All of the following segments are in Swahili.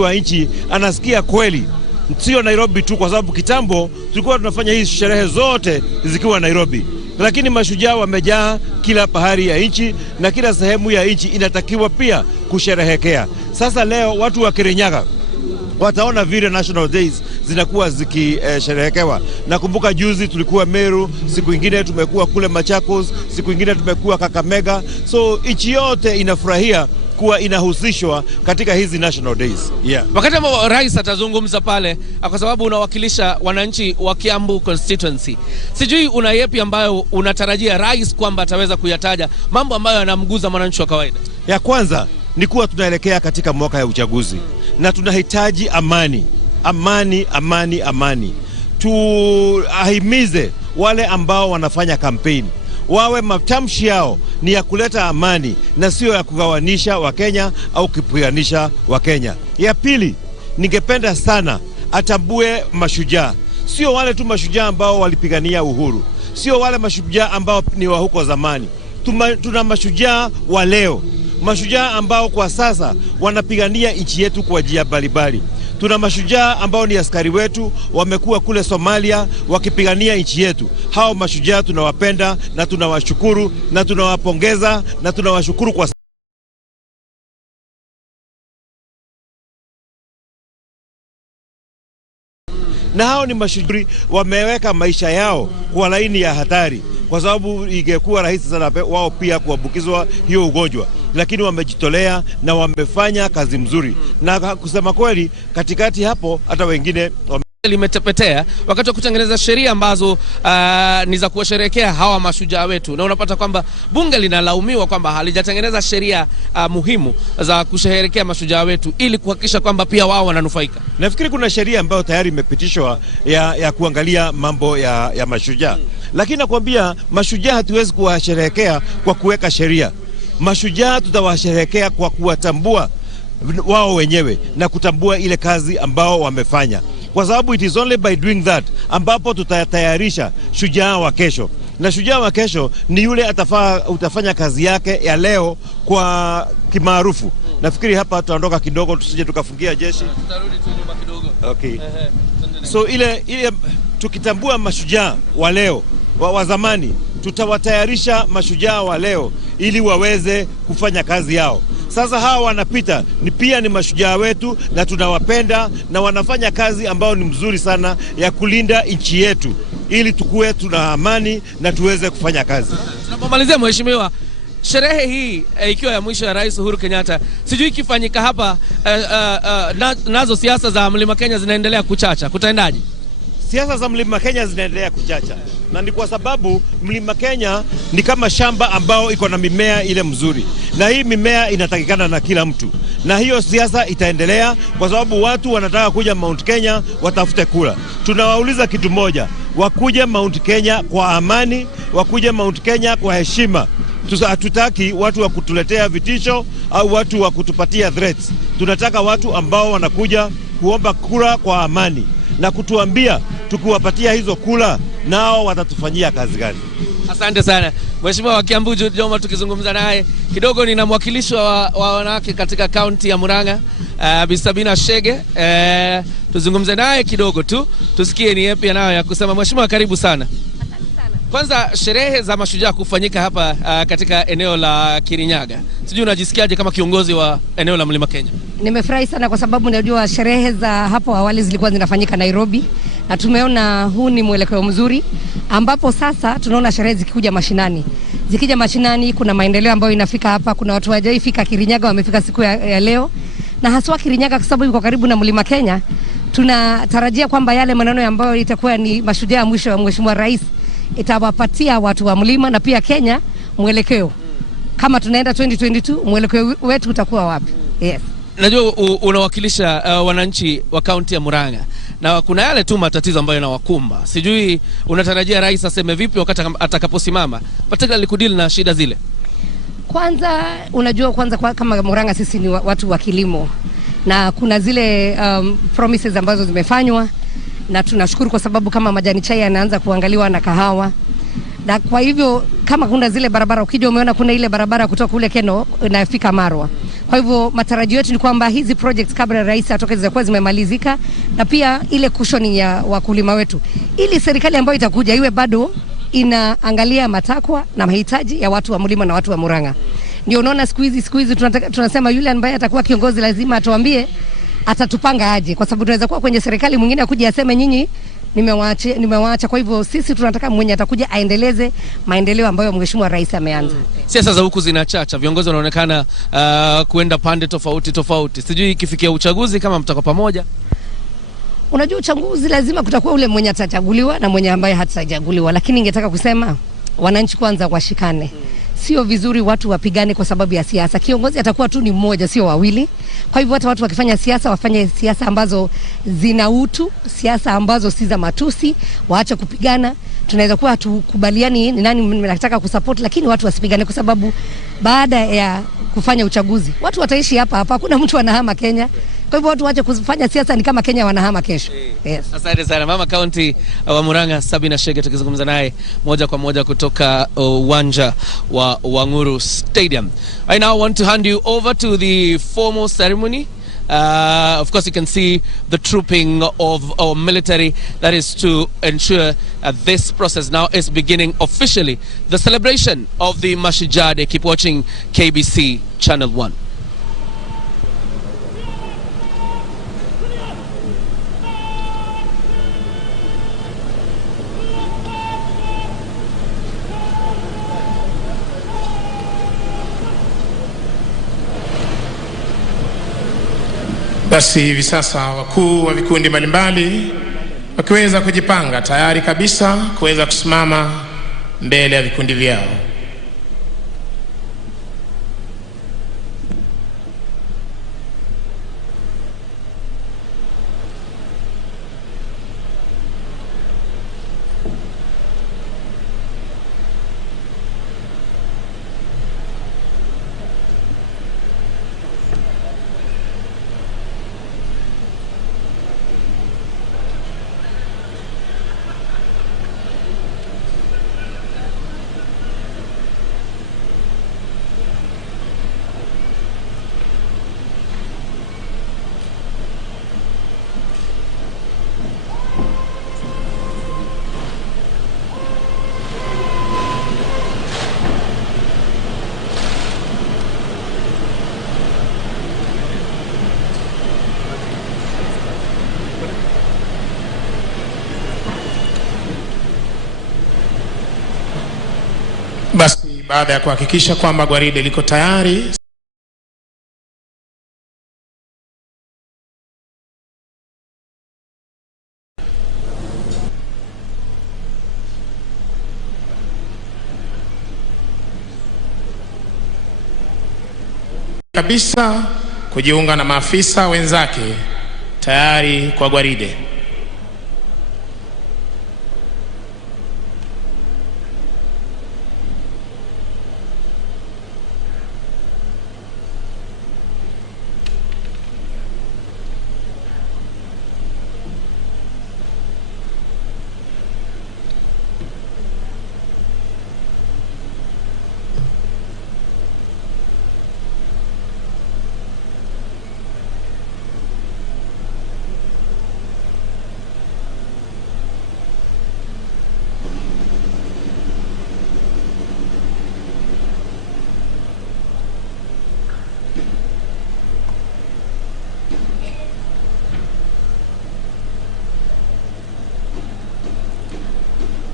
wa nchi anasikia kweli, sio Nairobi tu, kwa sababu kitambo tulikuwa tunafanya hizi sherehe zote zikiwa Nairobi, lakini mashujaa wamejaa kila pahali ya nchi na kila sehemu ya nchi inatakiwa pia kusherehekea. Sasa leo watu wa Kirinyaga wataona vile National Days zinakuwa zikisherehekewa. Nakumbuka juzi tulikuwa Meru, siku ingine tumekuwa kule Machakos, siku ingine tumekuwa Kakamega. So nchi yote inafurahia kuwa inahusishwa katika hizi National Days. Yeah. Wakati rais atazungumza pale, kwa sababu unawakilisha wananchi wa Kiambu constituency, sijui una yepi ambayo unatarajia rais kwamba ataweza kuyataja, mambo ambayo yanamguza mwananchi wa kawaida? Ya kwanza ni kuwa tunaelekea katika mwaka ya uchaguzi na tunahitaji amani. Tuahimize wale ambao wanafanya kampeni wawe matamshi yao ni ya kuleta amani na sio ya kugawanisha Wakenya au kupiganisha Wakenya. Ya pili, ningependa sana atambue mashujaa. Sio wale tu mashujaa ambao walipigania uhuru, sio wale mashujaa ambao ni wa huko zamani. Tuna mashujaa wa leo, mashujaa ambao kwa sasa wanapigania nchi yetu kwa njia mbalimbali. Tuna mashujaa ambao ni askari wetu, wamekuwa kule Somalia wakipigania nchi yetu. Hao mashujaa tunawapenda na tunawashukuru na tunawapongeza na tunawashukuru kwa na hao ni mashujaa wameweka maisha yao kwa laini ya hatari, kwa sababu ingekuwa rahisi sana wao pia kuambukizwa hiyo ugonjwa, lakini wamejitolea na wamefanya kazi mzuri. Na kusema kweli, katikati hapo hata wengine limetepetea wakati wa kutengeneza sheria ambazo ni za kuwasherehekea hawa mashujaa wetu, na unapata kwamba bunge linalaumiwa kwamba halijatengeneza sheria muhimu za kusherehekea mashujaa wetu ili kuhakikisha kwamba pia wao wananufaika. Nafikiri kuna sheria ambayo tayari imepitishwa ya kuangalia mambo ya mashujaa, lakini nakwambia mashujaa hatuwezi kuwasherehekea kwa kuweka sheria. Mashujaa tutawasherehekea kwa kuwatambua wao wenyewe na kutambua ile kazi ambao wamefanya, kwa sababu it is only by doing that ambapo tutatayarisha shujaa wa kesho. Na shujaa wa kesho ni yule utafanya kazi yake ya leo kwa kimaarufu. Nafikiri hapa tutaondoka kidogo tusije tukafungia jeshi. Tutarudi tu nyuma kidogo. Okay. So ile tukitambua mashujaa wa leo wa zamani, tutawatayarisha mashujaa wa leo ili waweze kufanya kazi yao. Sasa hawa wanapita pia ni mashujaa wetu na tunawapenda na wanafanya kazi ambao ni mzuri sana ya kulinda nchi yetu ili tukue tuna amani na tuweze kufanya kazi. Tunapomalizia mheshimiwa, sherehe hii ikiwa ya mwisho ya Rais Uhuru Kenyatta, sijui ikifanyika hapa nazo siasa za Mlima Kenya zinaendelea kuchacha, kutaendaje? Siasa za Mlima Kenya zinaendelea kuchacha, na ni kwa sababu Mlima Kenya ni kama shamba ambao iko na mimea ile mzuri, na hii mimea inatakikana na kila mtu, na hiyo siasa itaendelea kwa sababu watu wanataka kuja Mount Kenya watafute kula. Tunawauliza kitu moja, wakuje Mount Kenya kwa amani, wakuje Mount Kenya kwa heshima. Hatutaki watu wa kutuletea vitisho au watu wa kutupatia threats. Tunataka watu ambao wanakuja kuomba kura kwa amani na kutuambia tukiwapatia hizo kula nao watatufanyia kazi gani. Asante sana mheshimiwa wa Kiambu Joma. Tukizungumza naye kidogo, nina mwakilishi wa wanawake katika kaunti ya Murang'a, Bi Sabina Shege. Tuzungumze naye kidogo tu tusikie ni yapi anayo ya kusema. Mheshimiwa, karibu sana. Asante sana. Kwanza, sherehe za mashujaa kufanyika hapa katika eneo la Kirinyaga, sijui unajisikiaje kama kiongozi wa eneo la Mlima Kenya? Nimefurahi sana kwa sababu najua sherehe za hapo awali zilikuwa zinafanyika Nairobi, na tumeona huu ni mwelekeo mzuri ambapo sasa tunaona sherehe zikikuja mashinani. Zikija mashinani kuna maendeleo ambayo inafika hapa. Kuna watu hawajaifika Kirinyaga wamefika siku ya leo, na haswa Kirinyaga kwa sababu iko karibu na Mlima Kenya. Tunatarajia kwamba yale maneno ambayo itakuwa ni mashujaa mwisho wa mheshimiwa rais itawapatia watu wa mlima na pia Kenya mwelekeo. Kama tunaenda 2022 mwelekeo wetu utakuwa wapi? Yes. Najua unawakilisha wananchi wa kaunti ya Murang'a na kuna yale tu matatizo ambayo yanawakumba. Sijui unatarajia rais aseme vipi wakati atakaposimama particularly kudili na shida zile? Kwanza unajua, kama Murang'a sisi ni watu wa kilimo na kuna zile promises ambazo zimefanywa, na tunashukuru kwa sababu kama majani chai yanaanza kuangaliwa na kahawa, na kwa hivyo kama kuna zile barabara, ukija umeona kuna ile barabara kutoka kule Keno inafika Marwa. Kwa hivyo matarajio yetu ni kwamba hizi projects kabla rais atoke zitakuwa zimemalizika, na pia ile cushioning ya wakulima wetu, ili serikali ambayo itakuja iwe bado inaangalia matakwa na mahitaji ya watu wa mlima na watu wa Murang'a. Ndio unaona siku hizi tunasema yule ambaye atakuwa kiongozi lazima atuambie atatupanga aje, kwa sababu tunaweza kuwa kwenye serikali mwingine akuja aseme nyinyi nimewaacha. Kwa hivyo sisi tunataka mwenye atakuja aendeleze maendeleo ambayo mheshimiwa rais ameanza. Siasa za huku zinachacha, viongozi wanaonekana kuenda pande tofauti. Sijui ikifikia uchaguzi kama mtakuwa pamoja. Unajua uchaguzi lazima kutakuwa ule mwenye atachaguliwa na mwenye ambaye hatachaguliwa, lakini ningetaka kusema wananchi kwanza washikane. Sio vizuri watu wapigane kwa sababu ya siasa. Kiongozi atakuwa tu ni mmoja, sio wawili. Kwa hivyo hata watu wakifanya siasa wafanye siasa ambazo zina utu, siasa ambazo si za matusi, waache kupigana. Tunaweza kuwa tukubaliani ni nani mnataka kusupport, lakini watu wasipigane, kwa sababu baada ya kufanya uchaguzi watu wataishi hapa. Hakuna mtu anahama Kenya. Kwa hivyo watu waache kufanya siasa ni kama Kenya wanahama kesho. Yes. Asante sana Mama County wa Murang'a Sabina Shege, tukizungumza naye moja kwa moja kutoka uwanja wa Wanguru Stadium. I now want to hand you over to the formal ceremony. Of course, you can see the trooping of our military. That is to ensure this process now is beginning officially. The celebration of the Mashujaa Day. Keep watching KBC Channel 1. Basi hivi sasa wakuu wa vikundi mbalimbali wakiweza kujipanga tayari kabisa kuweza kusimama mbele ya vikundi vyao. Basi baada ya kuhakikisha kwamba gwaride liko tayari kabisa kujiunga na maafisa wenzake tayari kwa gwaride.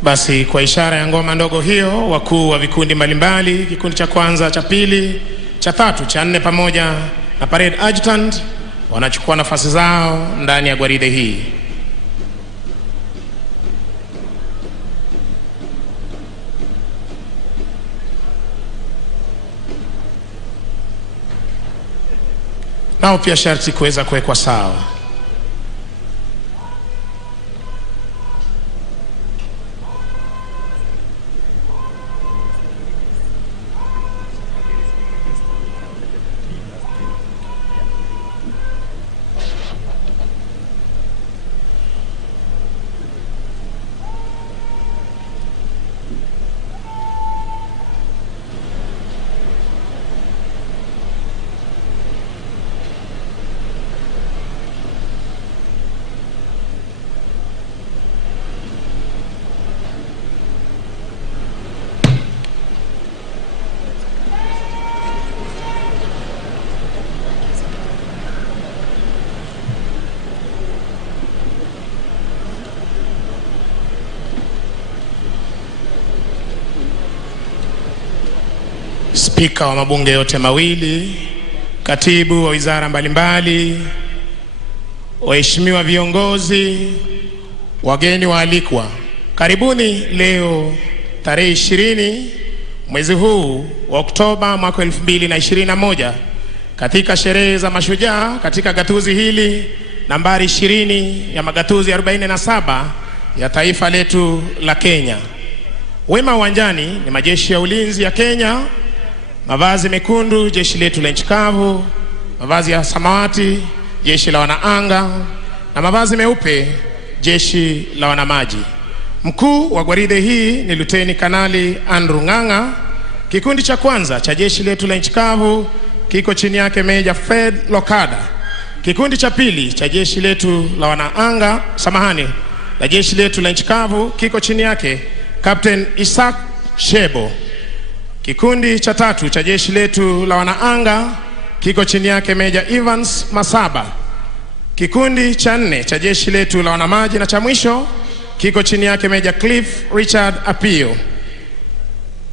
Basi kwa ishara ya ngoma ndogo hiyo, wakuu wa vikundi mbalimbali, kikundi cha kwanza, cha pili, cha tatu, cha nne pamoja na parade adjutant wanachukua nafasi zao ndani ya gwaride hii. Nao pia sharti kuweza kuwekwa sawa. spika wa mabunge yote mawili, katibu wa wizara mbalimbali, waheshimiwa viongozi, wageni waalikwa, karibuni leo tarehe 20 mwezi huu wa Oktoba mwaka 2021 katika sherehe za mashujaa katika gatuzi hili nambari 20 ya magatuzi 47 ya taifa letu la Kenya. Wema uwanjani ni majeshi ya ulinzi ya Kenya, mavazi mekundu jeshi letu la nchi kavu, mavazi ya samawati jeshi la wanaanga, na mavazi meupe jeshi la wanamaji. Mkuu wa gwaride hii ni Luteni Kanali Andrew Ng'ang'a. Kikundi cha kwanza cha jeshi letu la nchi kavu kiko chini yake Meja Fred Lokada. Kikundi cha pili cha jeshi letu la wanaanga, la jeshi letu la nchi kavu kiko chini yake Captain Isaac Shebo. Kikundi cha tatu cha jeshi letu la wanaanga kiko chini yake Meja Evans Masaba. Kikundi cha 4 cha jeshi letu la wanamaji na cha mwisho kiko chini yake Meja Cliff Richard Apio.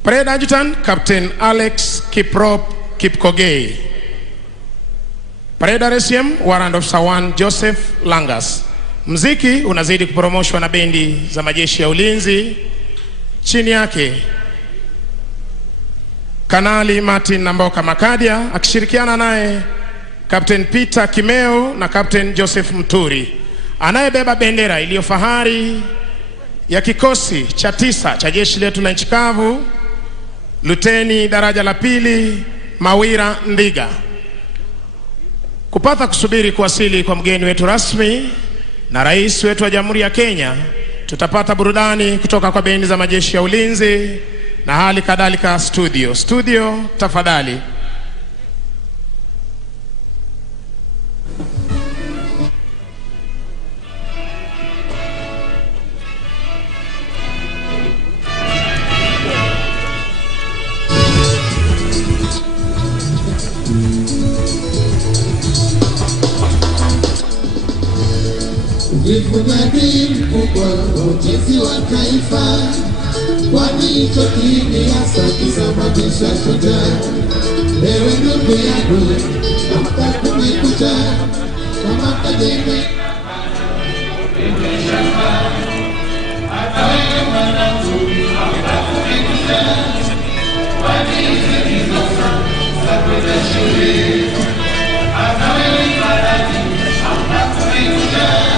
Parade Adjutant Captain Alex Kiprop Kipkogei. Parade RSM Warrant of Sawan Joseph Langas. Mziki unazidi kupromoshwa na bendi za majeshi ya ulinzi. Chini yake Kanali Martin Namboka Makadia akishirikiana naye Captain Peter Kimeo na Captain Joseph Mturi. Anayebeba bendera iliyo fahari ya kikosi cha 9 cha jeshi letu la nchi kavu, Luteni daraja la pili Mawira Ndiga. Kupata kusubiri kuwasili kwa mgeni wetu rasmi na rais wetu wa Jamhuri ya Kenya, tutapata burudani kutoka kwa bendi za majeshi ya ulinzi na hali kadhalika studio tafadhali. Ujifunadi mkubwa ujenzi wa taifa, kwani hicho kiini hasa kisababisha shujaa. Ewe ndugu yangu, amka kumekucha, kama kajeme hata wewe mwanangu, amka kumekucha, kwani hizi ni za kwenda shule. Hata wewe mwanangu, amka kumekucha,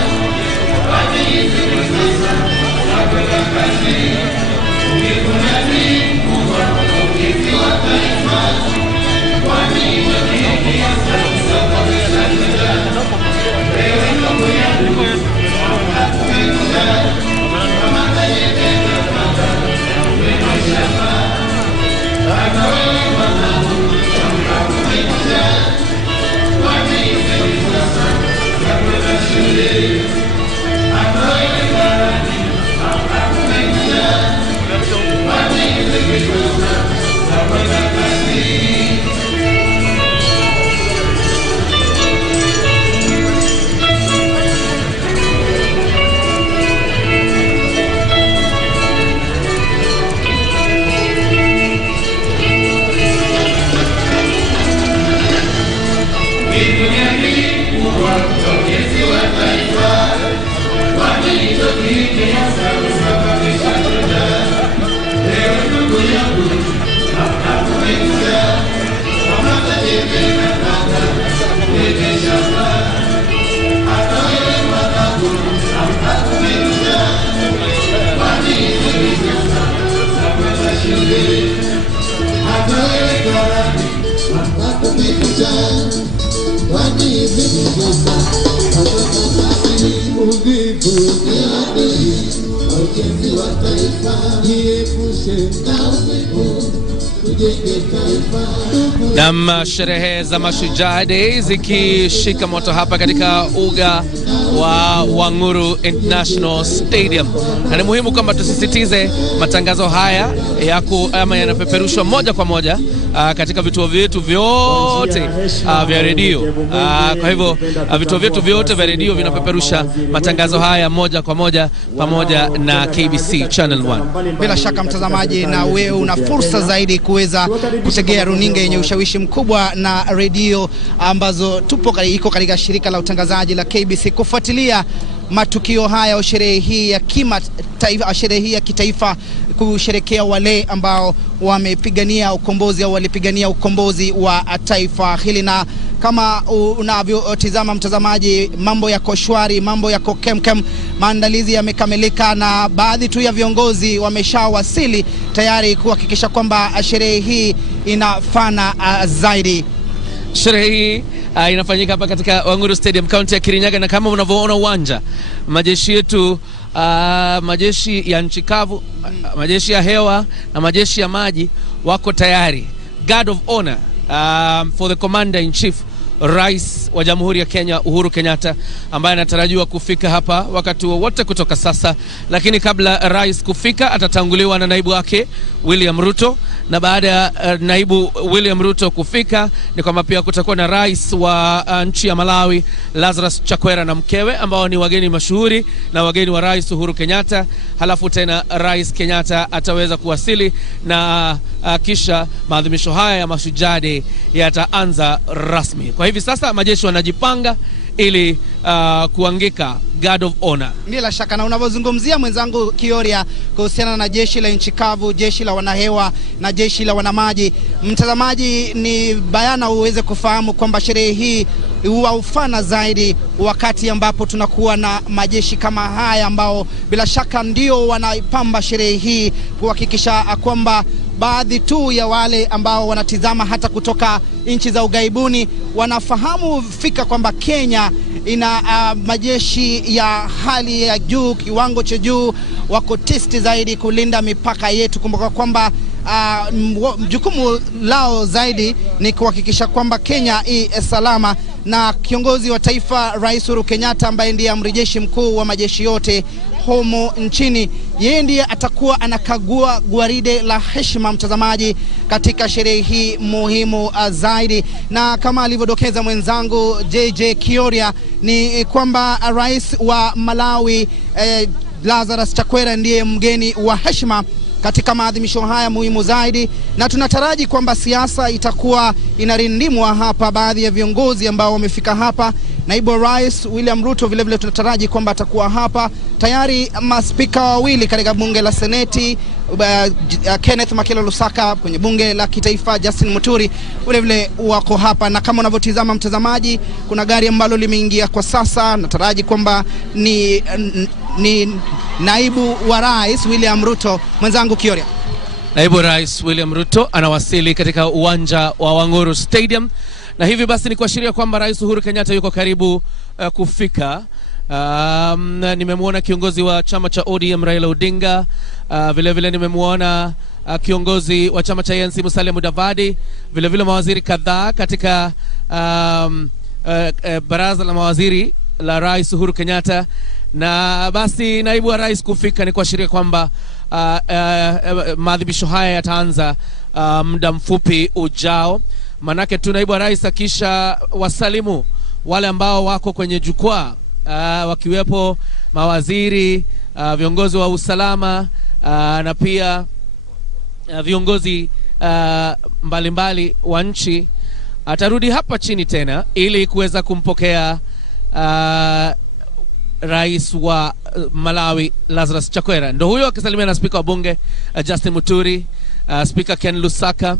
na sherehe za Mashujaa Day zikishika moto hapa katika uga wa Wanguru International Stadium. Na ni muhimu kwamba tusisitize matangazo haya yanapeperushwa moja kwa moja katika vituo vyetu vyote vya redio. Kwa hivyo vituo vyetu vyote vya redio vinapeperusha matangazo haya moja kwa moja pamoja na KBC Channel 1. Bila shaka mtazamaji, na wewe una fursa zaidi kuweza kutegea runinga yenye ushawishi mkubwa na redio ambazo iko katika shirika la utangazaji la KBC kufuatilia matukio haya, sherehe hii ya kimataifa, sherehe hii ya kitaifa, kusherekea wale ambao wamepigania ukombozi au walipigania ukombozi wa taifa hili. Na kama unavyotazama mtazamaji, mambo yako shwari, mambo yako kemkem, maandalizi yamekamilika na baadhi tu ya viongozi wameshawasili tayari kuhakikisha kwamba sherehe hii inafana zaidi. Sherehe hii inafanyika hapa katika Wanguru Stadium, kaunti ya Kirinyaga, na kama unavyoona uwanja, majeshi yetu, majeshi ya nchi kavu, majeshi ya hewa na majeshi ya maji wako tayari. Guard of honor for the commander in chief, Rais wa Jamhuri ya Kenya Uhuru Kenyatta, ambaye anatarajiwa kufika hapa wakati wowote kutoka sasa. Lakini kabla rais kufika, atatanguliwa na naibu wake William Ruto, na baada ya naibu William Ruto kufika, ni kwamba pia kutakuwa na rais wa nchi ya Malawi Lazarus Chakwera na mkewe, ambao ni wageni mashuhuri na wageni wa Rais Uhuru Kenyatta. Halafu tena Rais Kenyatta ataweza kuwasili, na kisha maadhimisho haya ya Mashujaa Day yataanza rasmi. Kwa hivi sasa majeshi wanajipanga ili kuangika guard of honor. Bila shaka, na unavyozungumzia mwenzangu Kioria kuhusiana na jeshi la nchi kavu, jeshi la wanahewa na jeshi la wanamaji, mtazamaji, ni bayana uweze kufahamu kwamba sherehe hii huwa ufana zaidi wakati ambapo tunakuwa na majeshi kama haya ambao bila shaka ndio wanaipamba sherehe hii, kuhakikisha kwamba baadhi tu ya wale ambao wanatizama hata kutoka nchi za ugaibuni wanafahamu fika kwamba Kenya ina majeshi ya hali ya juu, kiwango cha juu, wako testi zaidi kulinda mipaka yetu. Kumbuka kwamba jukumu lao zaidi ni kuhakikisha kwamba Kenya salama, na kiongozi wa taifa Rais Uhuru Kenyatta, ambaye ndiye amiri jeshi mkuu wa majeshi yote humu nchini, yeye ndiye atakuwa anakagua gwaride la heshima, mtazamaji, katika sherehe hii muhimu zaidi. Na kama alivyodokeza mwenzangu JJ Kioria, ni kwamba rais wa Malawi Lazarus Chakwera ndiye mgeni wa heshima katika maadhimisho haya muhimu zaidi, na tunataraji kwamba siasa itakuwa inarindimwa hapa. Baadhi ya viongozi ambao wamefika hapa, naibu rais William Ruto vile vile tunataraji kwamba atakuwa hapa. Tayari maspika wawili katika bunge la Seneti, Kenneth Makelo Lusaka, kwenye bunge la kitaifa Justin Muturi vile vile wako hapa. Na kama unavyotizama mtazamaji, kuna gari ambalo limeingia kwa sasa, nataraji kwamba ni naibu wa rais William Ruto. Mwenzangu Kioria, naibu rais William Ruto anawasili katika uwanja wa Wanguru Stadium, na hivi basi ni kuashiria kwamba Rais Uhuru Kenyatta yuko karibu kufika. Nimemwona kiongozi wa chama cha ODM Raila Odinga, vile vile nimemwona kiongozi wa chama cha ANC Musalia Mudavadi, vile vile mawaziri kadhaa katika baraza la mawaziri la Rais Uhuru Kenyatta. Na basi naibu wa rais kufika ni kuashiria kwamba maadhimisho haya yataanza muda mfupi ujao. Manake tu naibu wa rais akisha wasalimu wale ambao wako kwenye jukwaa, wakiwepo mawaziri, viongozi wa usalama, na pia viongozi mbalimbali wa nchi, atarudi hapa chini tena ili kuweza kumpokea rais wa Malawi Lazarus Chakwera. Ndio huyo akisalimia na spika wa bunge Justin Muturi, spika Ken Lusaka,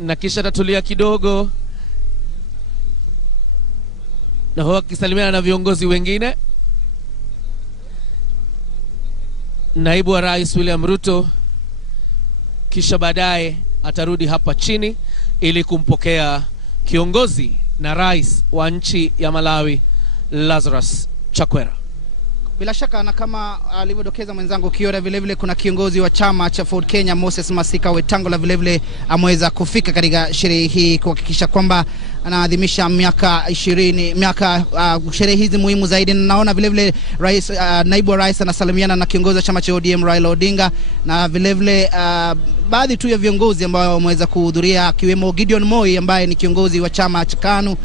na kisha tatulia kidogo, na huyo akisalimia na viongozi wengine. Naibu wa rais William Ruto kisha baadaye atarudi hapa chini ili kumpokea kiongozi na rais wa nchi ya Malawi Lazarus Chakwera. Bila shaka na kama alivyodokeza mwenzangu Kiora, vile vile kuna kiongozi wa chama cha Ford Kenya Moses Masika Wetangula vile vile ameweza kufika katika sherehe hii kuhakikisha kwamba anaadhimisha miaka 20 sherehe hizi muhimu zaidi. Na naona vile vile rais naibu wa rais anasalimiana na kiongozi wa chama cha ODM Raila Odinga, na vile vile baadhi tu ya viongozi ambao wameweza kuhudhuria akiwemo Gideon Moi ambaye ni kiongozi wa chama cha KANU,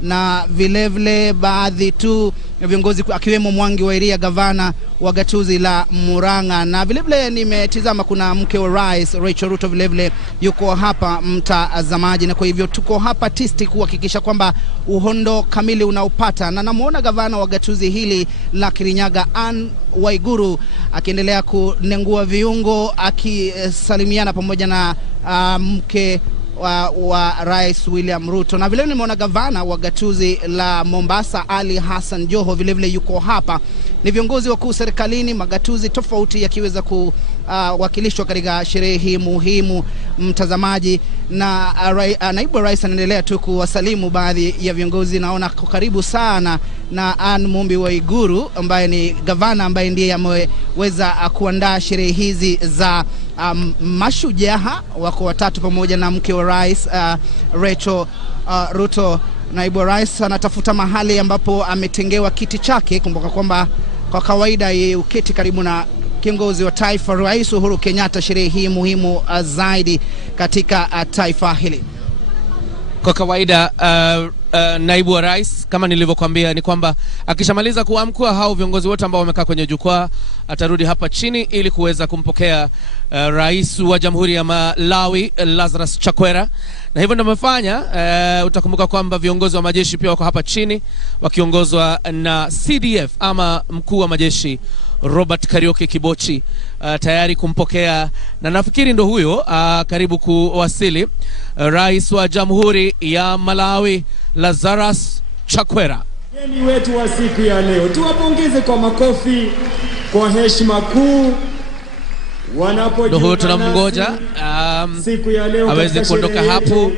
na vile vile baadhi tu viongozi akiwemo Mwangi wa Iria gavana wa gatuzi la Murang'a, na vile vile nimetizama kuna mke wa rais Rachel Ruto vile vile yuko hapa mtazamaji, na kwa hivyo tuko hapa tisti kuhakikisha kwamba uhondo kamili unaupata. Na namuona gavana wa gatuzi hili la Kirinyaga Ann Waiguru akiendelea kunengua viungo akisalimiana pamoja na mke wa Rais William Ruto, na vile vile nimeona gavana wa gatuzi la Mombasa Ali Hassan Joho vile vile yuko hapa. Ni viongozi wakuu serikalini, magatuzi tofauti yakiweza kuwakilishwa katika sherehe hii muhimu mtazamaji, na naibu wa rais anaendelea tu kuwasalimu baadhi ya viongozi. Naona karibu sana na Ann Mumbi Waiguru ambaye ni gavana ambaye ndiye ameweza kuandaa sherehe hizi za mashujaa. Wako watatu pamoja na mke wa rais Rachel Ruto. Naibu wa rais anatafuta mahali ambapo ametengewa kiti chake. Kumbuka kwamba kwa kawaida yeye uketi karibu na kiongozi wa taifa Rais Uhuru Kenyatta, sherehe hii muhimu zaidi katika taifa hili. Kwa kawaida naibu wa rais kama nilivyokuambia ni kwamba akishamaliza kuamkua hao viongozi wote ambao wamekaa kwenye jukwaa atarudi hapa chini ili kuweza kumpokea rais wa Jamhuri ya Malawi Lazarus Chakwera, na hivyo ndio amefanya. Utakumbuka kwamba viongozi wa majeshi pia wako hapa chini wakiongozwa na CDF ama mkuu wa majeshi Robert Karioke Kibochi tayari kumpokea, na nafikiri ndo huyo karibu kuwasili rais wa Jamhuri ya Malawi Lazarus Chakwera. Wageni wetu wa siku ya leo tuwapongeze kwa makofi kwa heshima kuu wanapojiunga tunamngoja siku ya leo aweze kuondoka hapo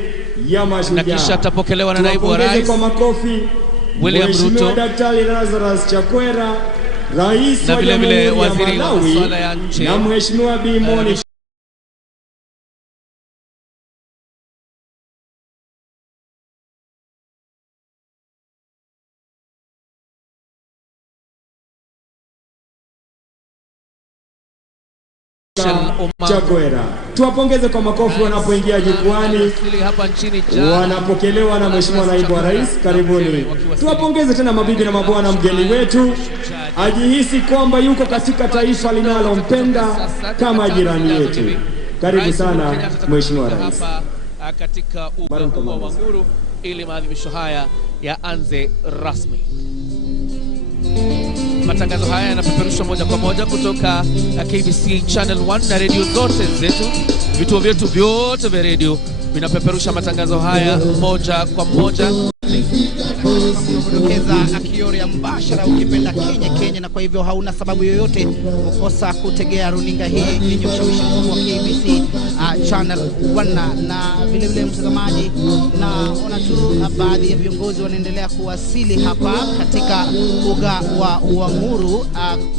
na kisha atapokelewa na naibu wa rais kwa makofi William Ruto, Daktari Lazarus Chakwera, rais wa Jamhuri ya Malawi, na Mheshimiwa Bi Moni Chakwera. Tuwapongeze kwa makofi wanapoingia jukwani, wanapokelewa na Mheshimiwa Naibu wa Rais. Karibuni. Tuwapongeze tena mabibi na mabwana, mgeni wetu ajihisi kwamba yuko katika taifa linalompenda kama jirani yetu. Karibu sana Mheshimiwa Rais katika uga wa Uhuru ili maadhimisho haya yaanze rasmi. Matangazo haya yanapeperushwa moja kwa moja kutoka KBC Channel 1 na radio zote zetu. Vituo vyetu vyote vya radio vinapeperusha matangazo haya moja kwa moja. Kudokeza Kiora mbashara ukipenda Kenya, na kwa hivyo hauna sababu yoyote kukosa kutegea runinga hii yenye ushawishi mkubwa wa KBC Channel 1. Na vile vile mtazamaji, naona tu baadhi ya viongozi wanaendelea kuwasili hapa katika uga wa Uhuru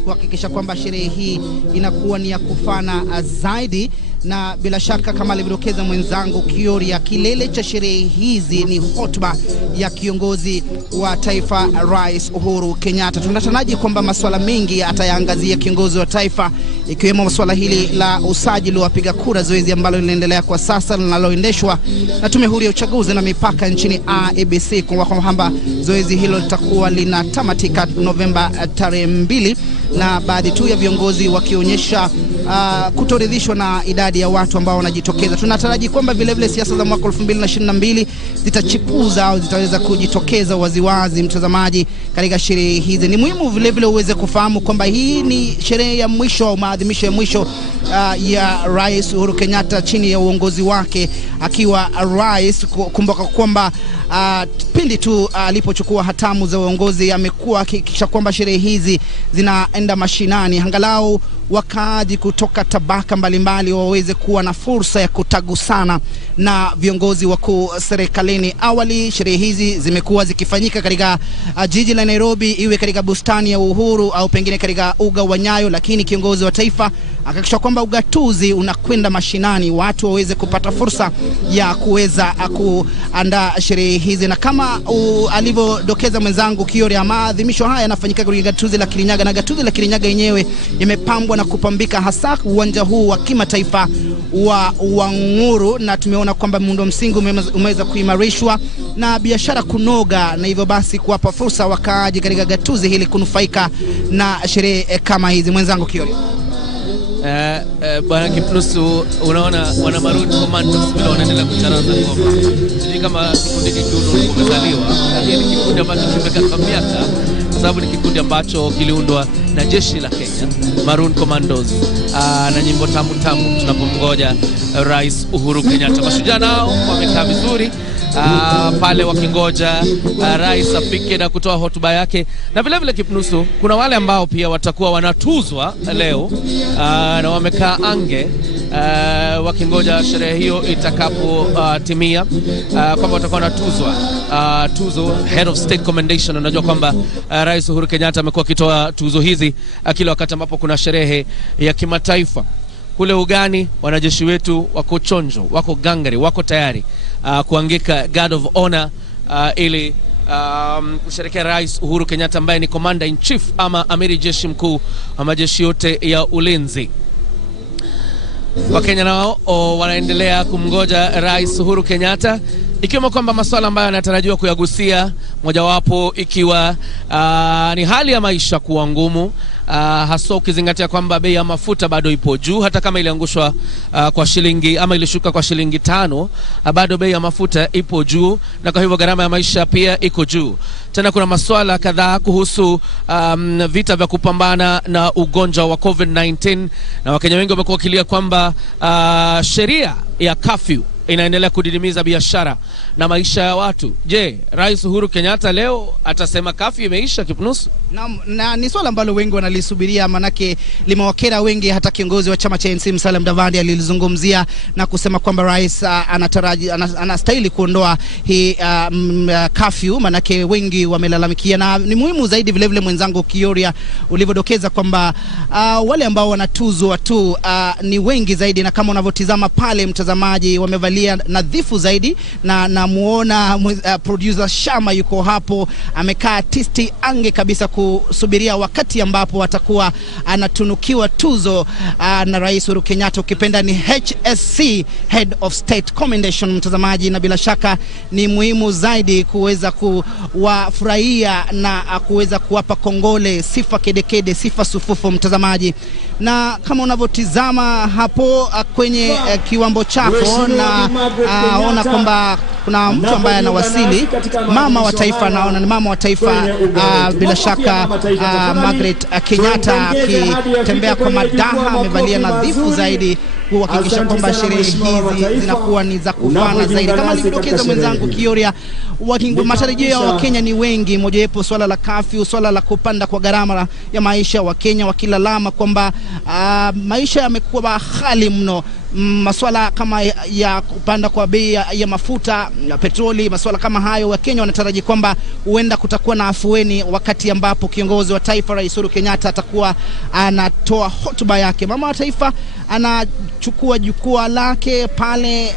kuhakikisha kwamba sherehe hii inakuwa ni ya kufana zaidi. Na bila shaka kama alivyodokeza mwenzangu Kiora, kilele cha sherehe hizi ni hotuba ya kiongozi wa taifa Rais Uhuru Kenyatta. Tunataraji kwamba masuala mengi atayaangazia kiongozi wa taifa, ikiwemo masuala hili la usajili wa wapiga kura, zoezi ambalo linaendelea kwa sasa linaloendeshwa na Tume Huru ya Uchaguzi na Mipaka nchini IEBC, kwa kwamba zoezi hilo litakuwa linatamatika Novemba tarehe 2, na baadhi tu ya viongozi wakionyesha kutoridhishwa na idadi ya watu ambao wanajitokeza. Tunataraji kwamba vile vile siasa za mwaka 2022 zitachipuza au zitaweza kujitokeza waziwazi mtazamaji katika sherehe hizi. Ni muhimu vile vile uweze kufahamu kwamba hii ni sherehe ya mwisho au maadhimisho ya mwisho ya Rais Uhuru Kenyatta chini ya uongozi wake akiwa rais. Kumbuka kwamba pindi tu alipochukua hatamu za uongozi amekuwa akihakikisha kwamba sherehe hizi zinaenda mashinani, angalau wakaaji kutoka tabaka mbalimbali waweze kuwa na fursa ya kutagusana na viongozi wakuu serikalini. Awali sherehe hizi zimekuwa zikifanyika katika jiji la Nairobi, iwe katika bustani ya Uhuru au pengine katika uga wa Nyayo, lakini kiongozi wa taifa akahakikisha kwamba ugatuzi unakwenda mashinani, watu waweze kupata fursa ya kuweza kuandaa sherehe hizi. Na kama alivyodokeza mwenzangu Kiori, maadhimisho haya yanafanyika katika gatuzi la Kirinyaga, na gatuzi la Kirinyaga yenyewe imepambwa na kupambika, hasa uwanja huu wa kimataifa wa Wanguru, na tumeona kwamba muundo msingi umeweza kuimarishwa na biashara kunoga, na hivyo basi kuwapa fursa wakaaji katika gatuzi hili kunufaika na sherehe kama hizi. Mwenzangu Kiori. Bwana Kipnusu, unaona wana Maroon Commandos bila wanaendelea kucharaza ngoma. Sisi kama kikundi kiundwa kumezaliwa, lakini kikundi ambacho kimekaa miaka, kwa sababu ni kikundi ambacho kiliundwa na jeshi la Kenya, Maroon Commandos, na nyimbo tamu tamu tunapomgoja Rais Uhuru Kenyatta. Mashujaa nao wamekaa vizuri pale wakingoja rais afike na kutoa hotuba yake. Na vile vile Kipnusu, kuna wale ambao pia watakuwa wanatuzwa leo na wamekaa ange wakingoja sherehe hiyo itakapo timia, kwamba watakuwa wanatuzwa tuzo Head of State Commendation. Unajua kwamba Rais Uhuru Kenyatta amekuwa akitoa tuzo hizi kila wakati ambapo kuna sherehe ya kimataifa. Kule ugani wanajeshi wetu wako chonjo, wako gangari, wako tayari kuangika Guard of Honor ili kusherehekea Rais Uhuru Kenyatta ambaye ni Commander in Chief ama amiri jeshi mkuu wa majeshi yote ya ulinzi. Wakenya nao wanaendelea kumgoja Rais Uhuru Kenyatta, ikiwa kwamba masuala ambayo yanatarajiwa kuyagusia, mojawapo ikiwa ni hali ya maisha kuwa ngumu, hasa ukizingatia kwamba bei ya mafuta bado ipo juu. Hata kama iliangushwa kwa shilingi ama ilishuka kwa shilingi 5, bado bei ya mafuta ipo juu, na kwa hivyo gharama ya maisha pia iko juu. Tena kuna masuala kadhaa kuhusu vita vya kupambana na ugonjwa wa COVID-19, na Wakenya wengi wamekuwa wakilia kwamba sheria ya curfew inaendelea kudidimiza biashara na maisha ya watu. Je, Rais Uhuru Kenyatta leo atasema curfew imeisha, Kipnusu? Na ni swala ambalo wengi wanalisubiria, manake limewakera wengi. Hata kiongozi wa chama cha ANC Musalia Mudavadi alilizungumzia na kusema kwamba rais anastahili kuondoa hii curfew, manake wengi wamelalamikia. Na ni muhimu zaidi vile vile mwenzangu Kioria ulivyodokeza kwamba wale ambao wanatuzwa tu ni wengi zaidi, na kama unavyotizama pale mtazamaji, wamevalia nadhifu zaidi, na namuona producer Shama yuko hapo amekaa artisti ange kabisa kusubiria wakati ambapo watakuwa anatunukiwa tuzo na Rais Uhuru Kenyatta, ukipenda ni HSC, Head of State Commendation, mtazamaji. Na bila shaka ni muhimu zaidi kuweza kuwafurahia na kuweza kuwapa kongole, sifa kedekede, sifa sufufu, mtazamaji. Na kama unavyotizama hapo kwenye kiwambo chako, na ona kwamba kuna mtu ambaye anawasili, mama wa taifa, naona ni mama wa taifa, bila shaka Margaret Kenyatta, akitembea kwa madaha, amevalia nadhifu zaidi kuhakikisha kwamba sherehe hizi zinakuwa ni za kufana zaidi. Kama nilivyodokeza mwenzangu Kioria, matarajio ya Wakenya ni wengi, mojawapo swala la curfew, swala la kupanda kwa gharama ya maisha. Wakenya wakilalama kwamba maisha yamekuwa ghali mno. Masuala kama ya kupanda kwa bei ya mafuta na petroli, masuala kama hayo, Wakenya wanataraji kwamba huenda kutakuwa na afueni wakati ambapo kiongozi wa taifa Rais Uhuru Kenyatta atakuwa anatoa hotuba yake. Mama wa taifa anachukua jukwaa lake pale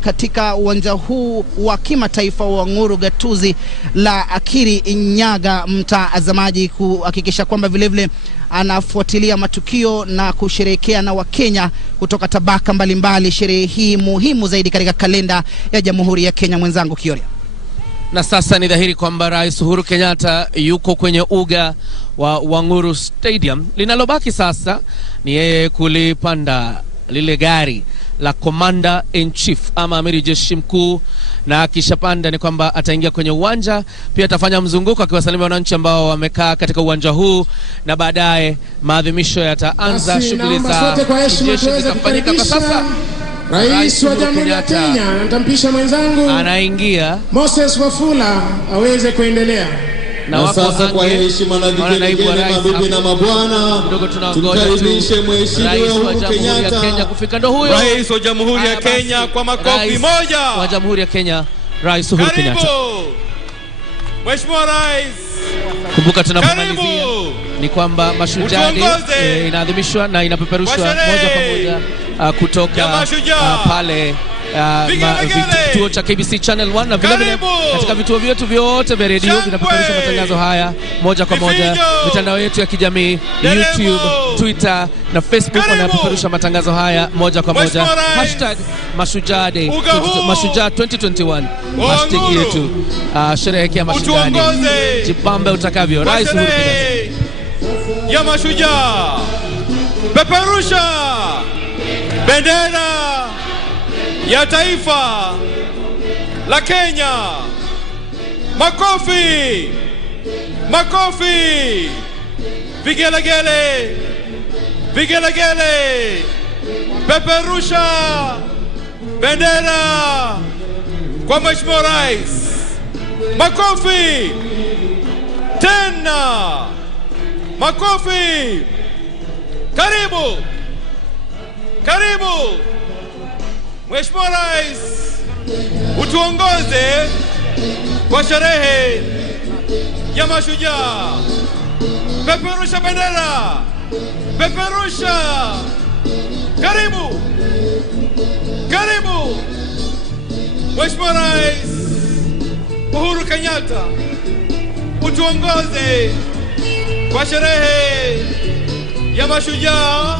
katika uwanja huu wa kimataifa wa Nguru, gatuzi la Kirinyaga, mtazamaji, kuhakikisha kwamba vile vile anafuatilia matukio na kusherehekea na Wakenya kutoka tabaka mbalimbali sherehe hii muhimu zaidi katika kalenda ya Jamhuri ya Kenya. Mwenzangu Kioria. Na sasa ni dhahiri kwamba Rais Uhuru Kenyatta yuko kwenye uga wa Wanguru Stadium. Linalobaki sasa ni yeye kulipanda lile gari la Commander in Chief ama amiri jeshi mkuu, na akishapanda ni kwamba ataingia kwenye uwanja, pia atafanya mzunguko akiwasalimia wananchi ambao wamekaa katika uwanja huu, na baadaye maadhimisho yataanza. Shughuli za jeshi zitafanyika. Kwa sasa Rais wa Jamhuri ya Kenya, nitampisha mwenzangu anaingia Moses Wafula aweze kuendelea. Na sasa kwa heshima na vigelegele, mabibi na mabwana, tumkaribishe Mheshimiwa Uhuru Kenyatta, Kenya kufika. Ndo huyo Rais wa Jamhuri ya Kenya, kwa makofi moja wa Jamhuri ya Kenya, Rais Uhuru Kenyatta. Mheshimiwa Rais. Kumbuka tunapomalizia ni kwamba Mashujaa Day inaadhimishwa na inapeperushwa moja kwa moja kutoka pale kituo cha KBC Channel 1 na vile katika vituo vyetu vyote vya redio vinapeperusha matangazo haya moja kwa moja. Mitandao yetu ya kijamii YouTube, Twitter na Facebook wanapeperusha matangazo haya moja kwa moja. #Mashujaa Day, Mashujaa 2021 hashtag yetu. Sherehekea Mashujaa Day, jipambe utakavyo. Rais Uhuru Kenyatta ya Mashujaa, peperusha bendera ya taifa la Kenya. Makofi, makofi, vigelegele, vigelegele, peperusha bendera kwa Mheshimiwa Rais. Makofi tena, makofi. Karibu, karibu Mheshimiwa Rais, utuongoze kwa sherehe ya Mashujaa. Peperusha bendera, peperusha. Karibu, karibu Mheshimiwa Rais Uhuru Kenyatta, utuongoze kwa sherehe ya Mashujaa,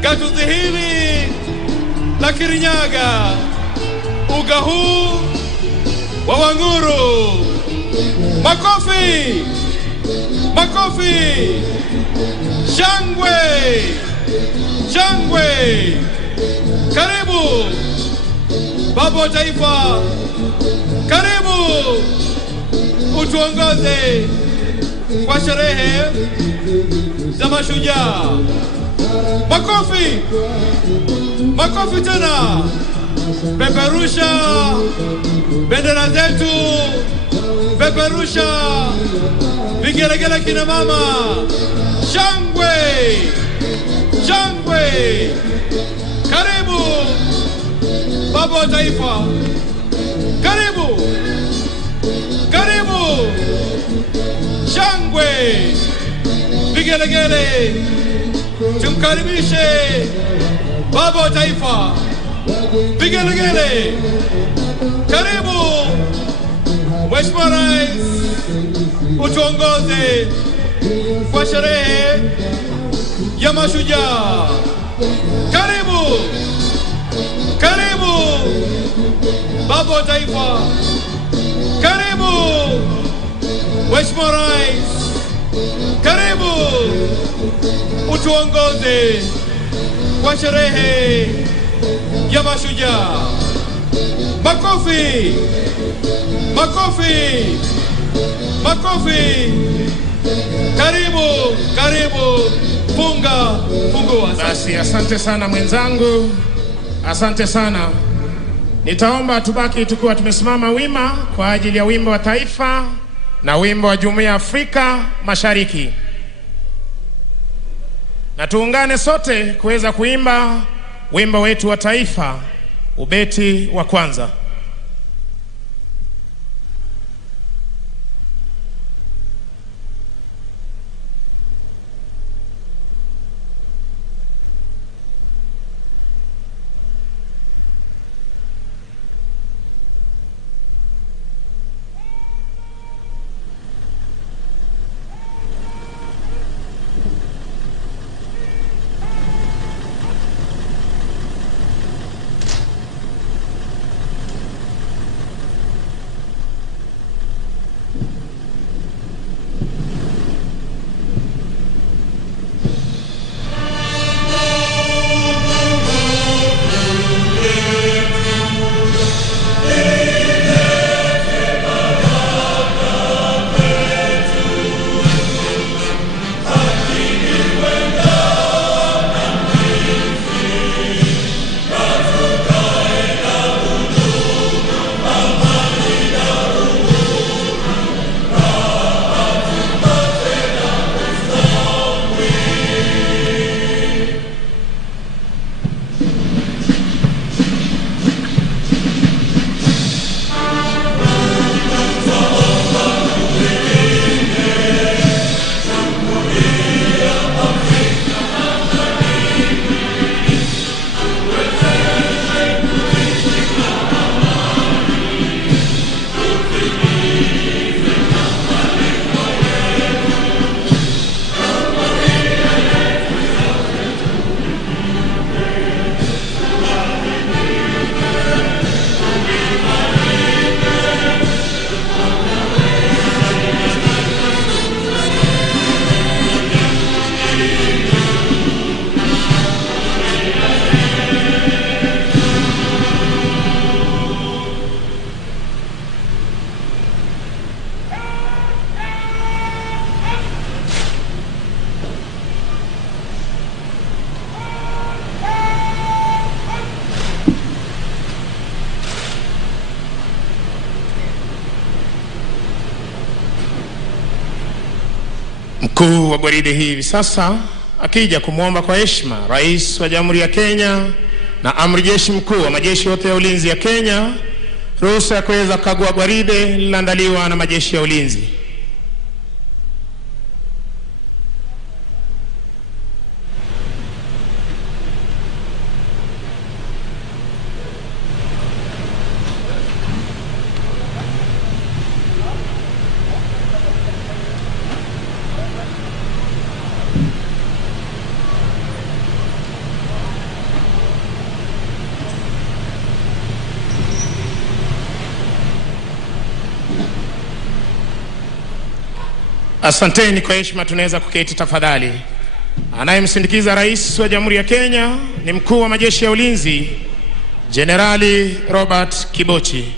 gatuzi hili la Kirinyaga, uga huu wa Wanguru. Makofi, makofi, shangwe, shangwe. Karibu baba wa taifa, karibu utuongoze kwa sherehe za Mashujaa. Makofi, makofi tena. Peperusha bendera zetu, peperusha vigelegele kina mama. Shangwe, shangwe. Karibu baba wa taifa, karibu, karibu. Shangwe, vigelegele. Tumkaribishe baba wa taifa, vigelegele. Karibu Mheshimiwa Rais, utuongoze kwa sherehe ya Mashujaa. Karibu, karibu baba wa taifa, karibu Mheshimiwa Rais, karibu utuongoze kwa sherehe ya Mashujaa. Makofi, makofi, makofi. Karibu, karibu. Fungua. Basi asante sana mwenzangu, asante sana. Nitaomba tubaki tukiwa tumesimama wima kwa ajili ya wimbo wa taifa na wimbo wa Jumuiya ya Afrika Mashariki, na tuungane sote kuweza kuimba wimbo wetu wa taifa, ubeti wa kwanza. Mkuu wa gwaride hii hivi sasa akija kumwomba kwa heshima Rais wa Jamhuri ya Kenya na Amri Jeshi Mkuu wa majeshi yote ya ulinzi ya Kenya ruhusa ya kuweza kukagua gwaride lililoandaliwa na majeshi ya ulinzi. Asanteni, kwa heshima tunaweza kuketi tafadhali. Anayemsindikiza Rais wa Jamhuri ya Kenya ni Mkuu wa majeshi ya ulinzi Jenerali Robert Kibochi.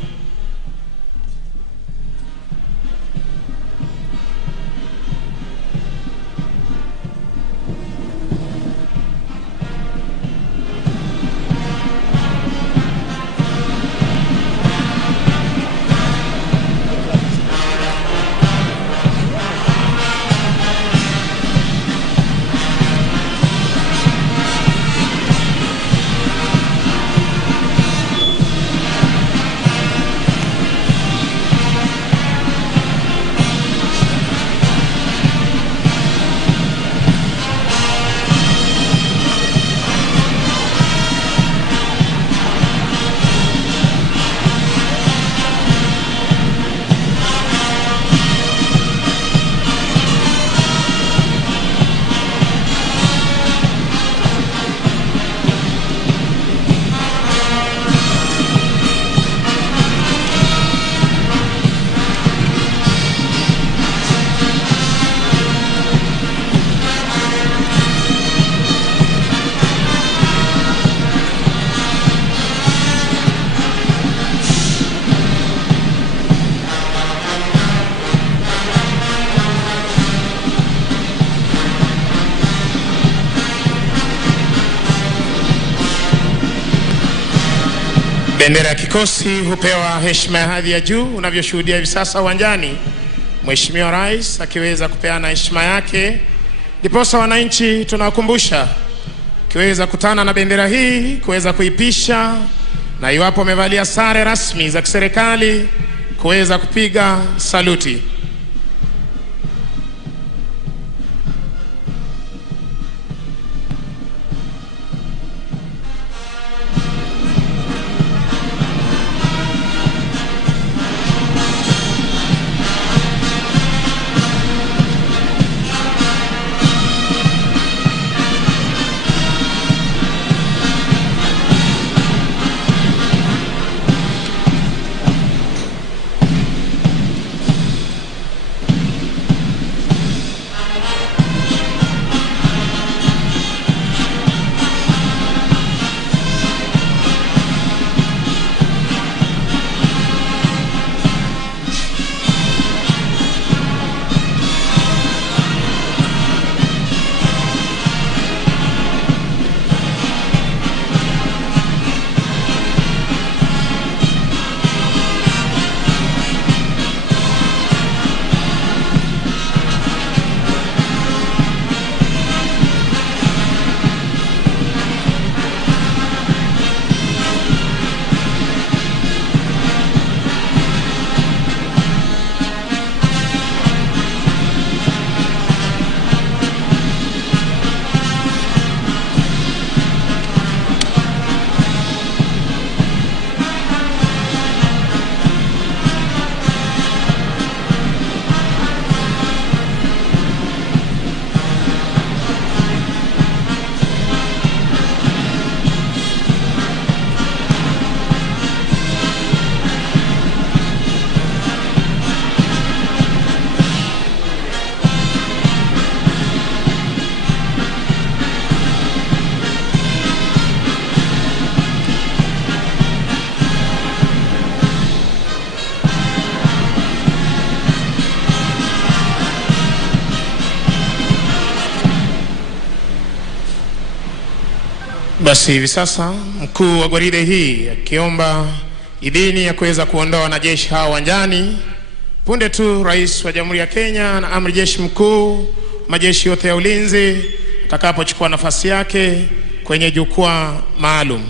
Bendera ya kikosi hupewa heshima ya hadhi ya juu. Unavyoshuhudia hivi sasa uwanjani, Mheshimiwa Rais akiweza kupeana heshima yake, ndiposa wananchi tunawakumbusha kiweza kutana na bendera hii, kuweza kuipisha, na iwapo wamevalia sare rasmi za kiserikali kuweza kupiga saluti. Basi hivi sasa mkuu wa gwaride hii akiomba idhini ya kuweza kuondoa wanajeshi hao uwanjani punde tu Rais wa Jamhuri ya Kenya na Amri Jeshi Mkuu majeshi yote ya ulinzi atakapochukua nafasi yake kwenye jukwaa maalum.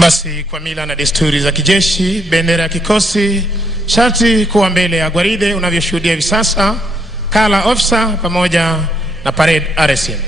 Basi kwa mila na desturi za kijeshi, bendera ya kikosi sharti kuwa mbele ya gwaride unavyoshuhudia hivi sasa, kala officer pamoja na parade RSM.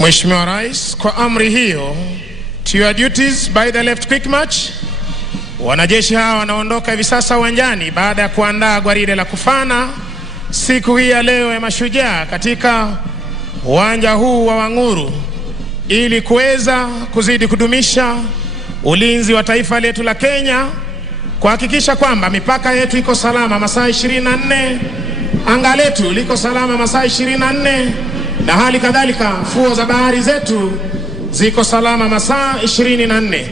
Mheshimiwa Rais, kwa amri hiyo, to your duties by the left quick march. Wanajeshi hawa wanaondoka hivi sasa uwanjani baada ya kuandaa gwaride la kufana siku hii ya leo ya Mashujaa katika uwanja huu wa Wanguru, ili kuweza kuzidi kudumisha ulinzi wa taifa letu la Kenya, kuhakikisha kwamba mipaka yetu iko salama masaa 24, anga letu liko salama masaa 24, na hali kadhalika fuo za bahari zetu ziko salama masaa 24.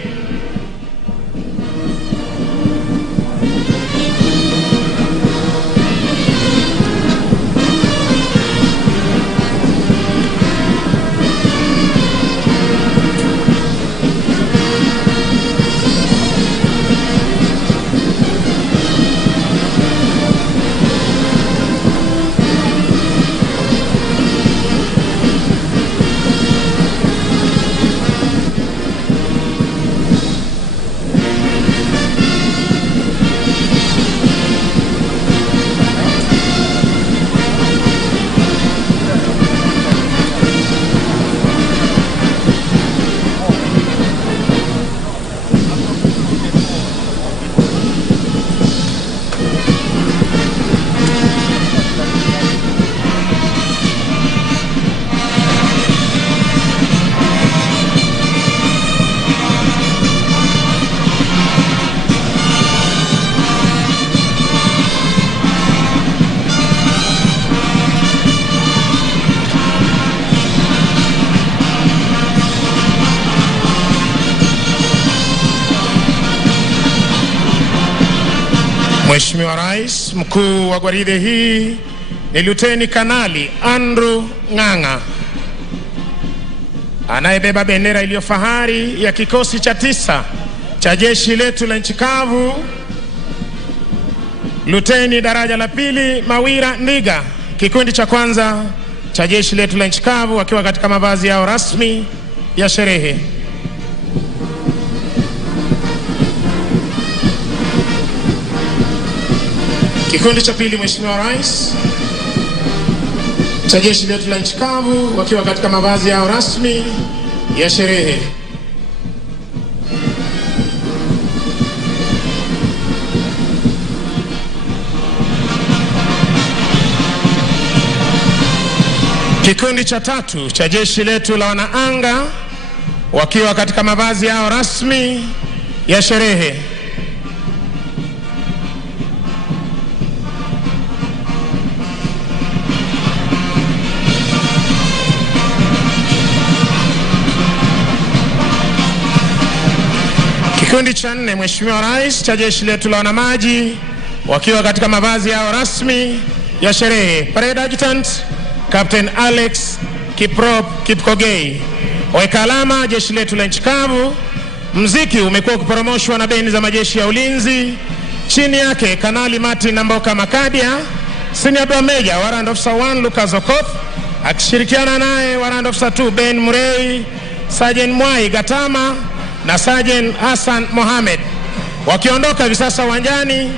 Mheshimiwa Rais, mkuu wa gwaride hii ni Luteni Kanali Andrew Ng'ang'a anayebeba bendera iliyo fahari ya kikosi cha 9 cha jeshi letu la nchi kavu. Luteni daraja la 2 Mawira Ndiga, kikundi cha kwanza cha jeshi letu la nchi kavu, wakiwa katika mavazi yao rasmi ya sherehe. Kikundi cha 2, Mheshimiwa Rais, cha jeshi letu la nchi kavu, wakiwa katika mavazi yao rasmi ya sherehe. Kikundi cha 3 cha jeshi letu la wanaanga, wakiwa katika mavazi yao rasmi ya sherehe. Kikundi cha 4, Mheshimiwa Rais, cha jeshi letu la wanamaji, wakiwa katika mavazi yao rasmi ya sherehe. Parade Adjutant Captain Alex Kiprop Kipkogei. Weka alama jeshi letu la nchi kavu. Mziki umekuwa ukiporomoshwa na bendi za majeshi ya ulinzi. Chini yake Kanali Martin Namboka Makadia, Senior Drum Major Warrant Officer 1 Lucas Okoth, akishirikiana naye Warrant Officer 2 Ben Murray, Sergeant Mwai Gatama na Sergeant Hassan Mohamed, wakiondoka hivi sasa uwanjani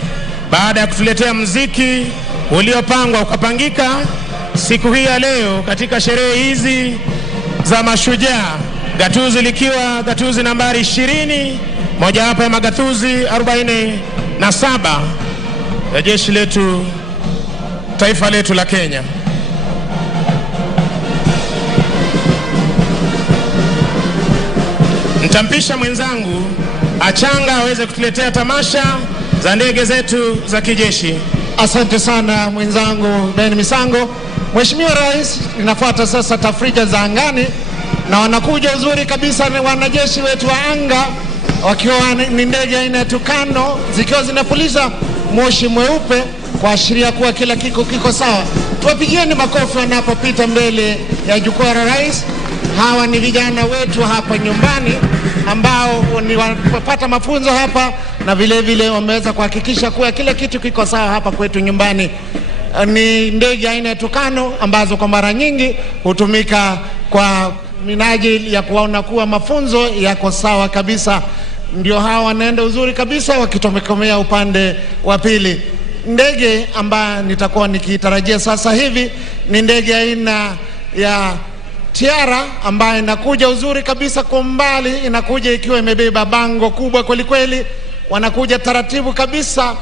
baada ya kutuletea muziki uliopangwa ukapangika siku hii ya leo katika sherehe hizi za mashujaa, gatuzi likiwa gatuzi nambari 20, moja hapa ya magatuzi 47 ya jeshi letu, taifa letu la Kenya. Nitampisha mwenzangu Achanga aweze kutuletea tamasha za ndege zetu za kijeshi. Asante sana mwenzangu Ben Misango. Mheshimiwa Rais, inafuata sasa tafrija za angani, na wanakuja uzuri kabisa ni wanajeshi wetu wa anga, wakiwa ni ndege aina ya Tukano, zikiwa zinapuliza moshi mweupe kuashiria kuwa kila kiko sawa. Tuwapigieni makofi wanapopita mbele ya jukwaa la rais. Hawa ni vijana wetu hapa nyumbani ambao ni wapata mafunzo hapa, na vile vile wameweza kuhakikisha kuwa kila kitu kiko sawa hapa kwetu nyumbani. Ni ndege aina ya Tukano ambazo kwa mara nyingi hutumika kwa minajili ya kuona kuwa mafunzo yako sawa kabisa. Ndio hawa wanaenda uzuri kabisa wakitomekomea upande wa pili. Ndege ambayo nitakuwa nikitarajia sasa hivi ni ndege aina ya Tiara ambayo inakuja uzuri kabisa kwa mbali, inakuja ikiwa imebeba bango kubwa kweli kweli. Wanakuja taratibu kabisa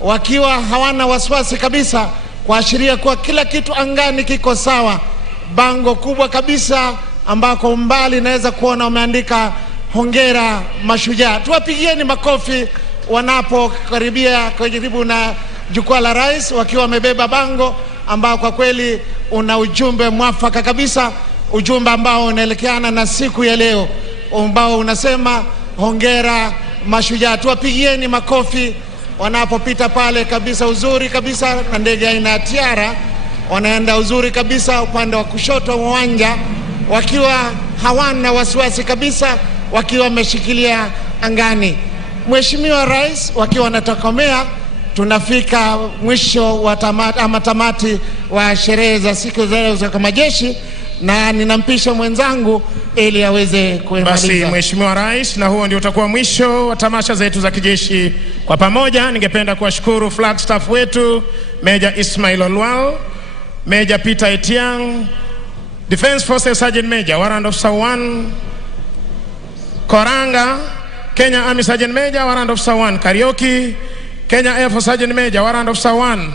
wakiwa hawana wasiwasi kabisa, kuashiria kuwa kila kitu angani kiko sawa. Bango kubwa kabisa ambako umbali naweza kuona wameandika hongera mashujaa. Tuwapigieni makofi wanapokaribia karibu na jukwaa la rais, wakiwa wamebeba bango ambao kwa kweli una ujumbe mwafaka kabisa, ujumbe ambao unaelekeana na siku ya leo, ambao unasema hongera mashujaa. Tuwapigieni makofi wanapopita pale kabisa uzuri kabisa na ndege aina ya Tiara. Wanaenda uzuri kabisa upande wa kushoto wa uwanja, wakiwa hawana wasiwasi kabisa, wakiwa wameshikilia angani. Mheshimiwa Rais, wakiwa wanatokomea, tunafika mwisho wa tamati wa sherehe za siku za majeshi, na ninampisha mwenzangu ili aweze kuimaliza. Basi Mheshimiwa Rais, na huo ndio utakuwa mwisho wa tamasha zetu za kijeshi kwa pamoja. Ningependa kuwashukuru flag staff wetu, Major Ismail Olwal, Major Peter Etiang, Defense Forces Sergeant Major Warrant Officer 1 Koranga, Kenya Army Sergeant Major Warrant Officer 1 Karioki, Kenya Air Force Sergeant Major Warrant Officer 1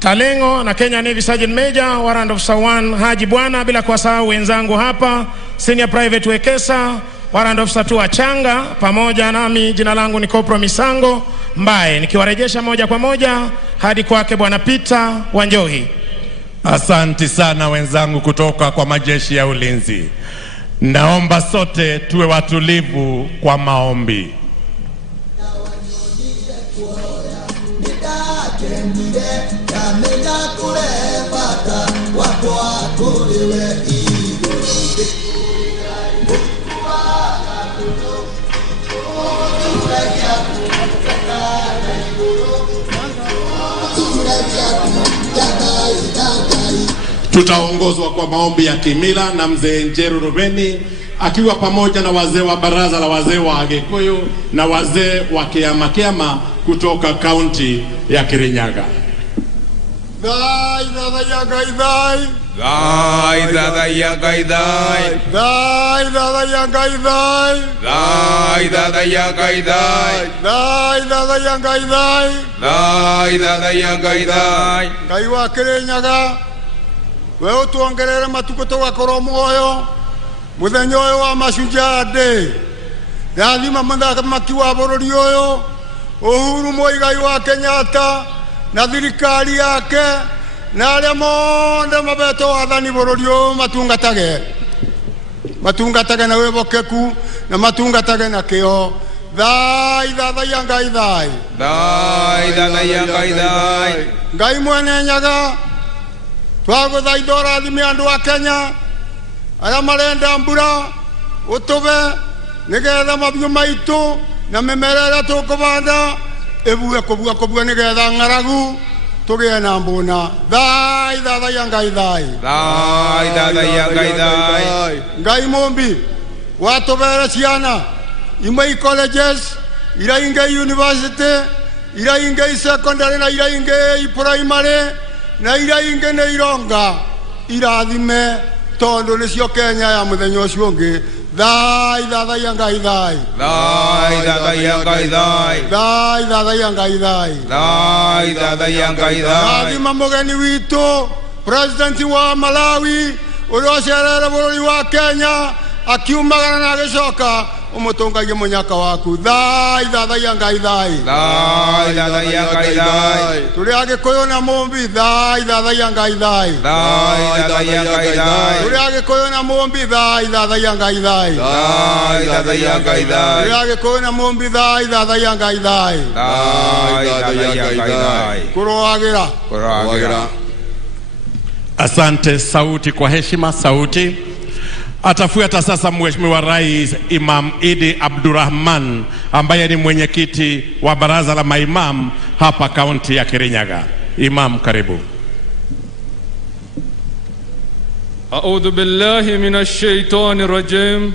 Talengo, na Kenya Navy Sergeant Major Warrant Officer 1 Haji Bwana, bila kuwasahau wenzangu hapa Senior Private Wekesa Warrant Officer 2 Achanga, pamoja nami jina langu ni Kopro Misango Mbae, nikiwarejesha moja kwa moja hadi kwake Bwana Peter Wanjohi. Asante sana wenzangu kutoka kwa majeshi ya ulinzi. Naomba sote tuwe watulivu kwa maombi. Tutaongozwa kwa maombi ya kimila na mzee Njeru Rubeni akiwa pamoja na wazee wa baraza la wazee wa Agikuyu na wazee wa Kiama kutoka kaunti ya Kirinyaga. Dai dada ya gaidai, dai dada ya gaidai, dai dada ya gaidai, dai dada ya gaidai, dai dada ya gaidai, dai dada ya gaidai. Gaiwa Kirinyaga, wewe tuongerere matuko tugakorwo muoyo muthenya uyu wa Mashujaa Day. Rathima muthaki wa bururi uyu Uhuru Muigai wa Kenyatta na thirikari yake na aria mothe mabeto wathani bururi uyu matungatage na wibokeku na matungatage na kio. Thai thathai ya Ngai thai, thai thathai ya Ngai thai. Ngai mwene Nyaga twaguthaitha ũrathime andũ a Kenya arĩa marenda mbura ũtũbe nĩgetha mabiũ maitũ na mĩmera ĩrĩa tũkũbanda ĩbue kũbua nĩgetha ng'aragu tũgĩe na mbũna. Thai thathai ya Ngai thai, thai thathai ya Ngai thai. Ngai mũmbi watũbere ciana imwe colleges iria ingĩ university iria ingĩ secondary na iria ingĩ primary na iria ingĩ nĩ ironga irathime tondu nĩcio Kenya ya mũthenya ũcio ũngĩ. Thai thathai ya Ngai thai, thai thathai ya Ngai thai, thai thathai ya Ngai thai, thai thathai ya Ngai thai. Rathima mũgeni witũ president wa Malawi ũrĩa ũcerere bũrũri wa Kenya akiumagara na agĩcoka umutungagie munyaka waku. Thai thathai ya Ngai thai, thai thathai ya Ngai thai. Turi Agikuyu na Mumbi thai thathai ya Ngai thai, thai thathai ya Ngai thai. Turi Agikuyu na Mumbi thai thathai ya Ngai thai, thai thathai ya Ngai thai. Turi Agikuyu na Mumbi thai thathai ya Ngai thai, thai thathai ya Ngai thai. Kuroagira. Asante. Sauti kwa heshima, sauti. Atafuata sasa Mheshimiwa Rais Imam Idi Abdurrahman ambaye ni mwenyekiti wa baraza la maimam hapa kaunti ya Kirinyaga. Imam, karibu. A'udhu billahi minash shaitani rajim.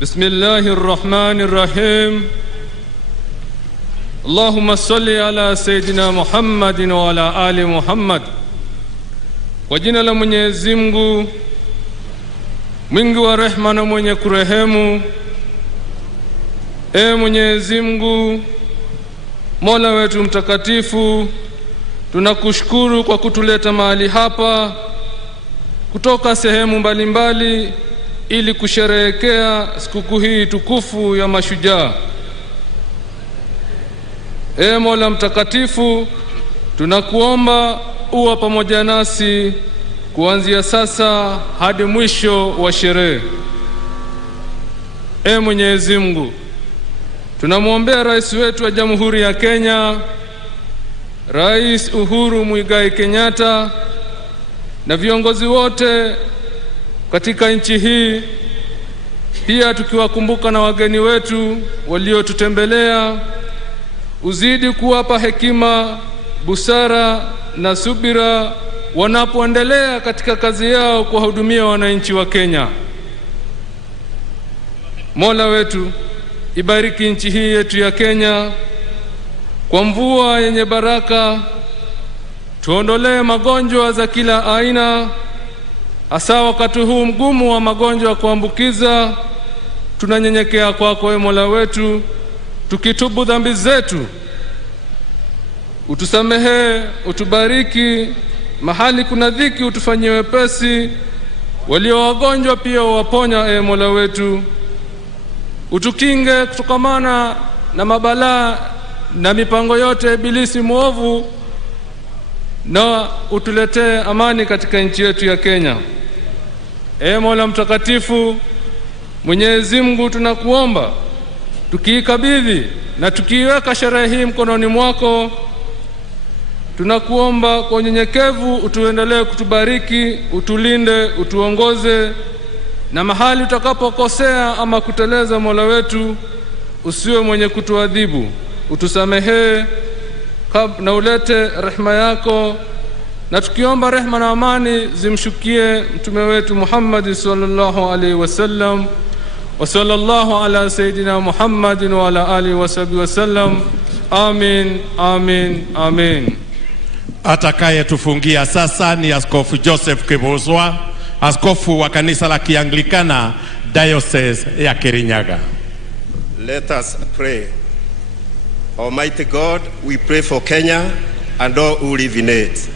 Bismillahir rahmanir rahim. Allahumma salli ala Sayyidina Muhammadin wa ala ali Muhammad. Kwa jina la Mwenyezi Mungu mwingi wa rehema na mwenye kurehemu. Mwenyezi Mungu Mola wetu mtakatifu, tunakushukuru kwa kutuleta mahali hapa kutoka sehemu mbalimbali ili kusherehekea sikukuu hii tukufu ya Mashujaa. Mola mtakatifu, tunakuomba uwa pamoja nasi kuanzia sasa hadi mwisho wa sherehe. Mwenyezi Mungu, tunamwombea rais wetu wa Jamhuri ya Kenya, Rais Uhuru Muigai Kenyatta, na viongozi wote katika nchi hii, pia tukiwakumbuka na wageni wetu waliotutembelea. Uzidi kuwapa hekima, busara na subira wanapoendelea katika kazi yao kuwahudumia wananchi wa Kenya. Mola wetu, ibariki nchi hii yetu ya Kenya kwa mvua yenye baraka, tuondolee magonjwa za kila aina, hasa wakati huu mgumu wa magonjwa ya kuambukiza. Tunanyenyekea kwako Mola wetu, tukitubu dhambi zetu. Utusamehe, utubariki, mahali kuna dhiki utufanyie wepesi, walio wagonjwa pia uwaponya Mola wetu. Utukinge kutokamana na mabalaa na mipango yote ibilisi mwovu, na utuletee amani katika nchi yetu ya Kenya. Mola mtakatifu, Mwenyezi Mungu, tunakuomba tukiikabidhi na tukiiweka sherehe hii mkononi mwako, tunakuomba kwa unyenyekevu utuendelee kutubariki, utulinde, utuongoze, na mahali utakapokosea ama kuteleza Mola wetu usiwe mwenye kutuadhibu, utusamehee na ulete rehema yako, na tukiomba rehema na amani zimshukie mtume wetu Muhammad sallallahu alaihi wasallam. Wa sallallahu ala sayidina Muhammadin wa ala alihi wa sahbihi wasallam. Amin, amin, amin. Atakayetufungia sasa ni Askofu Joseph Kibuzwa, askofu wa kanisa la Kianglikana Diocese ya Kirinyaga. Let us pray. Almighty God, we pray for Kenya and all who live in it.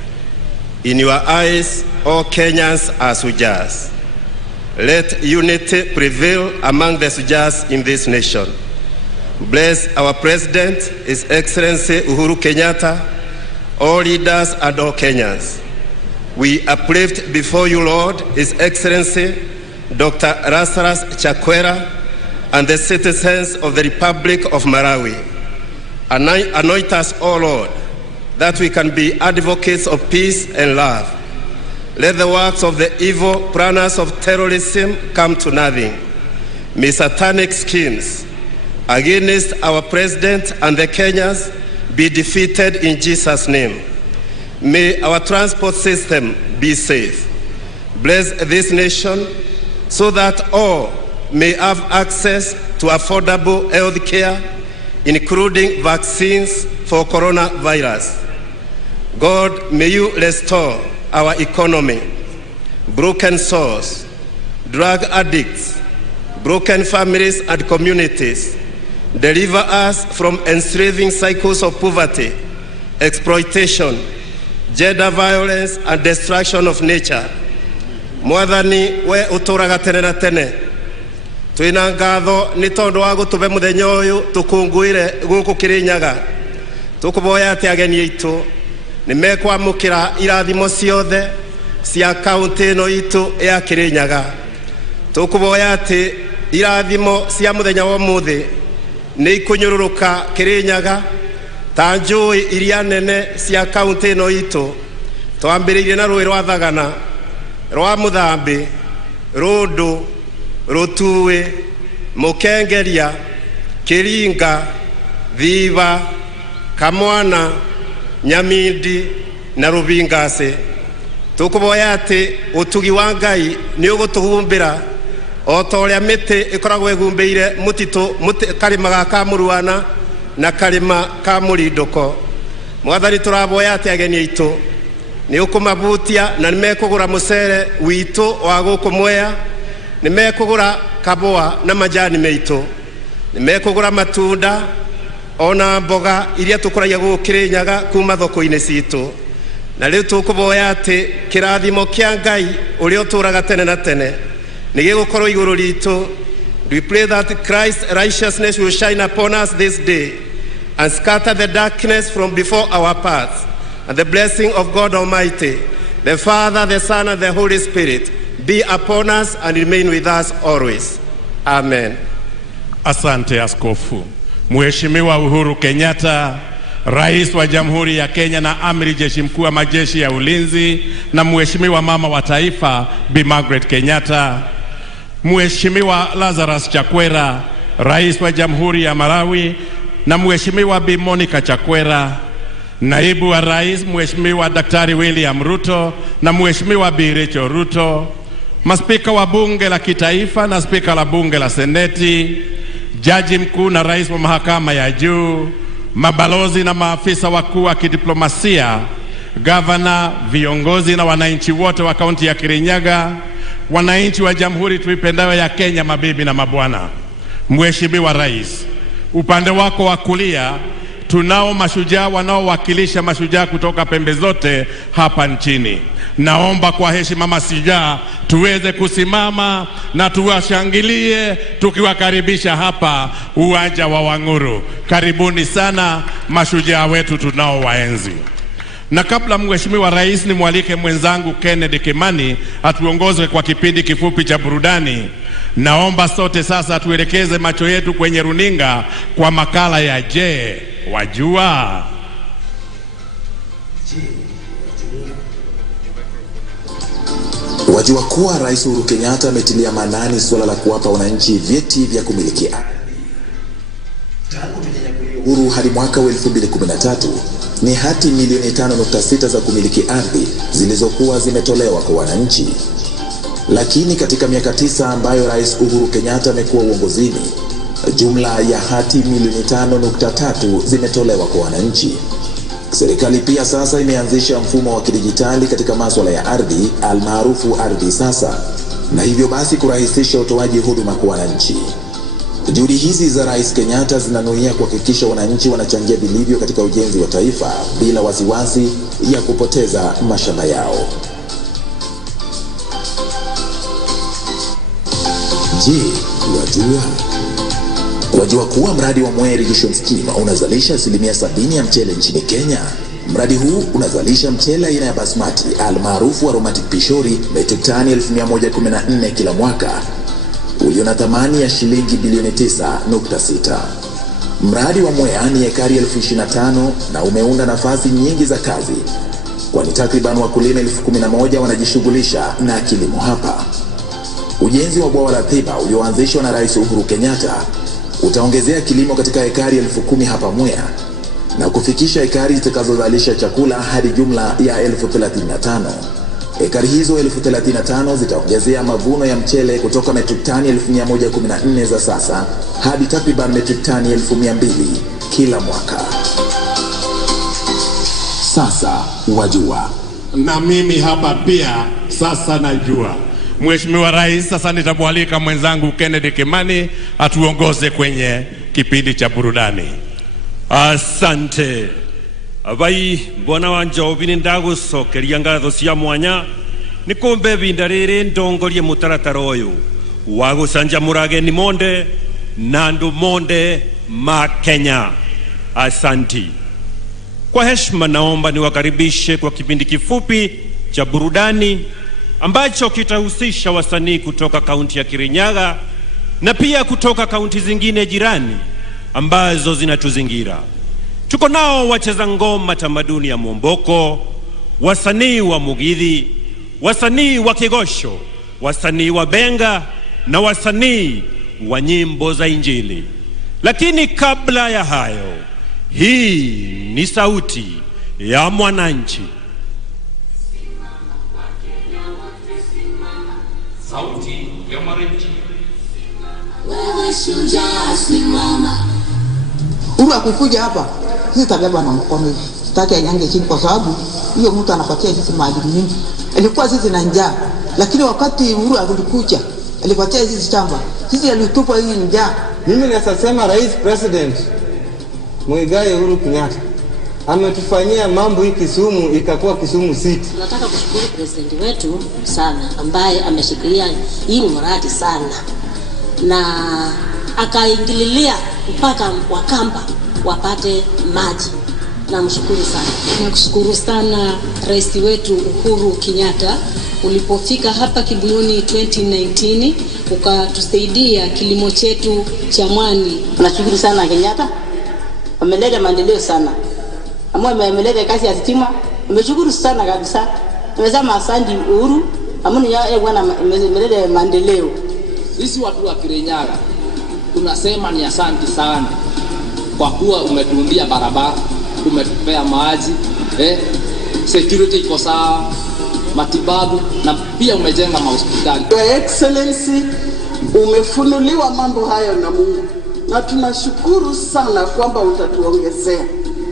In your eyes, all Kenyans are Sujas. Let unity prevail among the Sujas in this nation. Bless our President, His Excellency Uhuru Kenyatta, all leaders and all Kenyans. We uplift before you, Lord, His Excellency Dr. Lazarus Chakwera and the citizens of the Republic of Malawi. Anoint us, O Lord, that we can be advocates of peace and love. Let the works of the evil planners of terrorism come to nothing. May satanic schemes against our president and the Kenyans be defeated in Jesus' name. May our transport system be safe. Bless this nation so that all may have access to affordable health care, including vaccines for coronavirus. God, may you restore our economy. Broken souls, drug addicts, broken families and communities. Deliver us from enslaving cycles of poverty, exploitation, gender violence and destruction of nature. Mwathani we uturaga tene na tene. Twina ngatho ni tondu wa gutube muthenya uyu tukunguire guku Kirinyaga. Tukuboya ati ageni itu ni mekwamukira irathimo ciothe cia kaunti ino itu ya Kirinyaga. Tukuboya ati irathimo cia muthenya wa muthi ni ikunyururuka Kirinyaga ta njui iria nene cia kaunti ino itu. Twambiririe na rui rwa Thagana, rwa Muthambi, Rundu, Rutui, Mukengeria, Kiringa, Thiva, Kamwana, Nyamindi na Rubingase. Tukuboya ati utugi wa Ngai ni ugutuhumbira o ta uria miti ikoragwo igumbeire mutitu karima ga Kamuruana na karima ka Murinduko. Mwathani turaboya ati ageni aitu ni ukumabutia na nimekugura mucere witu wa guku Mwea, nimekugura kaboa na majani meitu, nimekugura matunda ona mboga iria tukuragia guku Kirinyaga kuma thoko-ini citu. Na riu tukuboya ati kirathimo kia Ngai uria uturaga tene na tene ni gigukorwo iguru ritu. We pray that Christ's righteousness will shine upon us this day and scatter the darkness from before our paths. And the blessing of God Almighty, the Father, the Son, and the Holy Spirit be upon us and remain with us always. Amen. Asante askofu. Mheshimiwa Uhuru Kenyatta, Rais wa Jamhuri ya Kenya na Amiri Jeshi Mkuu wa Majeshi ya Ulinzi, na Mheshimiwa Mama wa Taifa Bi Margaret Kenyatta, Mheshimiwa Lazarus Chakwera, Rais wa Jamhuri ya Malawi, na Mheshimiwa Bi Monica Chakwera, Naibu wa Rais Mheshimiwa Daktari William Ruto na Mheshimiwa Bi Rachel Ruto, maspika wa Bunge la Kitaifa na spika la Bunge la Seneti, Jaji Mkuu na Rais wa Mahakama ya Juu, mabalozi na maafisa wakuu wa kidiplomasia, gavana, viongozi na wananchi wote wa kaunti ya Kirinyaga, wananchi wa Jamhuri tuipendayo ya Kenya, mabibi na mabwana. Mheshimiwa Rais, upande wako wa kulia tunao mashujaa wanaowakilisha mashujaa kutoka pembe zote hapa nchini. Naomba kwa heshima mashujaa tuweze kusimama na tuwashangilie tukiwakaribisha hapa uwanja wa Wanguru. Karibuni sana mashujaa wetu tunao waenzi. Na kabla Mheshimiwa Rais, ni mwalike mwenzangu Kennedy Kimani atuongoze kwa kipindi kifupi cha burudani. Naomba sote sasa tuelekeze macho yetu kwenye runinga kwa makala ya Je, Wajua? Wajua kuwa Rais Uhuru Kenyatta ametilia maanani suala la kuwapa wananchi vyeti vya kumiliki ardhi. Tangu tunyanyakuliwa uhuru hadi mwaka wa 2013 ni hati milioni 5.6 za kumiliki ardhi zilizokuwa zimetolewa kwa wananchi. Lakini katika miaka 9 ambayo Rais Uhuru Kenyatta amekuwa uongozini, jumla ya hati milioni 5.3 zimetolewa kwa wananchi. Serikali pia sasa imeanzisha mfumo wa kidijitali katika masuala ya ardhi almaarufu ardhi sasa, na hivyo basi kurahisisha utoaji huduma kwa wananchi. Juhudi hizi za Rais Kenyatta zinanuia kuhakikisha wananchi wanachangia vilivyo katika ujenzi wa taifa bila wasiwasi ya kupoteza mashamba yao. Je, wajua kuwa mradi wa Mwea Irrigation Scheme unazalisha 70% ya mchele nchini Kenya? Mradi huu unazalisha mchele aina ya basmati almaarufu aromatic pishori metric tani 1114 kila mwaka, ulio na thamani ya shilingi bilioni 9.6. Mradi wa Mwea ni ekari 25,000 na umeunda nafasi nyingi za kazi, kwani takriban wakulima 11,000 wanajishughulisha na kilimo hapa. Ujenzi wa bwawa la Thiba ulioanzishwa na Rais Uhuru Kenyatta utaongezea kilimo katika ekari 10,000 hapa Mwea na kufikisha ekari zitakazozalisha chakula hadi jumla ya 35,000. Ekari hizo 35,000 zitaongezea mavuno ya mchele kutoka metric tani 1114 za sasa hadi takriban metric tani 1200 kila mwaka. Sasa wajua. Na mimi hapa pia sasa najua. Mheshimiwa Rais, sasa nitamwalika mwenzangu Kennedy Kimani atuongoze kwenye kipindi cha burudani. Asante. Abai mbona wanja obini ndagucokeria ngatho cia mwanya nikumbe binda riri ndongorie mutaratara uyu wa gucanjamura ageni monde na andu monde ma Kenya. Asanti. Kwa heshima naomba niwakaribishe kwa kipindi kifupi cha burudani ambacho kitahusisha wasanii kutoka kaunti ya Kirinyaga na pia kutoka kaunti zingine jirani ambazo zinatuzingira. Tuko nao wacheza ngoma tamaduni ya Mwomboko, wasanii wa Mugithi, wasanii wa Kigosho, wasanii wa Benga na wasanii wa nyimbo za Injili. Lakini kabla ya hayo, hii ni sauti ya mwananchi. Sauti ya mwananchi. Wewe shujaa simama. Uhuru akikuja hapa, sisi tabeba na mkono hivi. Sitaki anyange chini kwa sababu hiyo mtu anapatia sisi maadili mingi. Alikuwa sisi na njaa, lakini wakati Uhuru alikuja, alipatia sisi shamba. Sisi alitupa hii njaa. Mimi nasema Rais President Muigai Uhuru Kenyatta ametufanyia mambo hii Kisumu ikakuwa Kisumu City. Nataka kushukuru president wetu sana ambaye ameshikilia hii mradi sana na akaingililia mpaka Wakamba wapate maji. Namshukuru sana. Nakushukuru sana rais wetu Uhuru Kenyatta, ulipofika hapa Kibuyuni 2019 ukatusaidia kilimo chetu cha mwani. Nashukuru sana Kenyatta. Ameleta maendeleo sana. Ameleta kazi ya stima. Nimeshukuru sana kabisa. Nimesema asante Uhuru. Amuni yeye bwana ameleta maendeleo. Sisi watu wa Kirinyaga tunasema ni asante sana kwa kuwa umetuundia barabara, umetupea maji, security iko sawa, matibabu na pia umejenga mahospitali. Your Excellency, umefunuliwa mambo hayo na Mungu na tunashukuru sana kwamba utatuongezea.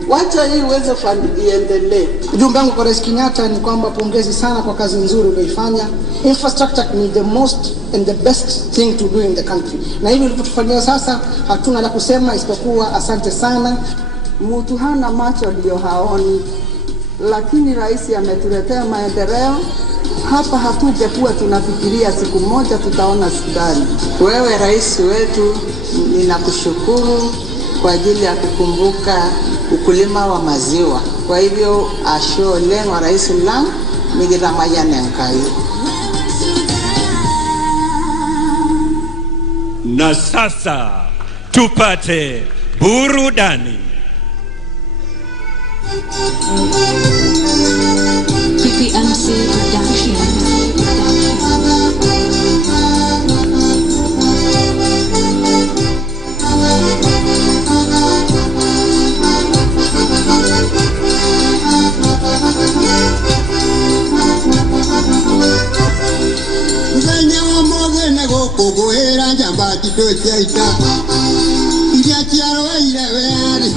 Wacha hii uweze iendelee. Ujumbe wangu kwa Rais Kenyatta ni kwamba pongezi sana kwa kazi nzuri uliyoifanya. Infrastructure ni the most and the best thing to do in the country. Na hivi ulipotufanyia sasa hatuna la kusema isipokuwa asante sana. Mtu hana macho ndio haoni, lakini rais ametuletea maendeleo. Hapa hatujakuwa tunafikiria siku moja tutaona sudani. Wewe rais wetu, ninakushukuru kwa ajili ya kukumbuka ukulima wa maziwa. Kwa hivyo ashole wa rais lang nigitamaya nenkai. Na sasa tupate burudani. PPMC Productions. Kuguhera njamba kitochaita iria ciarwaire weari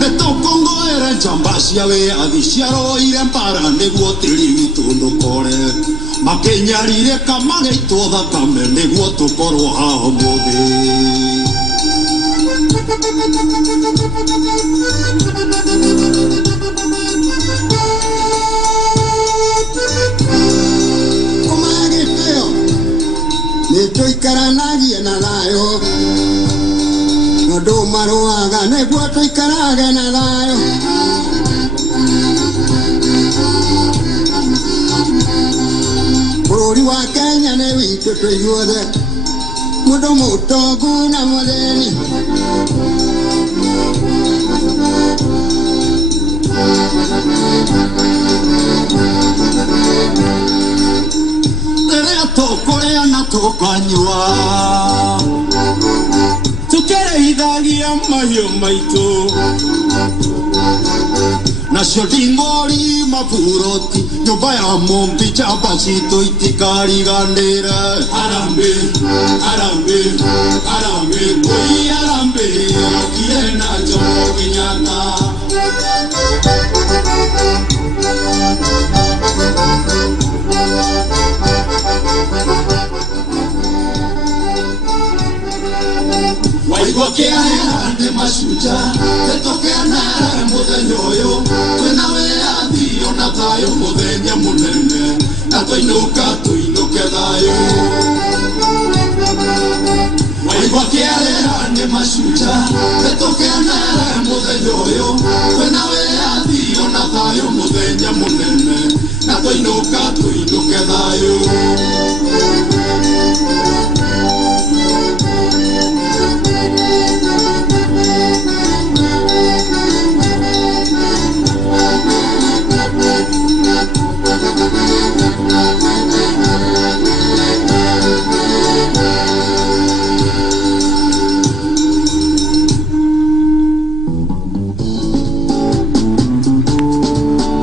nitukunguhera njamba cia wiathi ciarwaire mbara niguo tiri witũ ndũkore makinyarire kamagaitwo thakame niguo tũkorwo haha mũthĩ. Nituikaranagie na thayo nondu maruaga niguo tuikarage na thayo bũrũri wa Kenya nĩ witũ tũiguothe mũndũ mũtongu na mũthĩni tukuria na tukanyua tukireithagia mahiũ maitũ nacio nding'ori maburoti nyũmba ya mũmbi njamba citũ itikariganĩre. Harambĩ harambĩ harambĩ kũi harambĩ okire na Jomo Kenyatta. Waigua kĩarĩra Mashujaa nĩtũkenere mũthenya ũyũ twĩna wĩyathi ona thayũ mũthenya mũnene na twainũka tũinũke thayũ. Waigua kĩarĩra Mashujaa nĩtũkenere mũthenya ũyũ twĩna wĩyathi ona thayũ mũthenya mũnene na twainũka tũinũke thayũ.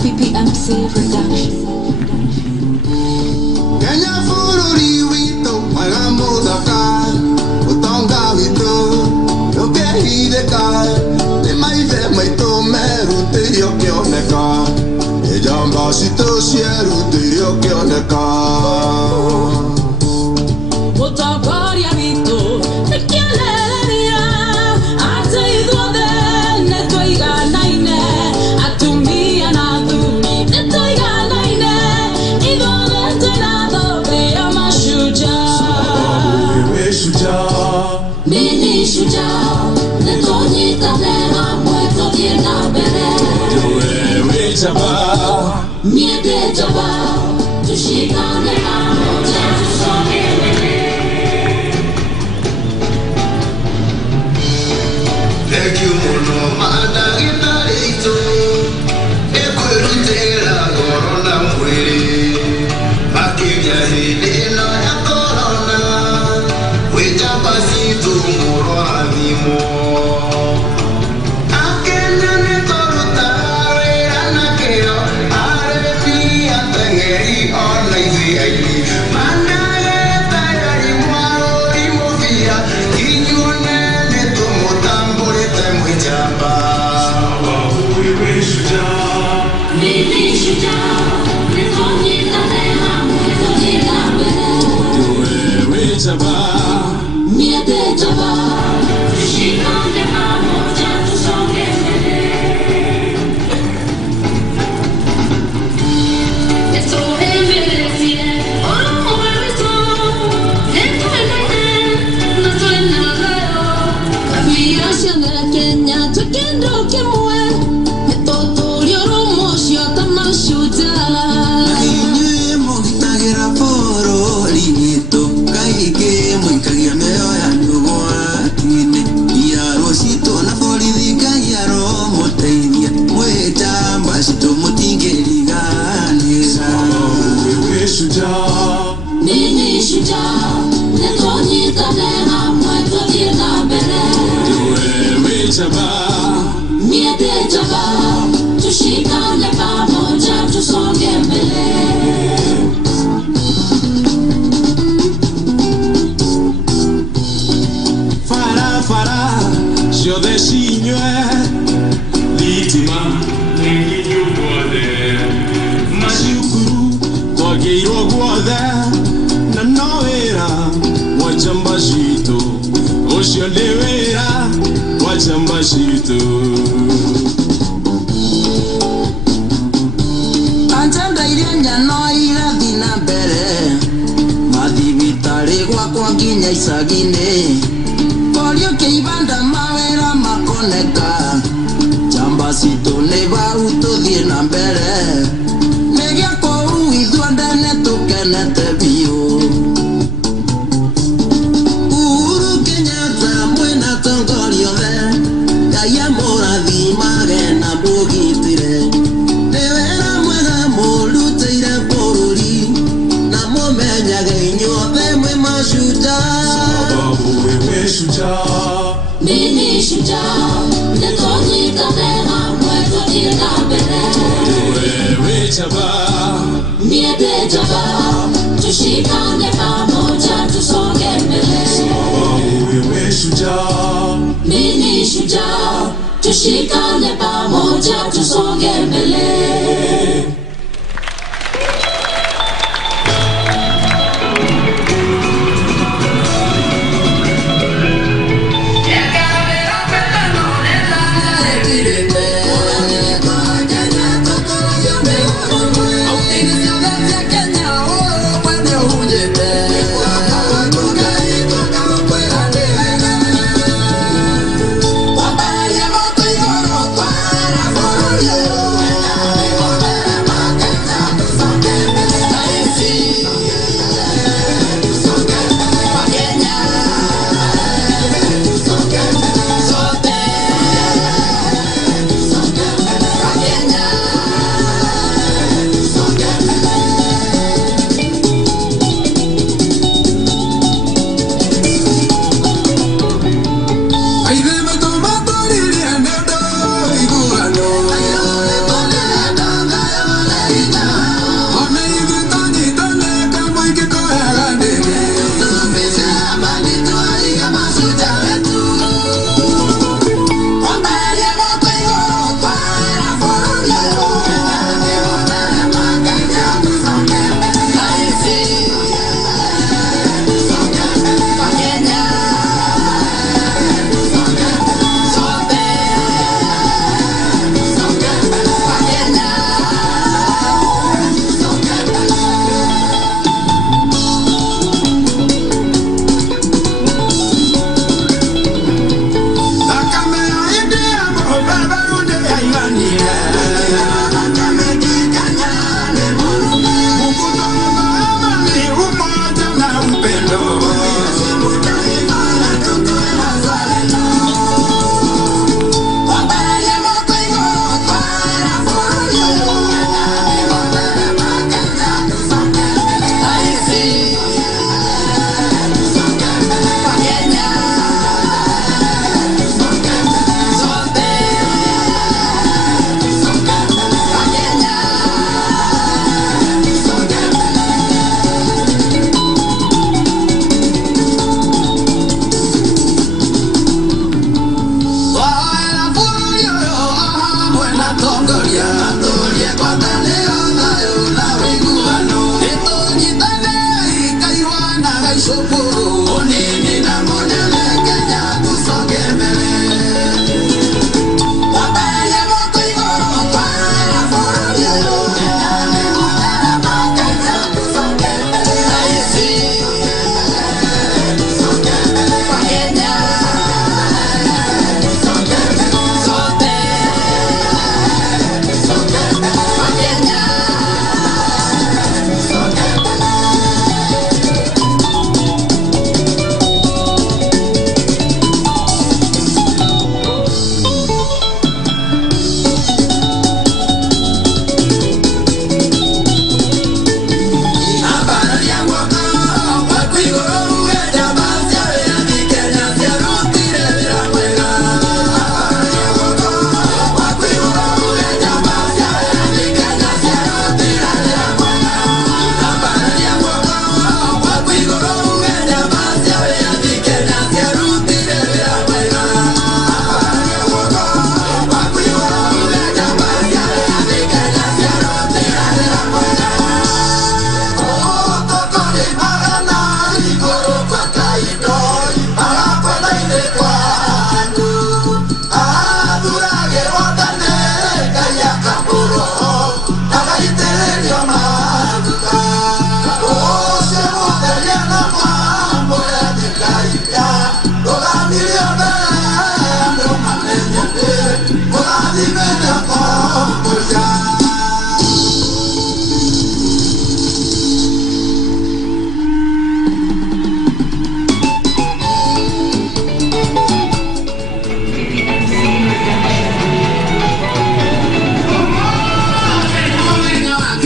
PPMC Productions. Kenya bũrũri witũ mwega mũthaka ũtonga witũ ndũngĩhithĩka nĩ maithe maitũ merutĩire ũkĩoneka nĩ njamba citũ cierutĩire ũkĩoneka. Mũtongoria witũ nĩ kĩonereria atĩ ithuothe nĩ tũiganaine, atumia na athuri nĩ tũiganaine, ithuothe twĩna thũmbĩ ya Mashujaa. Wewe shujaa, Mimi shujaa, nĩ tũnyitane hamwe tũthiĩ na mbere. wewe njamba, Niĩ ndĩ njamba, tushikane pamoja tusonge mbele. thank you mũno mandagĩtarĩ aitũ nĩ kwĩrutĩra ngoro na mwĩrĩ makĩria hĩndĩ ĩno ya korona kwĩ njamba citũ mũrathimwo. Akenya nĩ tũrutaga wĩra na kĩyo arĩmi ateng'eri ona ithiainĩ mandagĩtarĩ mwarũri mũbira inyuone nĩ tũmũtambũrĩte mwĩ njamba. Wewe shujaa, Mimi shujaa, nĩ tũnyitane hamwe tũthiĩ na mbere. wewe njamba, Niĩ ndĩ njamba, tushikane pamoja tusonge mbele. Nĩtũhĩmbĩrĩtie ũrũmwe witũ, nĩ twendaine na twĩna thayũ. Kabira ciothe Kenya twĩ kĩndũ kĩmwe, nĩ tũtũũria ũrũmwe ũcio ta Mashujaa. inyuĩ mũgitagĩra bũrũri witũ kaingĩ mũikagia mĩoyo yanyu Tugeirwo guothe na no wĩra wa njamba citũ, ũcio nĩ wĩra wa njamba citũ. Ajenda iria njano irathi na mbere, mathibitarĩ gwakwa nginya icagi-inĩ, polio kĩibanda mawĩra makoneka, njamba citũ nĩ bau tũthiĩ na mbere, nĩ gĩakũu ithuothe nĩ tũkenete biũ. Uhuru Kenyatta mwĩna tongoria othe, Ngai amũrathimage na mũgitĩre, nĩ wĩra mwega mũrutĩire bũrũri, na mũmenyage inyuothe mwĩ mashujaa. Sababu wewe shujaa, mimi shujaa, nitonyikane hamwe tuthiĩ na mbere. Wewe jabaa, niende jabaa, tushikane pamoja tusonge mbele. sababu wewe shujaa, mimi shujaa, tushikane pamoja tusonge mbele. Baba ya moto igoro para bororio.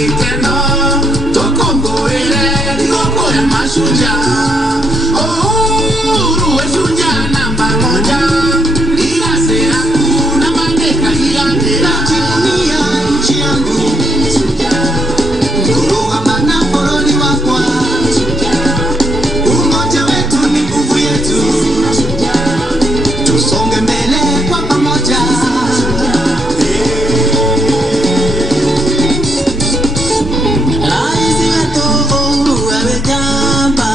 kitendo tukumbuile ngoko ya mashujaa. Uhuru we shujaa namba moja, ilase hakuna mateka ilandela. Najivunia nchi yangu, nguruwa manaforoni wakwa, umoja wetu ni nguvu yetu, tusonge mbele kwa pamoja. Raisi wetu Uhuru amejamba,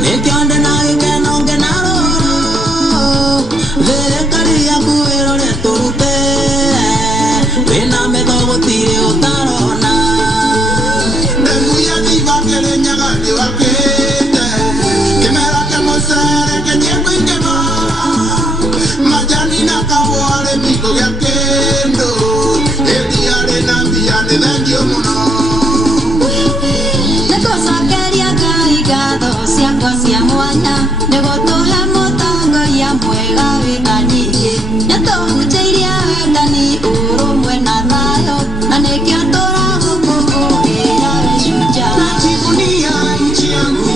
nikionde na ikenonge na roro, serikali ya kuwero leturute, wena metogotire utarona. Mbegu ya diva Kirinyaga niwakite, kimera kemusere kenyeko ingema, majani na kawale miko ya kendo, ediare na mbiyane thank you muno. Nĩtũcokeria Ngai ngatho ciakwa cia mwanya nĩgũtũhe mũtongoria mwega wĩna nyingĩ, nĩtũhunjĩirie wendani, ũrũmwe na thayũ, na nĩkĩo tũragũkũngũĩra we shujaa. Najivunia nchi yangu,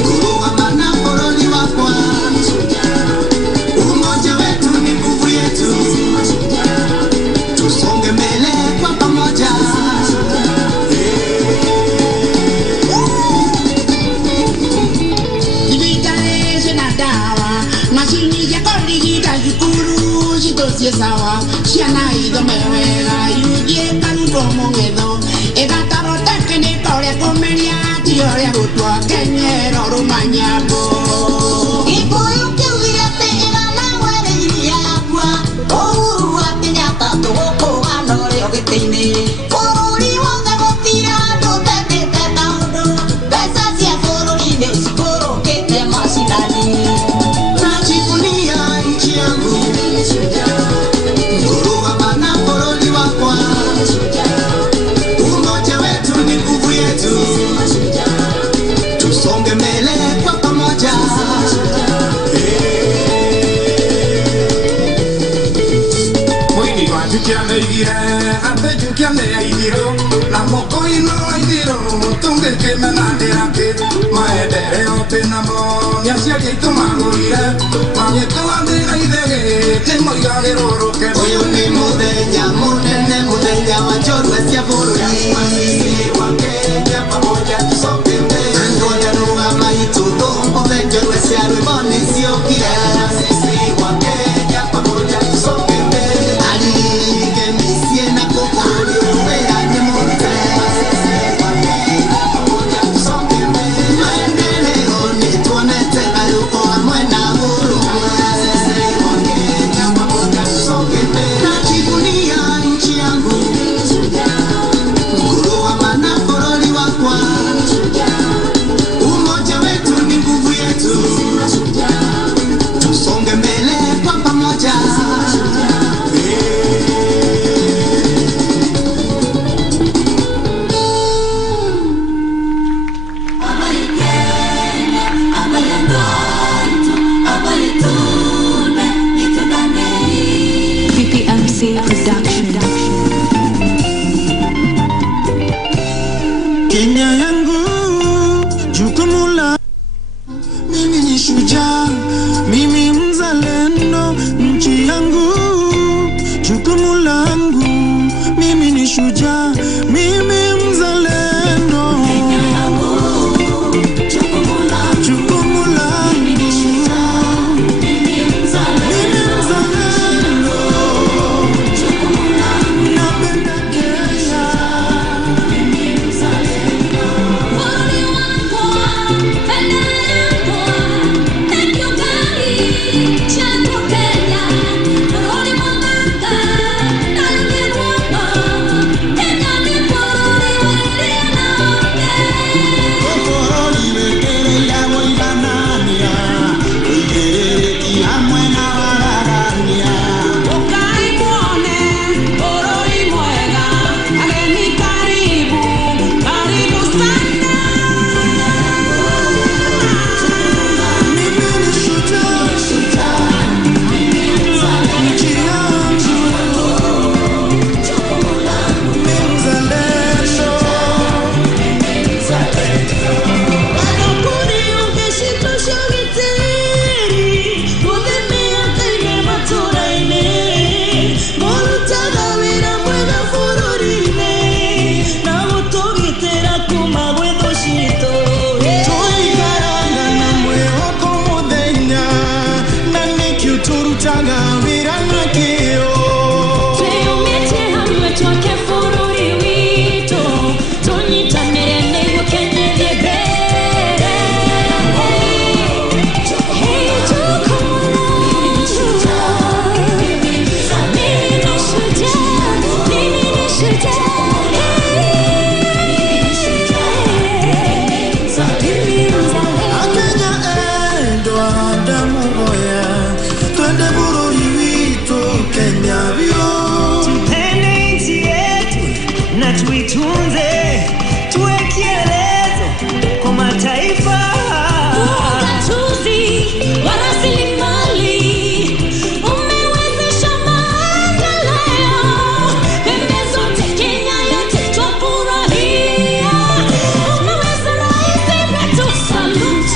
nguruwa manaforoni wakwa, umoja wetu ni nguvu yetu, tusonge mbele kwa pamoja. Digitalishe na dawa, mashini ya kudigita shukuru shitosie sawa, ciana ithomewega yujie kanutwo mũng'etho, ĩgataro tekinĩka ũrĩa kũmeria ti ũrĩa gũtua kenyero rũmanyambo. Gĩkũyũ kĩugire atĩ ĩgana mwereria yakua, Uhuru wa Kenyatta tũgũkũgana ũrĩo gĩtĩ-inĩ, bũrũri wothe gũtirĩ handũ ũtetĩte kaũndũ, mbeca cia bũrũri-inĩ cikũrũkĩte macinani. Najivunia nchi yangu, nguruwa manaforoni wakwa, umoja wetu ni nguvu yetu, tusonge mbele kwa pamoja. Mwini wajukia neigire, ate jukia neaithiro, na moko ino aithiro, tungeke menandirake, maendeleo tenamo, niaciaria itumagũrire, magĩtũathĩra ithege, tĩmoigagĩrũrũke. Ũyũ nĩ mũthenya mũnene, mũthenya wa njorua cia bũrũri. Sisi wa Kenya pamoja tusonge mbele, ngoja rũgama itũthũmbũthe, njorua cia rwĩmbo nĩciũkire. Sisi wa Kenya pamoja tusonge mbele, aririke mĩciĩ na kũbũrũri wĩra nĩ mũrute. Sisi wa Kenya pamoja tusonge mbele, maendeleo nĩtuonete gayũko hamwe na ũrũmwe. Sisi wa Kenya pamoja tusonge mbele. Najivunia nchi yangu, nguruwa manaforoni wakwa, umoja wetu ni nguvu yetu, tusonge mbele kwa pamoja. PPMC Production. Kenya yangu, jukumu la mimi ni shujaa, mimi mzalendo, nchi yangu, jukumu langu, mimi ni shujaa, mimi mzalendo. Jukumu langu, mimi mzalendo, napenda Kenya. tuitunze, tuwe kielezo kwa mataifa. Ugatuzi wa rasilimali umewezesha maendeleo pembe zote, Kenya yote twafurahia. Umeweza rais wetu, salute.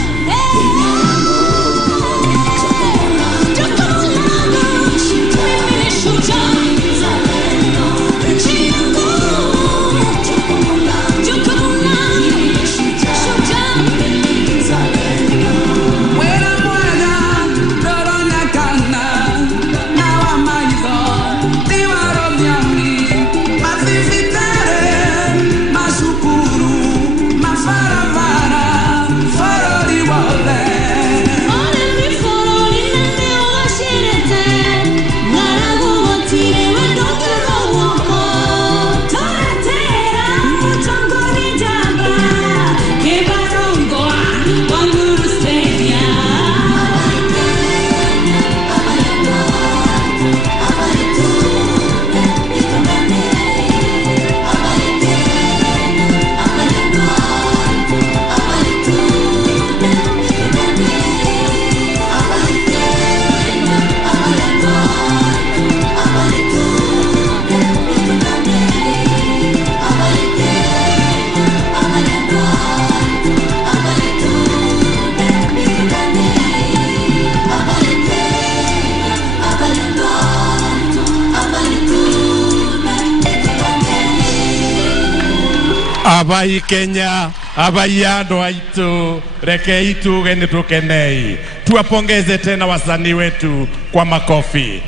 Mimi ni shujaa. Abai Kenya, abai ando aitu, reke itu geni tukenei. Tuwapongeze tena wasanii wetu kwa makofi.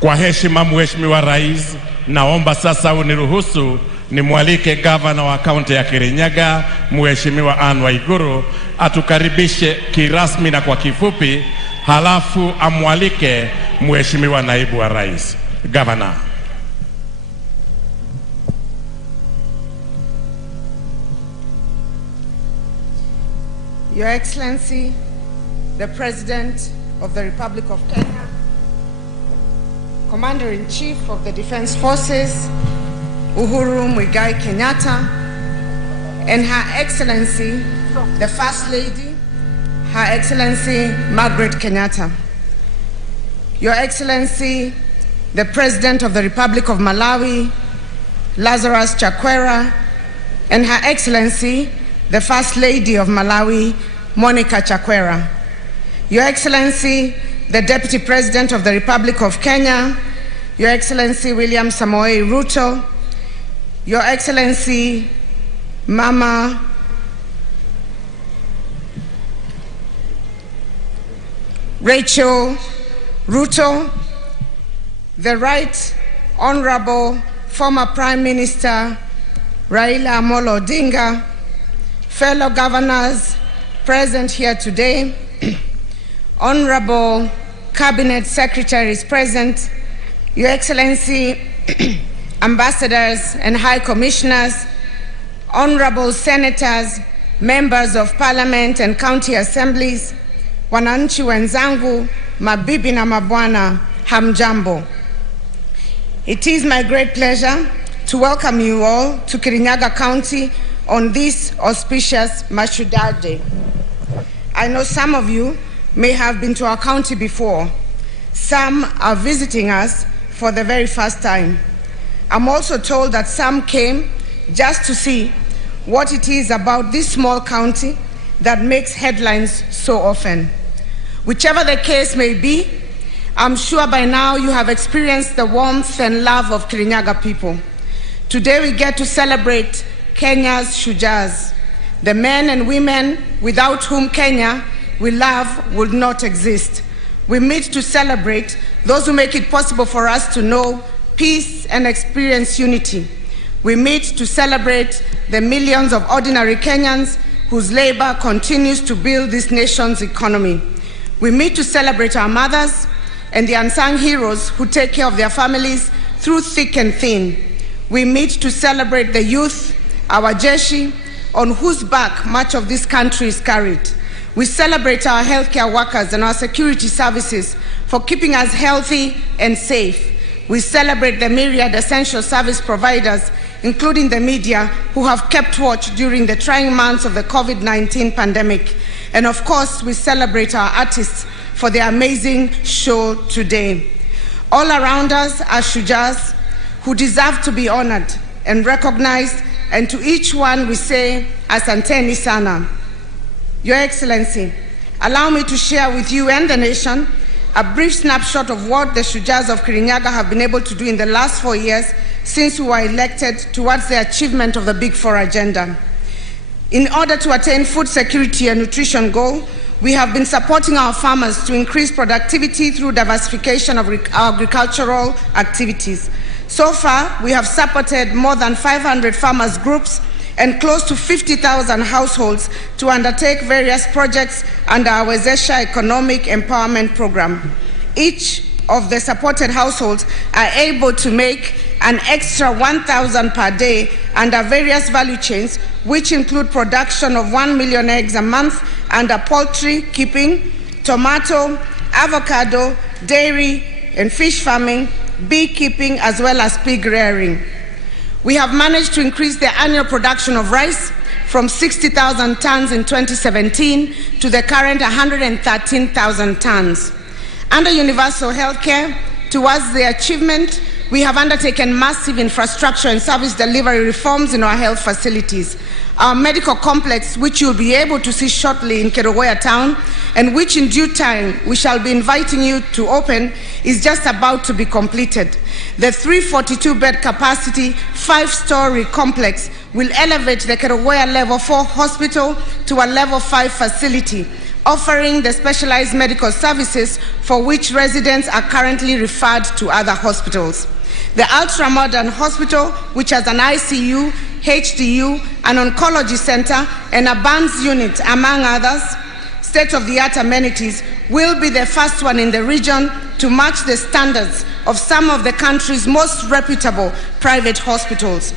Kwa heshima Mheshimiwa Rais, naomba sasa uniruhusu nimwalike gavana wa kaunti ya Kirinyaga, Mheshimiwa Anne Waiguru, atukaribishe kirasmi na kwa kifupi, halafu amwalike Mheshimiwa naibu wa Rais. Gavana. Your Excellency, the President of the Republic of Kenya, Commander-in-Chief of the Defense Forces, Uhuru Muigai Kenyatta, and Her Excellency, the First Lady, Her Excellency Margaret Kenyatta. Your Excellency, the President of the Republic of Malawi, Lazarus Chakwera, and Her Excellency, the First Lady of Malawi, Monica Chakwera. Your Excellency, the Deputy President of the Republic of Kenya, Your Excellency William Samoei Ruto, Your Excellency Mama Rachel Ruto, the Right Honorable former Prime Minister Raila Amolo Odinga, fellow governors present here today, honorable cabinet secretaries present, Your Excellency, ambassadors and high commissioners, honorable senators, members of parliament and county assemblies, wananchi wenzangu, mabibi na mabwana, hamjambo. It is my great pleasure to welcome you all to Kirinyaga County on this auspicious Mashujaa Day. I know some of you may have been to our county before. Some are visiting us for the very first time. I'm also told that some came just to see what it is about this small county that makes headlines so often. Whichever the case may be, I'm sure by now you have experienced the warmth and love of Kirinyaga people. Today we get to celebrate Kenya's Shujaas, the men and women without whom Kenya we love would not exist. We meet to celebrate those who make it possible for us to know peace and experience unity. We meet to celebrate the millions of ordinary Kenyans whose labor continues to build this nation's economy. We meet to celebrate our mothers and the unsung heroes who take care of their families through thick and thin. We meet to celebrate the youth, our Jeshi, on whose back much of this country is carried. We celebrate our healthcare workers and our security services for keeping us healthy and safe. we celebrate the myriad essential service providers, including the media, who have kept watch during the trying months of the COVID-19 pandemic. And of course, we celebrate our artists for their amazing show today. All around us are Shujaas who deserve to be honored and recognized, and to each one we say, Asanteni sana. Your Excellency, allow me to share with you and the nation a brief snapshot of what the Shujaas of Kirinyaga have been able to do in the last 4 years since we were elected towards the achievement of the Big Four agenda. In order to attain food security and nutrition goal, we have been supporting our farmers to increase productivity through diversification of agricultural activities. So far, we have supported more than 500 farmers groups and close to 50,000 households to undertake various projects under our Wezesha Economic Empowerment Program. Each of the supported households are able to make an extra 1,000 per day under various value chains, which include production of 1 million eggs a month under poultry keeping, tomato, avocado, dairy and fish farming, beekeeping, as well as pig rearing. We have managed to increase the annual production of rice from 60,000 tons in 2017 to the current 113,000 tons. Under universal healthcare, towards the achievement, we have undertaken massive infrastructure and service delivery reforms in our health facilities. Our medical complex, which you'll be able to see shortly in Kirinyaga town, and which in due time we shall be inviting you to open, is just about to be completed. The 342-bed capacity, 5-story complex will elevate the Kirinyaga Level 4 hospital to a Level 5 facility, offering the specialized medical services for which residents are currently referred to other hospitals. The ultra-modern hospital, which has an ICU, HDU, an oncology center, and a burns unit, among others, state-of-the-art amenities, will be the first one in the region to match the standards of some of the country's most reputable private hospitals.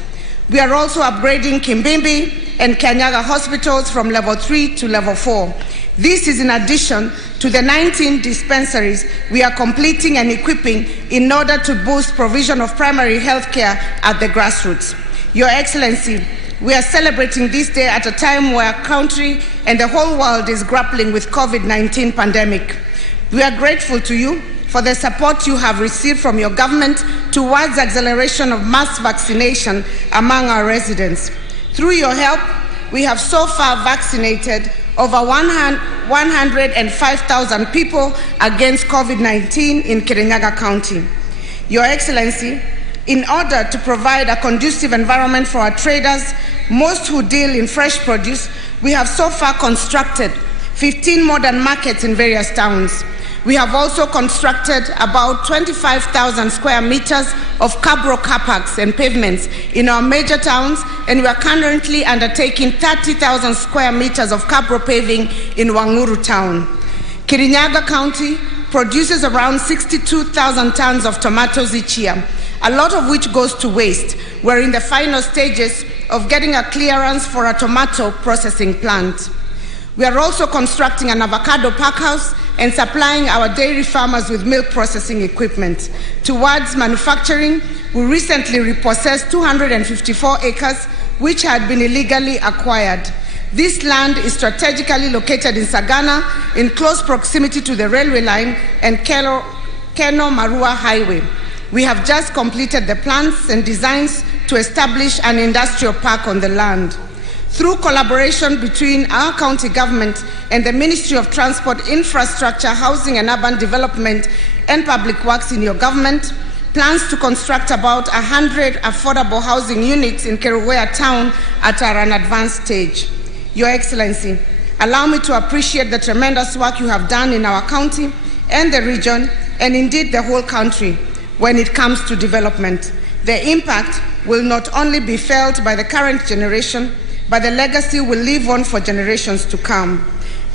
We are also upgrading Kimbimbi and Kirinyaga hospitals from Level 3 to Level 4. This is in addition to the 19 dispensaries we are completing and equipping in order to boost provision of primary health care at the grassroots. Your Excellency, we are celebrating this day at a time where our country and the whole world is grappling with COVID-19 pandemic. We are grateful to you for the support you have received from your government towards acceleration of mass vaccination among our residents. Through your help, we have so far vaccinated over 105,000 people against COVID-19 in Kirinyaga County. Your Excellency, in order to provide a conducive environment for our traders, most who deal in fresh produce, we have so far constructed 15 modern markets in various towns. We have also constructed about 25,000 square meters of cabro car parks and pavements in our major towns, and we are currently undertaking 30,000 square meters of cabro paving in Wanguru town. Kirinyaga County produces around 62,000 tons of tomatoes each year, a lot of which goes to waste. We're in the final stages of getting a clearance for a tomato processing plant. We are also constructing an avocado packhouse and supplying our dairy farmers with milk processing equipment. Towards manufacturing, we recently repossessed 254 acres which had been illegally acquired. This land is strategically located in Sagana in close proximity to the railway line and Keno-Marua Highway. We have just completed the plans and designs to establish an industrial park on the land. Through collaboration between our county government and the Ministry of Transport, Infrastructure, Housing and Urban Development and Public Works in your government, plans to construct about 100 affordable housing units in Kirinyaga town are an advanced stage. Your Excellency, allow me to appreciate the tremendous work you have done in our county and the region, and indeed the whole country, when it comes to development. The impact will not only be felt by the current generation, but the legacy will live on for generations to come.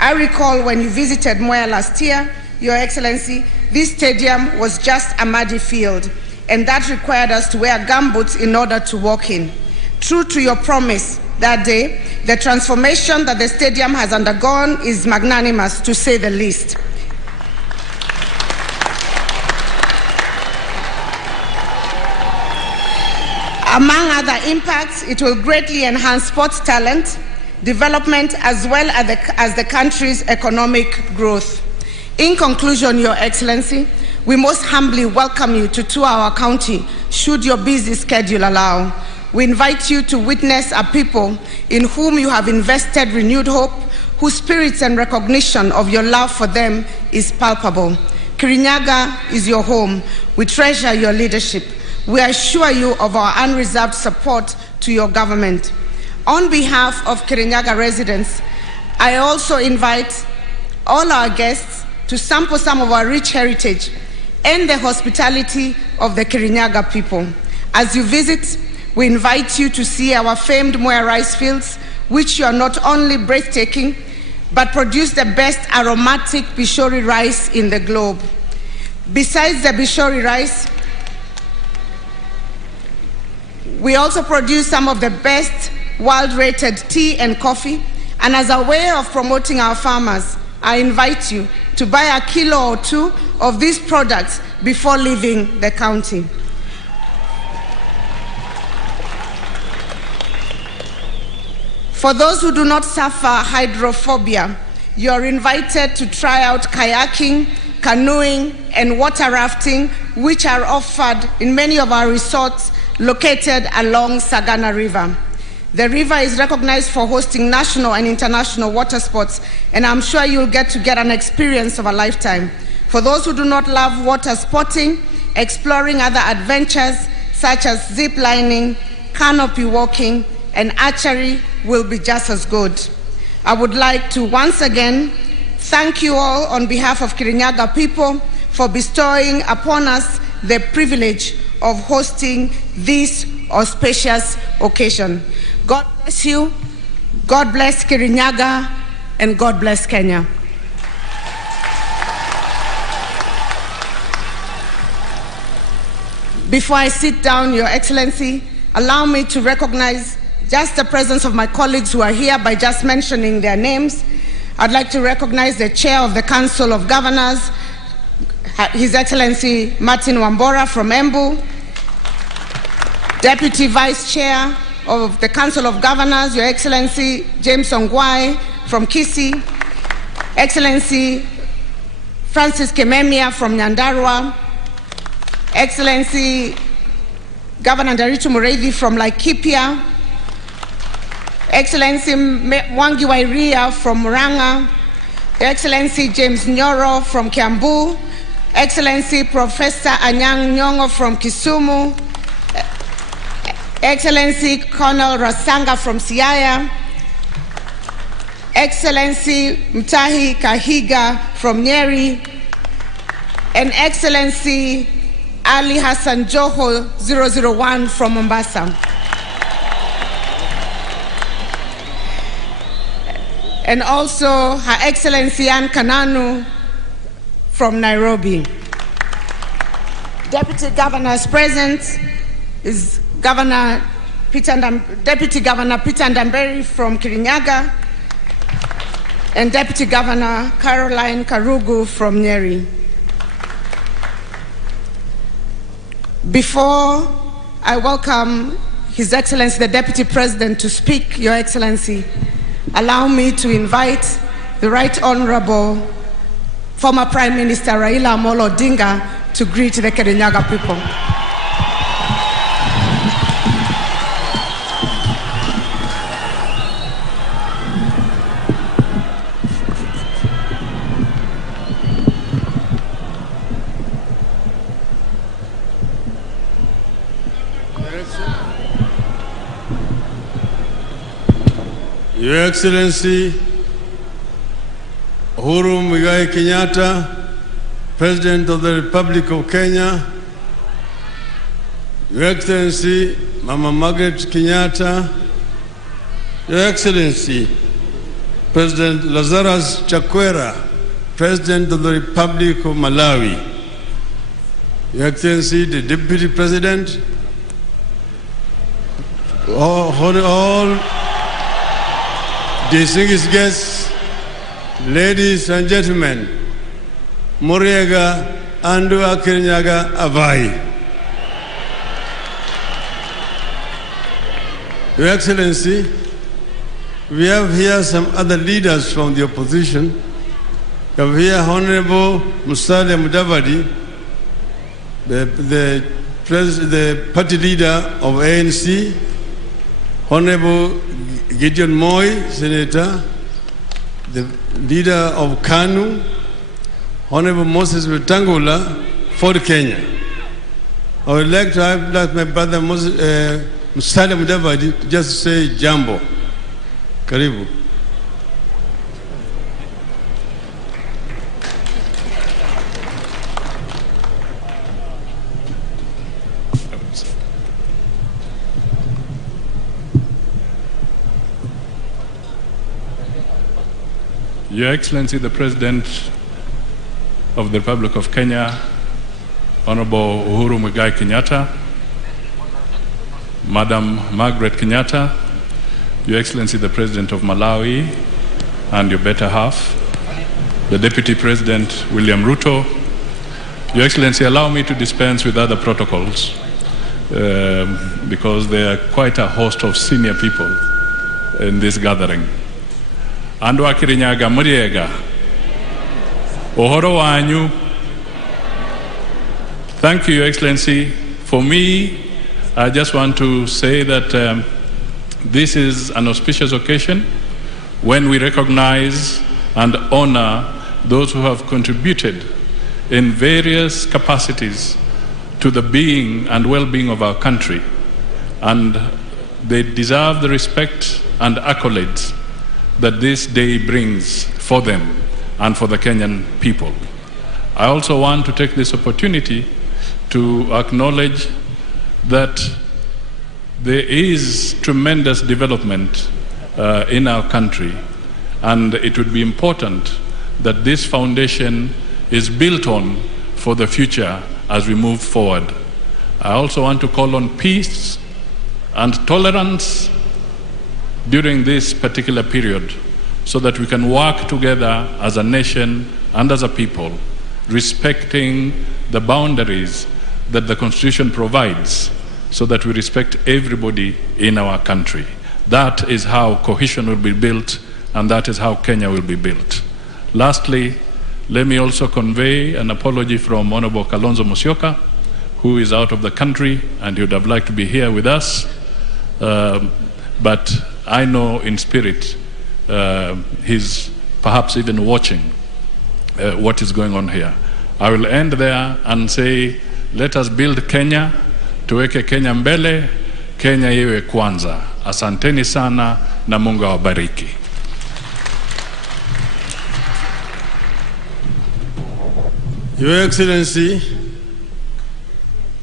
I recall when you visited Mwea last year, Your Excellency, this stadium was just a muddy field, and that required us to wear gumboots in order to walk in. True to your promise that day, the transformation that the stadium has undergone is magnanimous, to say the least. Among other impacts, it will greatly enhance sports talent, development, as well as the country's economic growth. In conclusion, Your Excellency, we most humbly welcome you to tour our county, should your busy schedule allow. We invite you to witness a people in whom you have invested renewed hope, whose spirits and recognition of your love for them is palpable. Kirinyaga is your home. We treasure your leadership. We assure you of our unreserved support to your government. On behalf of Kirinyaga residents, I also invite all our guests to sample some of our rich heritage and the hospitality of the Kirinyaga people. As you visit, we invite you to see our famed Moya rice fields, which are not only breathtaking, but produce the best aromatic Bishori rice in the globe. Besides the Bishori rice, we also produce some of the best world-rated tea and coffee. And as a way of promoting our farmers, I invite you to buy a kilo or two of these products before leaving the county. For those who do not suffer hydrophobia, you are invited to try out kayaking, canoeing, and water rafting, which are offered in many of our resorts located along Sagana River. The river is recognized for hosting national and international water sports, and I'm sure you'll get an experience of a lifetime. For those who do not love water sporting, exploring other adventures such as zip lining, canopy walking, and archery will be just as good. I would like to once again thank you all on behalf of Kirinyaga people for bestowing upon us the privilege of hosting this auspicious occasion. God bless you, God bless Kirinyaga, and God bless Kenya. Before I sit down, Your Excellency, allow me to recognize just the presence of my colleagues who are here by just mentioning their names. I'd like to recognize the Chair of the Council of Governors, His Excellency Martin Wambora from Embu, Deputy Vice Chair of the Council of Governors, Your Excellency James Ongwai from Kisii, Excellency Francis Kememia from Nyandarua, Excellency Governor Nderitu Mureithi from Laikipia, Excellency Mwangi Wairia from Murang'a, Excellency James Nyoro from Kiambu, Excellency Professor Anyang' Nyong'o from Kisumu, Excellency Colonel Rasanga from Siaya, Excellency Mtahi Kahiga from Nyeri, and Excellency Ali Hassan Joho 001 from Mombasa. And also Her Excellency Anne Kananu from Nairobi. Deputy Governors present is Deputy Governor Peter Ndamberi from Kirinyaga and Deputy Governor Caroline Karugu from Nyeri. Before I welcome His Excellency the Deputy President to speak, Your Excellency, allow me to invite the Right Honorable former Prime Minister Raila Amolo Odinga to greet the Kirinyaga people. Your Excellency Uhuru Muigai Kenyatta, President of the Republic of Kenya, Your Excellency Mama Margaret Kenyatta, Your Excellency President Lazarus Chakwera, President of the Republic of Malawi, Your Excellency the Deputy President, all distinguished guests, ladies and gentlemen, Muriega Andua Kirinyaga Avai. Your Excellency, we have here some other leaders from the opposition. We have here Honorable Musalia Mudavadi, the party leader of ANC, Honorable Gideon Moi, Senator, the leader of KANU, Honorable Moses Wetangula, for Kenya. I would like to have my brother Musalia Mudavadi to just say jambo. Karibu. Your Excellency, the President of the Republic of Kenya, Honorable Uhuru Muigai Kenyatta, Madam Margaret Kenyatta, Your Excellency, the President of Malawi, and your better half, the Deputy President, William Ruto. Your Excellency, allow me to dispense with other protocols because there are quite a host of senior people in this gathering. Andu a Kirinyaga muriega. Ohoro wanyu. Thank you, Your Excellency. For me, I just want to say that this is an auspicious occasion when we recognize and honor those who have contributed in various capacities to the being and well-being of our country. And they deserve the respect and accolades that this day brings for them and for the Kenyan people. I also want to take this opportunity to acknowledge that there is tremendous development in our country, and it would be important that this foundation is built on for the future as we move forward. I also want to call on peace and tolerance during this particular period so that we can work together as a nation and as a people, respecting the boundaries that the Constitution provides so that we respect everybody in our country. That is how cohesion will be built, and that is how Kenya will be built. Lastly, let me also convey an apology from Honorable Kalonzo Musyoka, who is out of the country and he would have liked to be here with us. But I know in spirit he's perhaps even watching what is going on here. I will end there and say, let us build Kenya, tuweke Kenya mbele, Kenya iwe kwanza. Asanteni sana na Mungu awabariki. Your Excellency,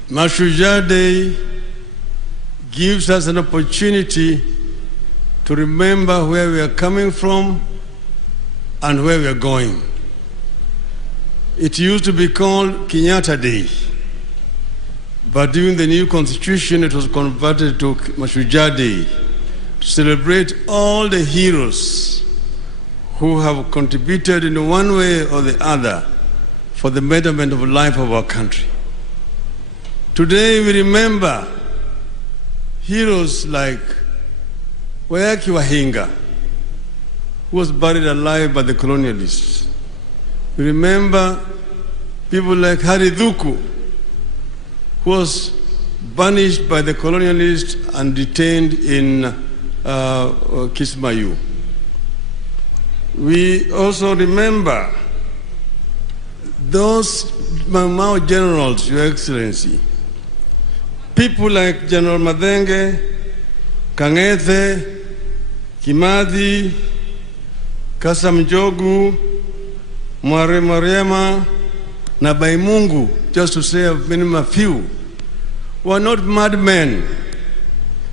Mashujaa Day gives us an opportunity to remember where we are coming from and where we are going. It used to be called Kenyatta Day, but during the new constitution it was converted to Mashujaa Day to celebrate all the heroes who have contributed in one way or the other for the betterment of life of our country. Today we remember heroes like Wayaki Wahinga, who was buried alive by the colonialists. We remember people like Hari Dhuku, who was banished by the colonialists and detained in Kismayu. We also remember those Mao generals, Your Excellency. People like General Madenge, Kang'ethe, Kimathi, Kasam Jogu, Mware Mariema, na Baimungu, just to say a few, were not madmen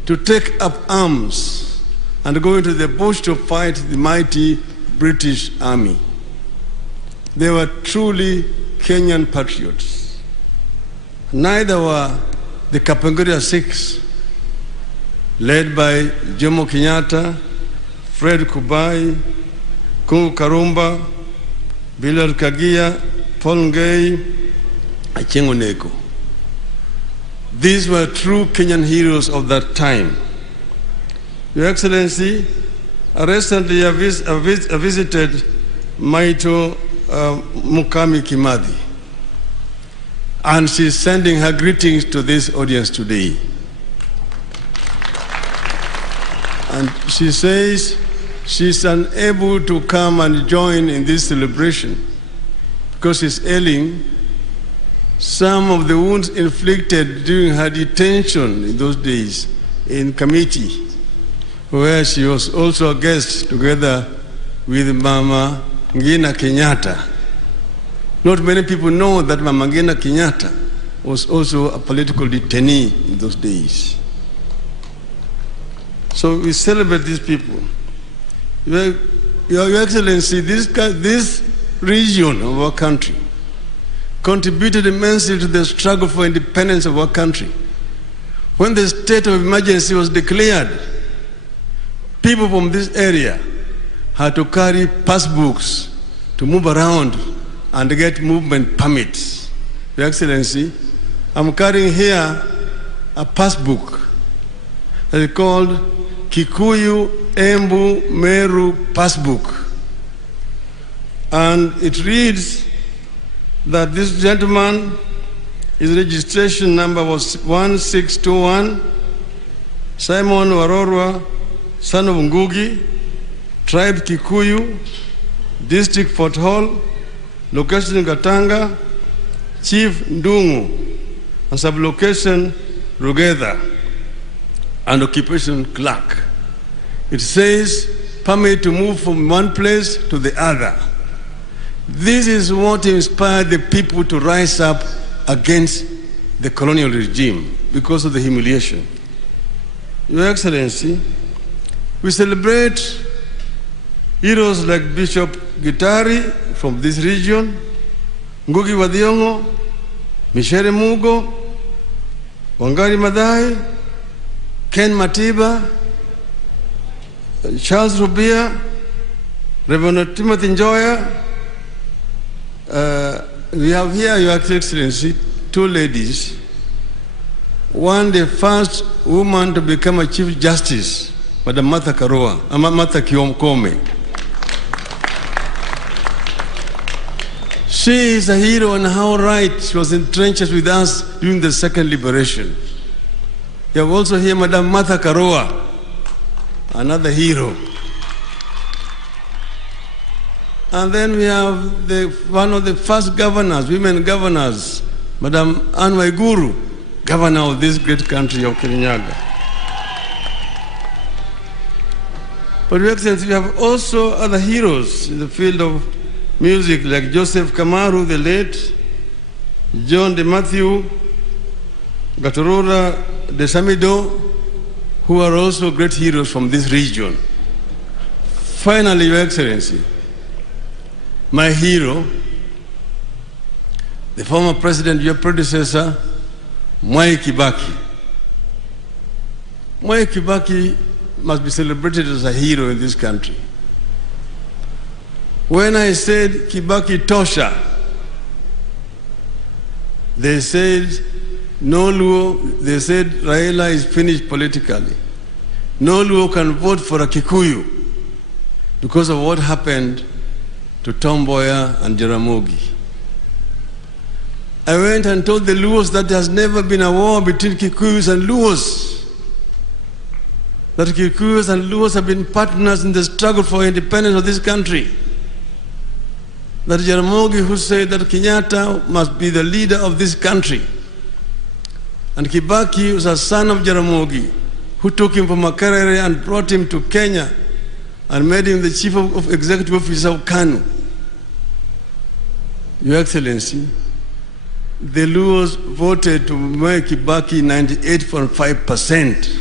to take up arms and go into the bush to fight the mighty British army. They were truly Kenyan patriots. Neither were the Kapenguria Six, led by Jomo Kenyatta, Fred Kubai, Kungu Karumba, Bilal Kagia, Paul Ngei, Achengo Neko. These were true Kenyan heroes of that time. Your Excellency, recently I visited Maito Mukami Kimathi, and she's sending her greetings to this audience today. And she says she's unable to come and join in this celebration because she's ailing. Some of the wounds inflicted during her detention in those days in Kamiti, where she was also a guest together with Mama Ngina Kenyatta. Not many people know that Mama Ngina Kenyatta was also a political detainee in those days. So we celebrate these people. Your Excellency, this region of our country contributed immensely to the struggle for independence of our country. When the state of emergency was declared, people from this area had to carry passbooks to move around and get movement permits. Your Excellency, I'm carrying here a passbook that is called Kikuyu Embu Meru Passbook. And it reads that this gentleman, his registration number was 1621, Simon Warorwa, son of Ngugi, tribe Kikuyu, district Fort Hall, location Gatanga, chief Ndungu, and sublocation Rugedha, and occupation clerk. It says permit to move from one place to the other. This is what inspired the people to rise up against the colonial regime because of the humiliation. Your Excellency, we celebrate heroes like Bishop Gitari from this region, Ngugi wa Thiong'o, Michere Mugo, Wangari Maathai, Ken Matiba, Charles Rubia, Reverend Timothy Njoya. We have here, Your Excellency, two ladies. One, the first woman to become a Chief Justice, Madam Martha Kiomkome. She is a hero in how right she was in trenches with us during the second liberation. You have also here Madam Martha Karua, another hero. And then we have one of the first governors, women governors, Madam Anne Waiguru, governor of this great country of Kirinyaga. But Your Excellency, we have also other heroes in the field of music, like Joseph Kamaru, the late, John de Matthew, Gatorora de Samido, who are also great heroes from this region. Finally, Your Excellency, my hero, the former president, your predecessor, Mwai Kibaki. Mwai Kibaki must be celebrated as a hero in this country. When I said Kibaki Tosha, they said no Luo, they said Raila is finished politically. No Luo can vote for a Kikuyu because of what happened to Tom Mboya and Jaramogi. I went and told the Luos that there has never been a war between Kikuyus and Luos. That Kikuyus and Luos have been partners in the struggle for independence of this country. That Jaramogi, who said that Kenyatta must be the leader of this country, and Kibaki was a son of Jaramogi, who took him from Makerere and brought him to Kenya and made him the chief of executive officer of KANU. Your Excellency, the Luos voted to make Kibaki 98.5%,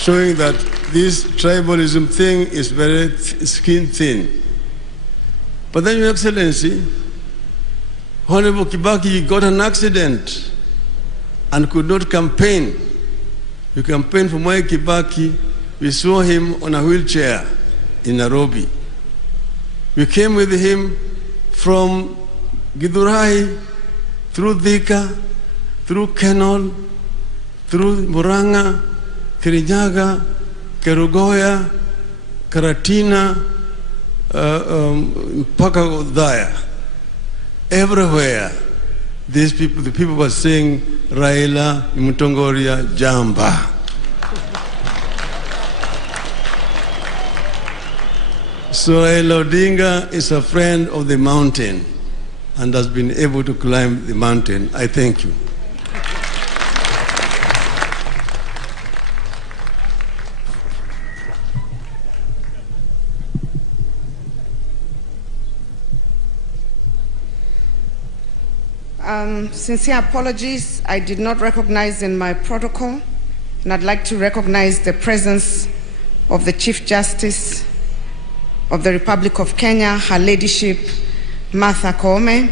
showing that this tribalism thing is very skin thin. But then, Your Excellency, Honorable Kibaki got an accident and could not campaign. You campaigned for Mwai Kibaki. We saw him on a wheelchair in Nairobi. We came with him from Githurai, through Thika, through Kenol, through Muranga, Kirinyaga, Kerugoya, Karatina, mpaka Udhaya. Everywhere, the people were saying, Raila Mutongoria Jamba. So Raila Odinga is a friend of the mountain and has been able to climb the mountain. I thank you. Sincere apologies. I did not recognize in my protocol, and I'd like to recognize the presence of the Chief Justice of the Republic of Kenya, Her Ladyship Martha Koome,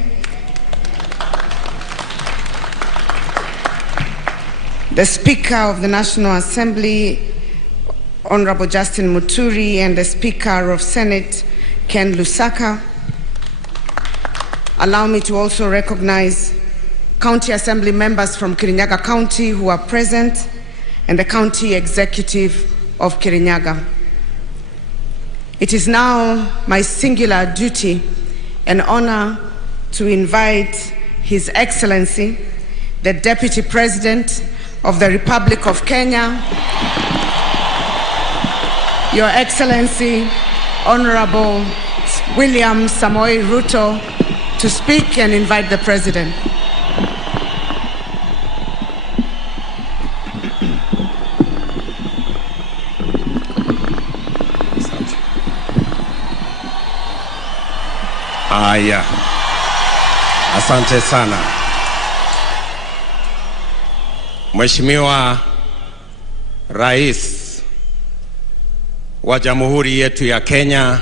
the Speaker of the National Assembly, Honorable Justin Muturi, and the Speaker of Senate, Ken Lusaka. Allow me to also recognize County Assembly members from Kirinyaga County who are present, and the County Executive of Kirinyaga. It is now my singular duty and honor to invite His Excellency, the Deputy President of the Republic of Kenya, Your Excellency, Honorable William Samoei Ruto, to speak and invite the President. Aya, asante sana Mheshimiwa Rais wa Jamhuri yetu ya Kenya,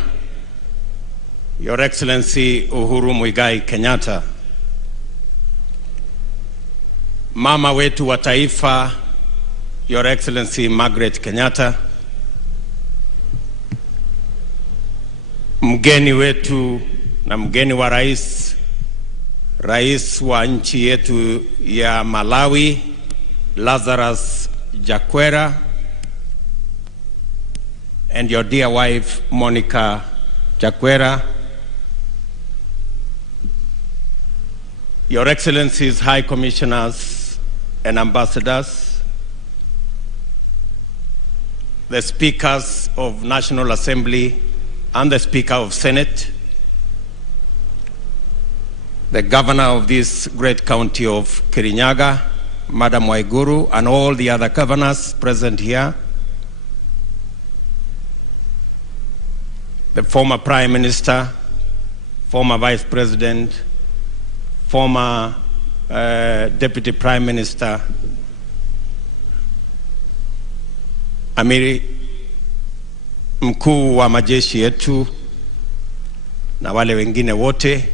Your Excellency Uhuru Muigai Kenyatta, mama wetu wa taifa, Your Excellency Margaret Kenyatta, mgeni wetu na mgeni wa rais, rais wa nchi yetu ya Malawi, Lazarus Chakwera, and your dear wife, Monica Chakwera, Your Excellencies, High Commissioners and Ambassadors, the Speakers of National Assembly and the Speaker of Senate, the Governor of this great county of Kirinyaga, Madam Waiguru, and all the other governors present here, the former Prime Minister, former Vice President, former Deputy Prime Minister, Amiri mkuu wa majeshi yetu na wale wengine wote,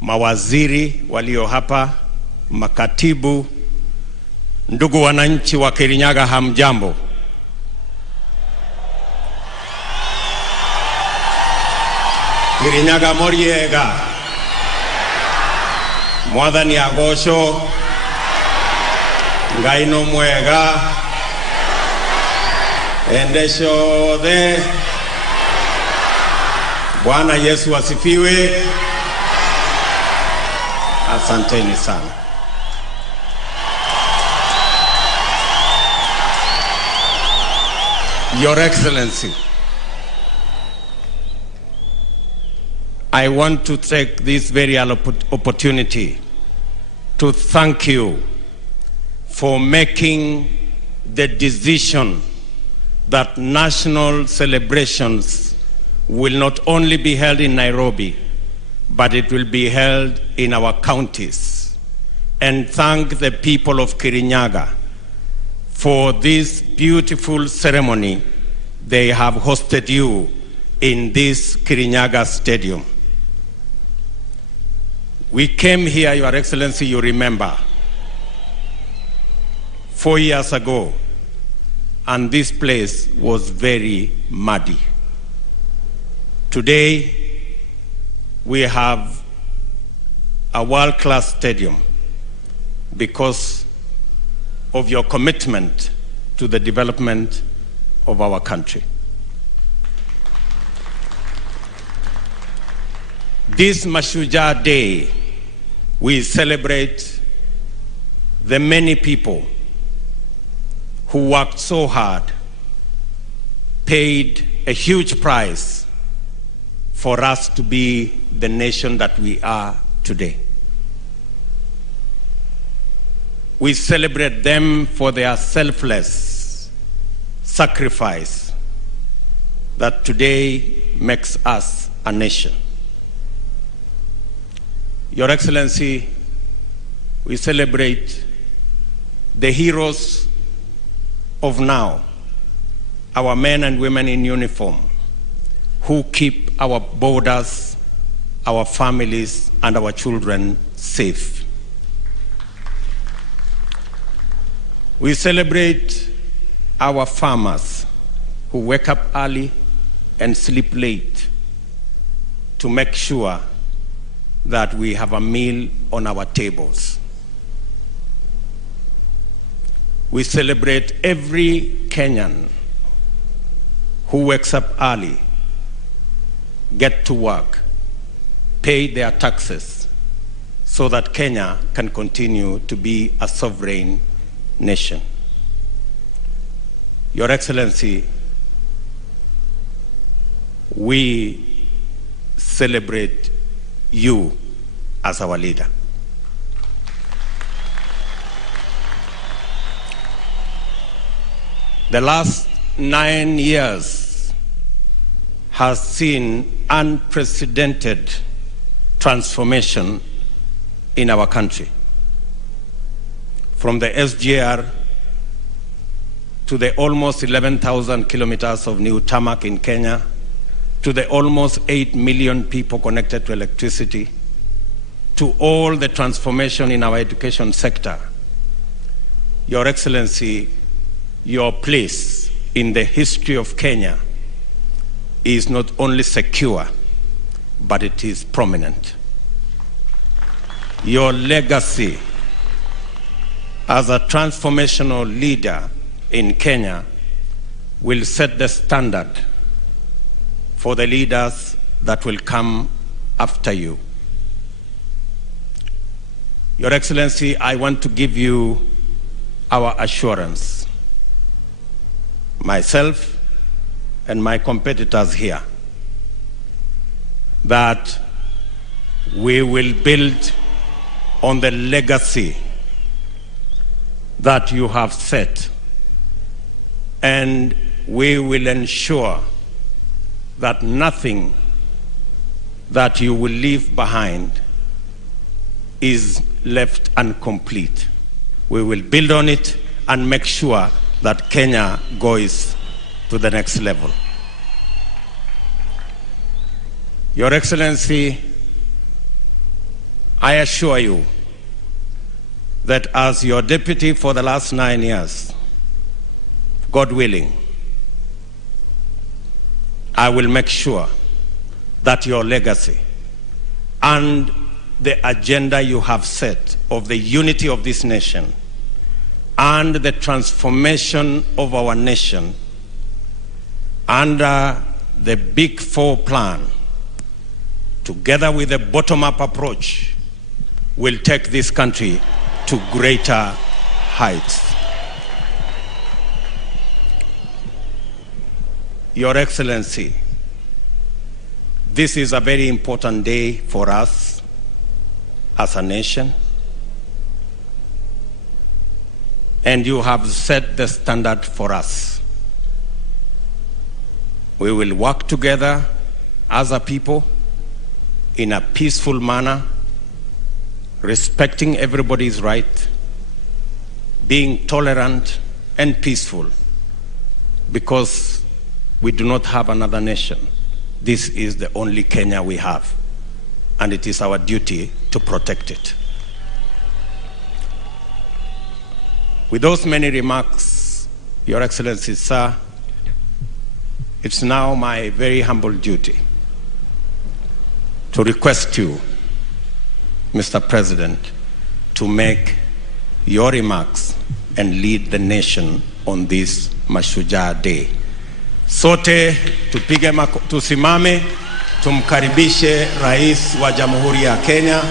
mawaziri walio hapa, makatibu, ndugu wananchi wa Kirinyaga, hamjambo. Kirinyaga moriega, mwathani agosho, Ngai no mwega, endesho de Bwana Yesu asifiwe. Asanteni sana. Your Excellency, I want to take this very opportunity to thank you for making the decision that national celebrations will not only be held in Nairobi, but it will be held in our counties. And thank the people of Kirinyaga for this beautiful ceremony. They have hosted you in this Kirinyaga Stadium. We came here, Your Excellency, you remember, 4 years ago, and this place was very muddy. Today, we have a world-class stadium because of your commitment to the development of our country. This Mashujaa Day, we celebrate the many people who worked so hard, paid a huge price for us to be the nation that we are today. We celebrate them for their selfless sacrifice that today makes us a nation. Your Excellency, we celebrate the heroes of now, our men and women in uniform, who keep our borders, our families, and our children safe. We celebrate our farmers who wake up early and sleep late to make sure that we have a meal on our tables. We celebrate every Kenyan who wakes up early, get to work, pay their taxes, so that Kenya can continue to be a sovereign nation. Your Excellency, we celebrate you as our leader. The last 9 years has seen unprecedented transformation in our country. From the SGR to the almost 11,000 kilometers of new tarmac in Kenya, to the almost 8 million people connected to electricity, to all the transformation in our education sector. Your Excellency, your place in the history of Kenya is not only secure, but it is prominent. Your legacy as a transformational leader in Kenya will set the standard for the leaders that will come after you. Your Excellency, I want to give you our assurance, myself and my competitors here, that we will build on the legacy that you have set, and we will ensure that nothing that you will leave behind is left incomplete. We will build on it and make sure that Kenya goes to the next level. Your Excellency, I assure you that as your deputy for the last 9 years, God willing, I will make sure that your legacy and the agenda you have set of the unity of this nation and the transformation of our nation under the Big Four plan, together with a bottom-up approach, will take this country to greater heights. Your Excellency, this is a very important day for us as a nation, and you have set the standard for us. We will work together as a people in a peaceful manner, respecting everybody's right, being tolerant and peaceful, because we do not have another nation. This is the only Kenya we have, and it is our duty to protect it. With those many remarks, Your Excellency, sir, it's now my very humble duty to request you, Mr. President, to make your remarks and lead the nation on this Mashujaa Day. Sote tusimame tumkaribishe Rais wa Jamhuri ya Kenya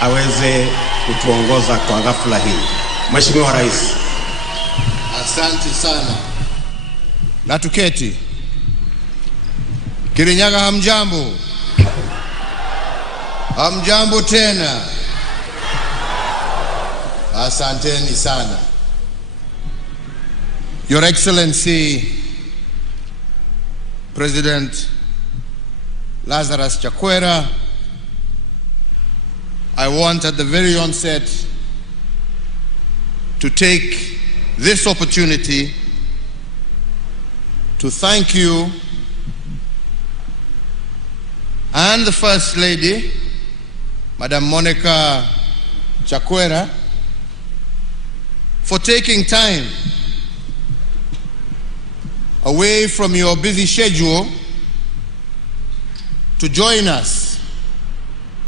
aweze kutuongoza kwa ghafla hii. Mheshimiwa Rais. Asante sana. Na tuketi. Kirinyaga hamjambo. Hamjambo tena. Asanteni sana. Your Excellency President Lazarus Chakwera, I want at the very onset to take this opportunity to thank you and the First Lady, Madam Monica Chakwera, for taking time away from your busy schedule to join us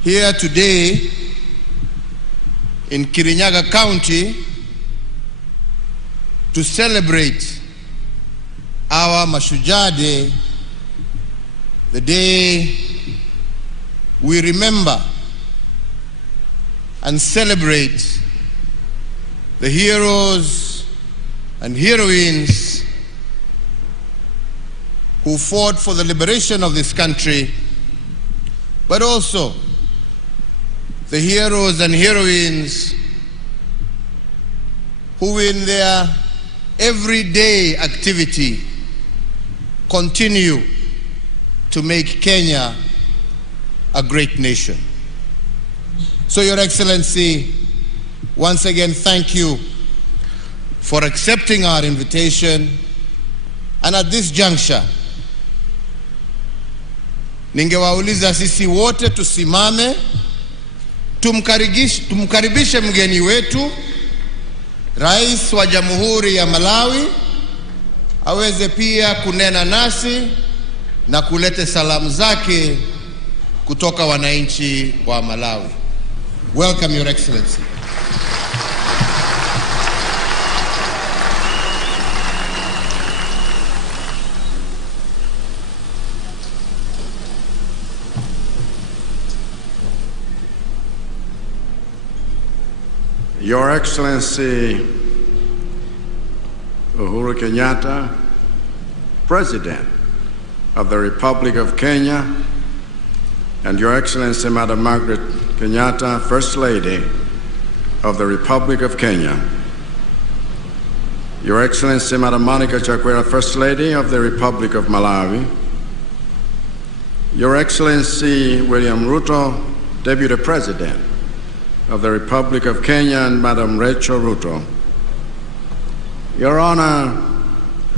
here today in Kirinyaga County to celebrate our Mashujaa Day, the day we remember and celebrate the heroes and heroines who fought for the liberation of this country, but also the heroes and heroines who in their everyday activity continue to make Kenya a great nation. So, Your Excellency, once again, thank you for accepting our invitation. And at this juncture, ningewauliza sisi wote tusimame, tumkaribishe mgeni wetu, Rais wa Jamhuri ya Malawi, aweze pia kunena nasi na kulete salamu zake kutoka wananchi wa Malawi. Welcome, Your Excellency. Your Excellency Uhuru Kenyatta, President of the Republic of Kenya, and Your Excellency Madam Margaret Kenyatta, First Lady of the Republic of Kenya, Your Excellency Madam Monica Chakwera, First Lady of the Republic of Malawi, Your Excellency William Ruto, Deputy President of the Republic of Kenya, and Madam Rachel Ruto, Your Honor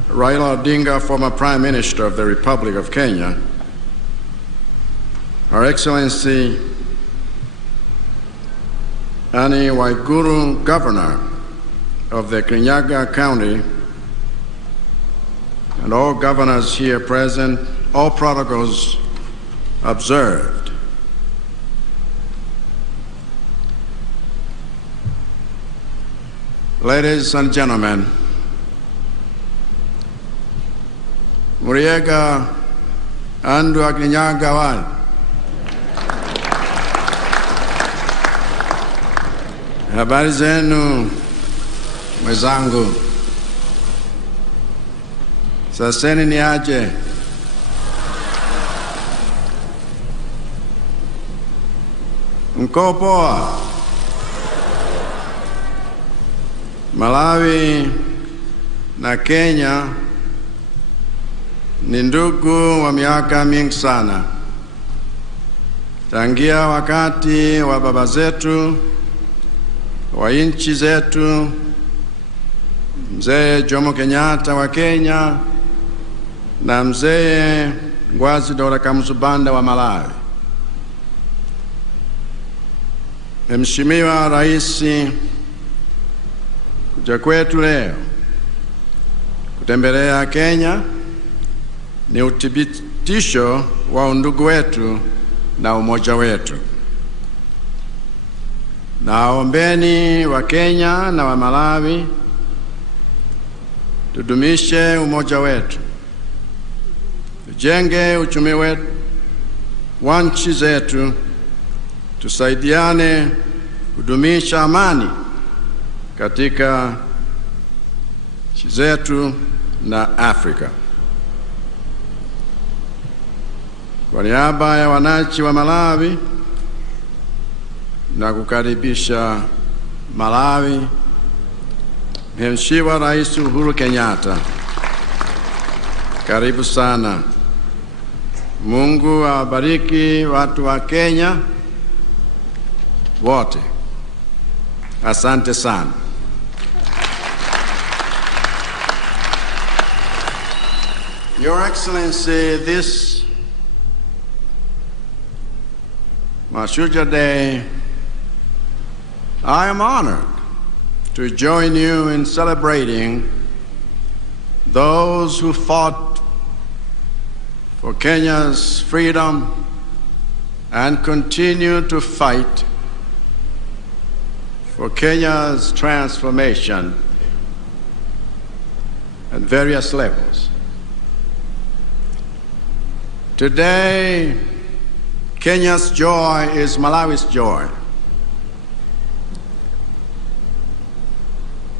Raila Odinga, former Prime Minister of the Republic of Kenya, Her Excellency Annie Waiguru, Governor of the Kirinyaga County, and all governors here present, all protocols observed. Ladies and gentlemen, Muriega andu Kirinyaga wal. Habari zenu mwenzangu, saseni ni aje? Mko poa? Malawi na Kenya ni ndugu wa miaka mingi sana. Tangia wakati wa baba zetu wa nchi zetu, Mzee Jomo Kenyatta wa Kenya na Mzee Ngwazi Dora Kamsubanda wa Malawi. Mheshimiwa Rais, kuja kwetu leo kutembelea Kenya ni uthibitisho wa undugu wetu na umoja wetu. Naombeni wa Kenya na wa Malawi tudumishe umoja wetu, tujenge uchumi wetu wa nchi zetu, tusaidiane kudumisha amani katika nchi zetu na Afrika. Kwa niaba ya wananchi wa Malawi na kukaribisha Malawi, Mheshimiwa Rais Uhuru Kenyatta, karibu sana. Mungu awabariki watu wa Kenya wote. Asante sana. Your Excellency, this Mashujaa Day, I am honored to join you in celebrating those who fought for Kenya's freedom and continue to fight for Kenya's transformation at various levels. Today, Kenya's joy is Malawi's joy.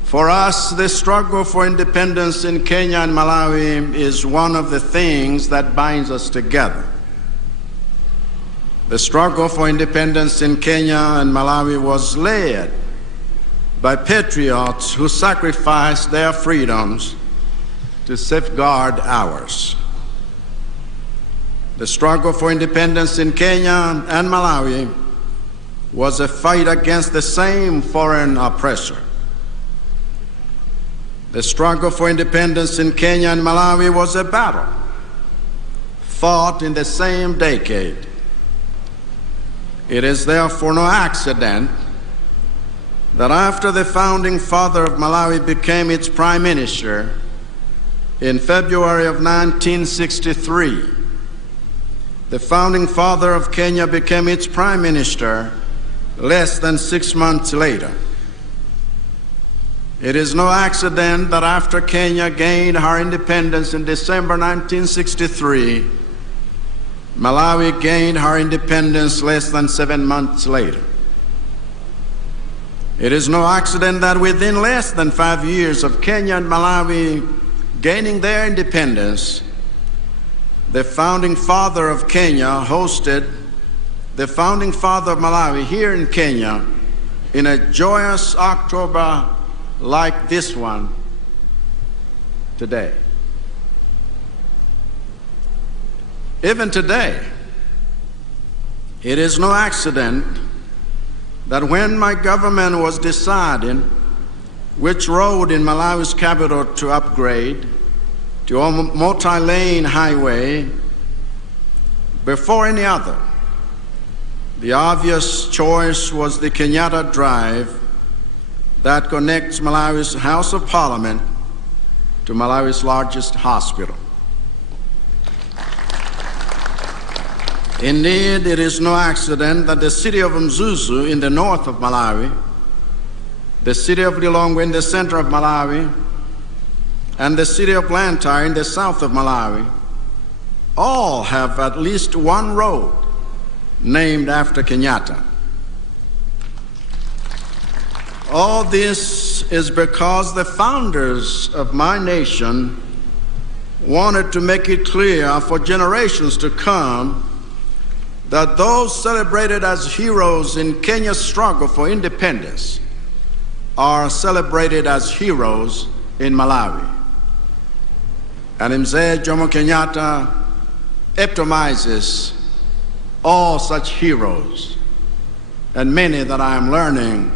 For us, the struggle for independence in Kenya and Malawi is one of the things that binds us together. The struggle for independence in Kenya and Malawi was led by patriots who sacrificed their freedoms to safeguard ours. The struggle for independence in Kenya and Malawi was a fight against the same foreign oppressor. The struggle for independence in Kenya and Malawi was a battle fought in the same decade. It is therefore no accident that after the founding father of Malawi became its prime minister in February of 1963, the founding father of Kenya became its prime minister less than 6 months later. It is no accident that after Kenya gained her independence in December 1963, Malawi gained her independence less than 7 months later. It is no accident that within less than 5 years of Kenya and Malawi gaining their independence, the founding father of Kenya hosted the founding father of Malawi here in Kenya in a joyous October like this one today. Even today, it is no accident that when my government was deciding which road in Malawi's capital to upgrade to a multi-lane highway before any other, the obvious choice was the Kenyatta Drive that connects Malawi's House of Parliament to Malawi's largest hospital. Indeed, it is no accident that the city of Mzuzu in the north of Malawi, the city of Lilongwe in the center of Malawi, and the city of Blantyre in the south of Malawi all have at least one road named after Kenyatta. All this is because the founders of my nation wanted to make it clear for generations to come that those celebrated as heroes in Kenya's struggle for independence are celebrated as heroes in Malawi. And Mzee Jomo Kenyatta epitomizes all such heroes, and many that I am learning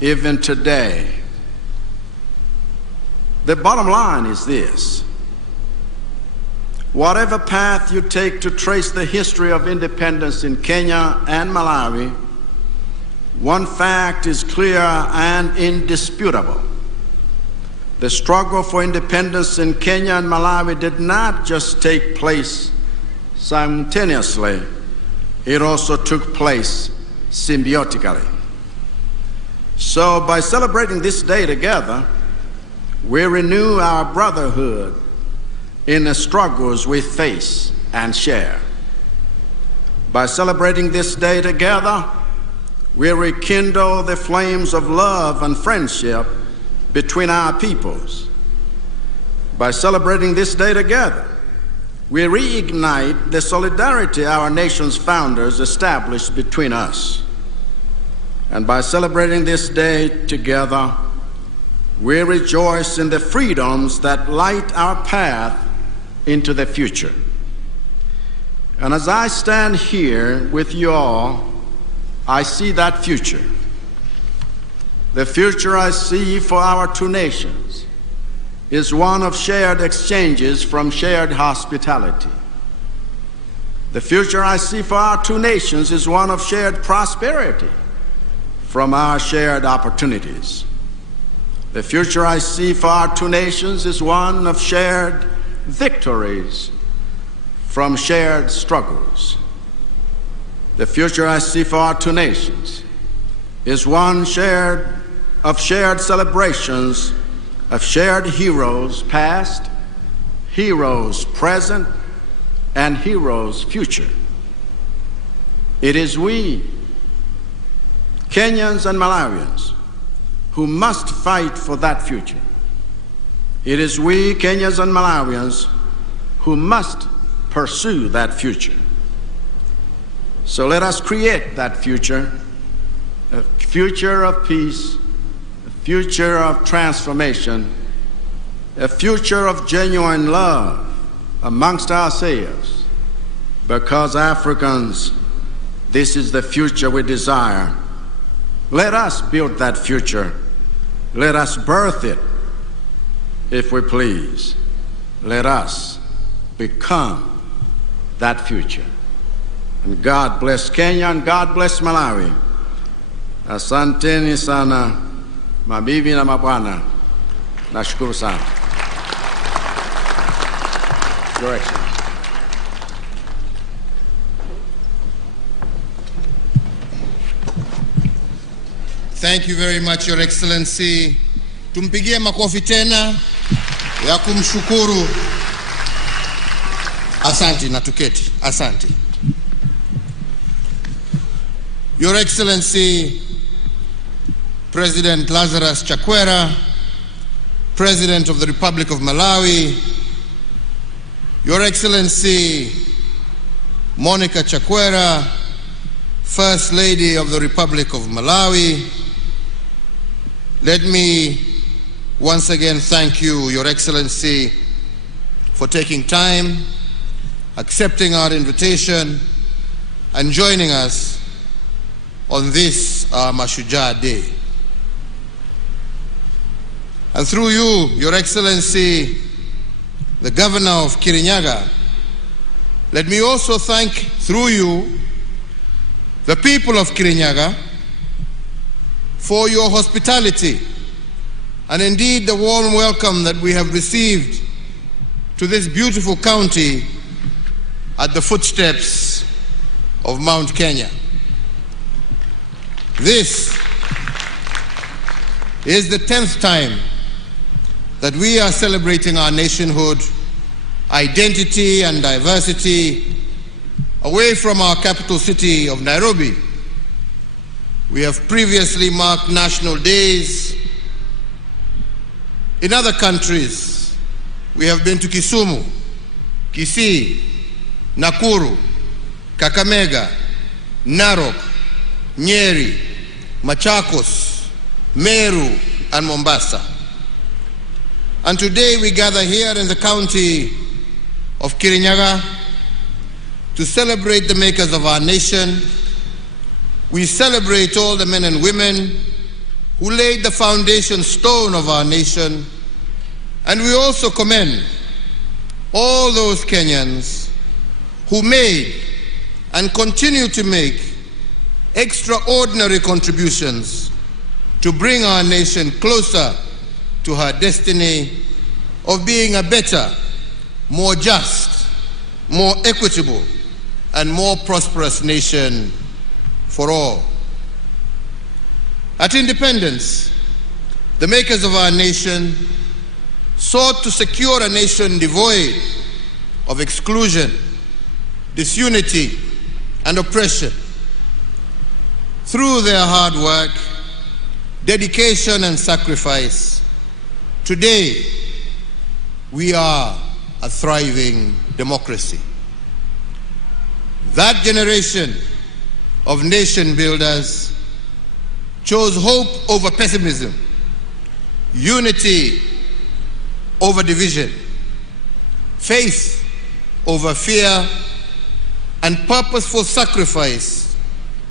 even today. The bottom line is this: whatever path you take to trace the history of independence in Kenya and Malawi, one fact is clear and indisputable. The struggle for independence in Kenya and Malawi did not just take place simultaneously, it also took place symbiotically. So by celebrating this day together, we renew our brotherhood in the struggles we face and share. By celebrating this day together, we rekindle the flames of love and friendship between our peoples. By celebrating this day together, we reignite the solidarity our nation's founders established between us. And by celebrating this day together, we rejoice in the freedoms that light our path into the future. And as I stand here with you all, I see that future. The future I see for our two nations is one of shared exchanges from shared hospitality. The future I see for our two nations is one of shared prosperity from our shared opportunities. The future I see for our two nations is one of shared victories from shared struggles. The future I see for our two nations is one of shared celebrations of shared heroes past, heroes present, and heroes future. It is we, Kenyans and Malawians, who must fight for that future. It is we, Kenyans and Malawians, who must pursue that future. So let us create that future, a future of peace, a future of transformation, a future of genuine love amongst ourselves, because Africans, this is the future we desire. Let us build that future. Let us birth it, if we please. Let us become that future. And God bless Kenya and God bless Malawi. Asanteni sana mabibi na mabwana. Nashukuru sana. Your Excellency. Thank you very much, Your Excellency. Tumpigie makofi tena ya kumshukuru. Asante na tuketi. Asante. Your Excellency, President Lazarus Chakwera, President of the Republic of Malawi, Your Excellency Monica Chakwera, First Lady of the Republic of Malawi, let me once again thank you, Your Excellency, for taking time, accepting our invitation, and joining us on this Mashujaa Day. And through you, Your Excellency, the Governor of Kirinyaga, let me also thank, through you, the people of Kirinyaga for your hospitality and indeed the warm welcome that we have received to this beautiful county at the footsteps of Mount Kenya. This is the 10th time that we are celebrating our nationhood, identity and diversity away from our capital city of Nairobi. We have previously marked national days in other countries. We have been to Kisumu, Kisii, Nakuru, Kakamega, Narok, Nyeri, Machakos, Meru, and Mombasa. And today we gather here in the county of Kirinyaga to celebrate the makers of our nation. We celebrate all the men and women who laid the foundation stone of our nation. And we also commend all those Kenyans who made and continue to make extraordinary contributions to bring our nation closer to her destiny of being a better, more just, more equitable, and more prosperous nation for all. At independence, the makers of our nation sought to secure a nation devoid of exclusion, disunity, and oppression. Through their hard work, dedication, and sacrifice, today we are a thriving democracy. That generation of nation builders chose hope over pessimism, unity over division, faith over fear, and purposeful sacrifice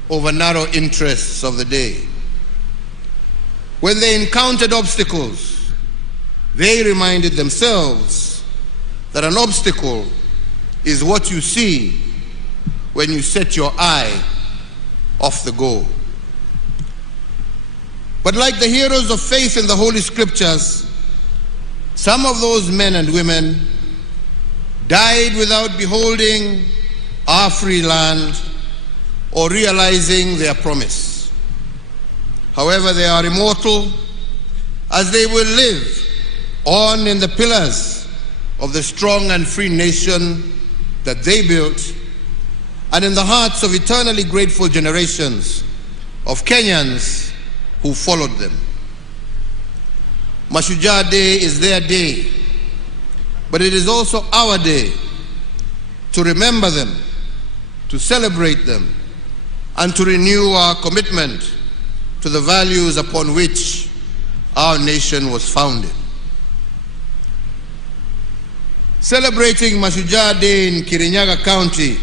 over narrow interests of the day. When they encountered obstacles, they reminded themselves that an obstacle is what you see when you set your eye off the goal. But like the heroes of faith in the Holy Scriptures, some of those men and women died without beholding our free land or realizing their promise. However, they are immortal, as they will live on in the pillars of the strong and free nation that they built, and in the hearts of eternally grateful generations of Kenyans who followed them. Mashujaa Day is their day, but it is also our day to remember them, to celebrate them, and to renew our commitment to the values upon which our nation was founded. Celebrating Mashujaa Day in Kirinyaga County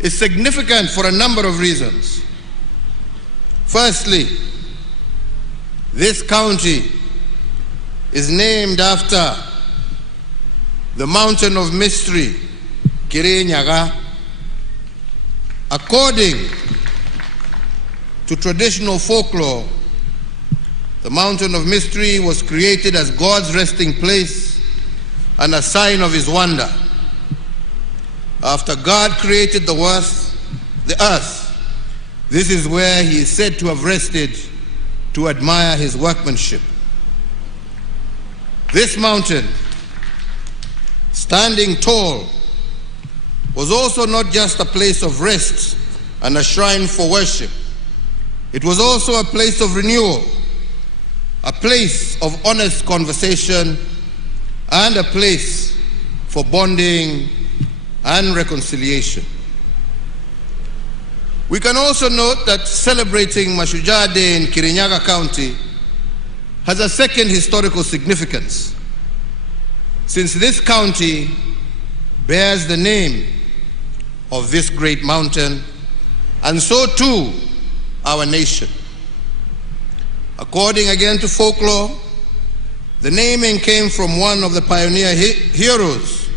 is significant for a number of reasons. Firstly, this county is named after the mountain of mystery, Kirinyaga. According to traditional folklore, the mountain of mystery was created as God's resting place and a sign of his wonder. After God created the earth, this is where he is said to have rested to admire his workmanship. This mountain, standing tall, was also not just a place of rest and a shrine for worship. It was also a place of renewal, a place of honest conversation, and a place for bonding and reconciliation. We can also note that celebrating Mashujaa Day in Kirinyaga County has a second historical significance, since this county bears the name of this great mountain, and so too our nation. According again to folklore, the naming came from one of the pioneer heroes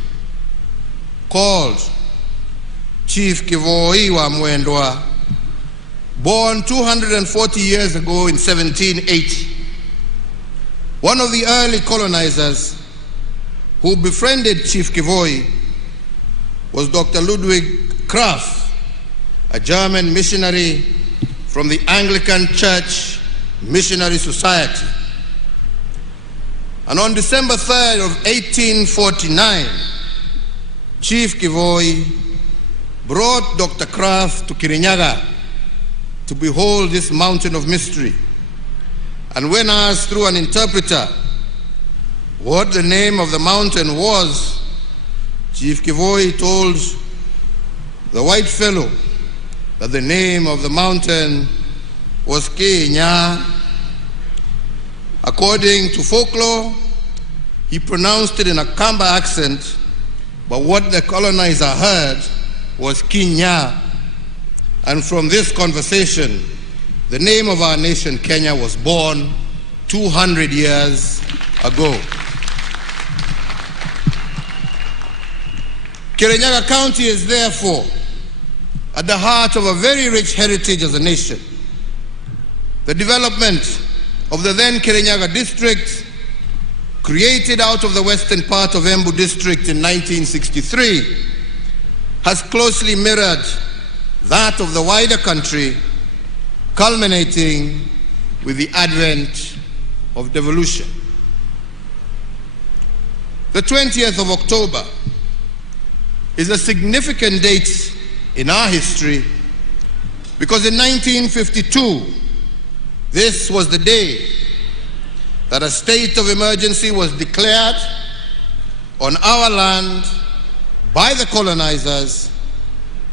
called Chief Kivoi wa Mwendwa, born 240 years ago in 1780. One of the early colonizers who befriended Chief Kivoi was Dr. Ludwig Kraft, a German missionary from the Anglican Church Missionary Society. And on December 3rd of 1849, Chief Kivoi brought Dr. Kraft to Kirinyaga to behold this mountain of mystery. And when asked through an interpreter what the name of the mountain was, Chief Kivoi told the white fellow that the name of the mountain was Kenya. According to folklore, he pronounced it in a Kamba accent, but what the colonizer heard was Kinya. And from this conversation, the name of our nation, Kenya, was born 200 years ago. Kirinyaga County is therefore at the heart of a very rich heritage as a nation. The development of the then Kirinyaga district, created out of the western part of Embu district in 1963, has closely mirrored that of the wider country, culminating with the advent of devolution. The 20th of October is a significant date in our history because in 1952, this was the day that a state of emergency was declared on our land by the colonizers,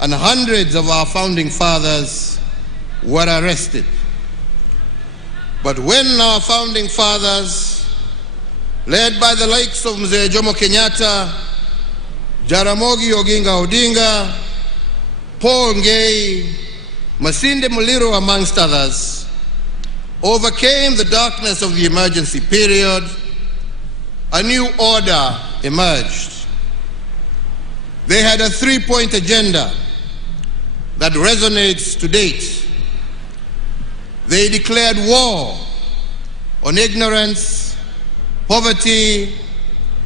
and hundreds of our founding fathers were arrested. But when our founding fathers, led by the likes of Mzee Jomo Kenyatta, Jaramogi Oginga Odinga, Paul Ngei, Masinde Muliro, amongst others, overcame the darkness of the emergency period, a new order emerged. They had a three-point agenda that resonates to date. They declared war on ignorance, poverty,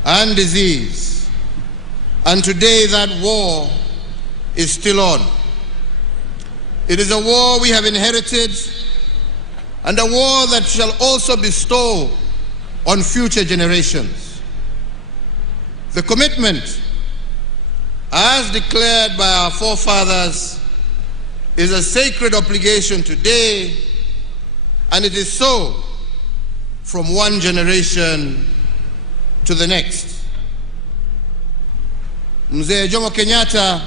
and disease. And today that war is still on. It is a war we have inherited, and a war that shall also bestow on future generations. The commitment, as declared by our forefathers, is a sacred obligation today, and it is so from one generation to the next. Mzee Jomo Kenyatta,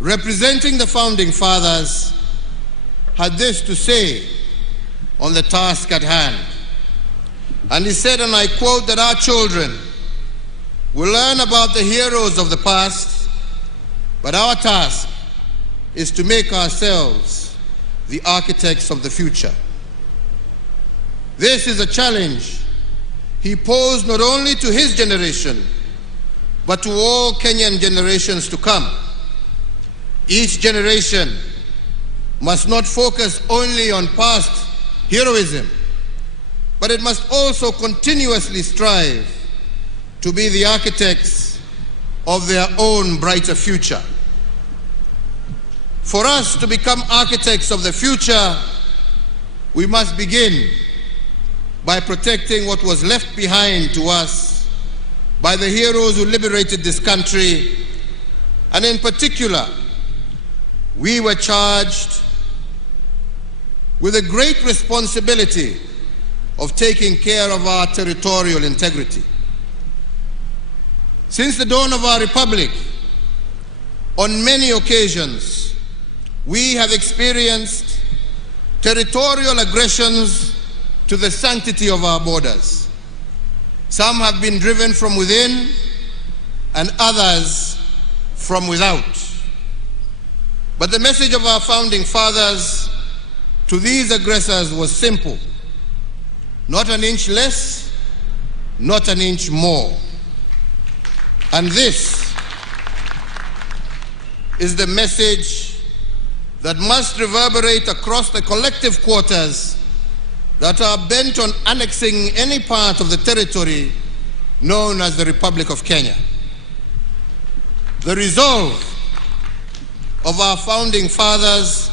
representing the founding fathers, had this to say on the task at hand. And he said, and I quote, that our children will learn about the heroes of the past, but our task is to make ourselves the architects of the future. This is a challenge he posed not only to his generation, but to all Kenyan generations to come. Each generation must not focus only on past heroism, but it must also continuously strive to be the architects of their own brighter future. For us to become architects of the future, we must begin by protecting what was left behind to us by the heroes who liberated this country. And in particular, we were charged with a great responsibility of taking care of our territorial integrity. Since the dawn of our republic, on many occasions, we have experienced territorial aggressions to the sanctity of our borders. Some have been driven from within and others from without. But the message of our founding fathers to these aggressors was simple: not an inch less, not an inch more. And this is the message that must reverberate across the collective quarters that are bent on annexing any part of the territory known as the Republic of Kenya. The resolve of our founding fathers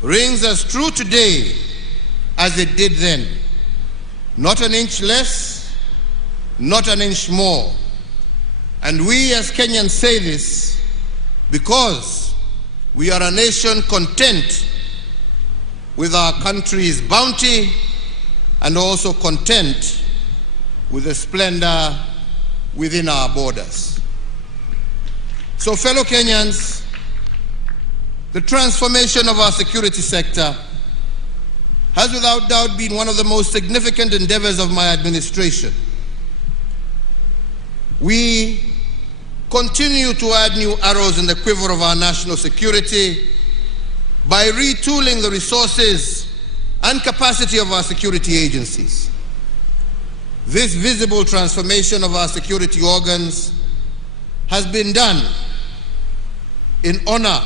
rings as true today as it did then. Not an inch less, not an inch more. And we as Kenyans say this because we are a nation content with our country's bounty and also content with the splendor within our borders. So, fellow Kenyans, the transformation of our security sector has without doubt been one of the most significant endeavors of my administration. We continue to add new arrows in the quiver of our national security by retooling the resources and capacity of our security agencies. This visible transformation of our security organs has been done in honor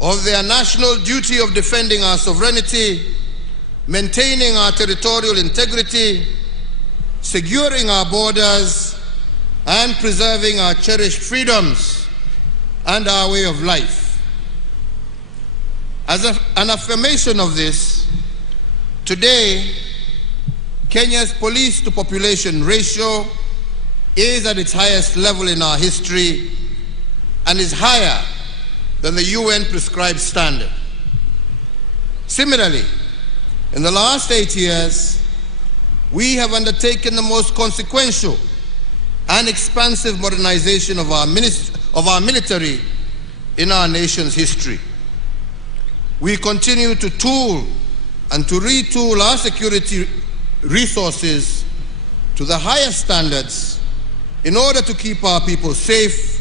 of their national duty of defending our sovereignty, maintaining our territorial integrity, securing our borders, and preserving our cherished freedoms and our way of life. As an affirmation of this, today, Kenya's police to population ratio is at its highest level in our history and is higher than the UN prescribed standard. Similarly, in the last 8 years, we have undertaken the most consequential and expansive modernization of our military in our nation's history. We continue to tool and to retool our security resources to the highest standards in order to keep our people safe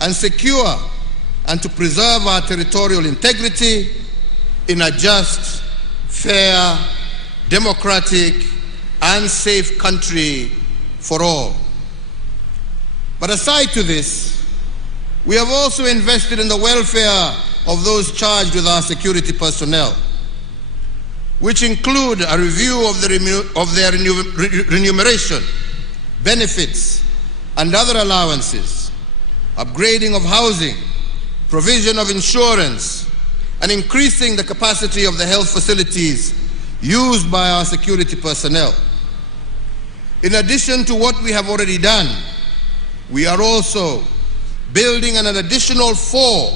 and secure and to preserve our territorial integrity in a just, fair, democratic, and safe country for all. But aside to this, we have also invested in the welfare of those charged with our security personnel, which include a review of their remuneration, benefits, and other allowances, upgrading of housing, provision of insurance, and increasing the capacity of the health facilities used by our security personnel. In addition to what we have already done, we are also building an additional 4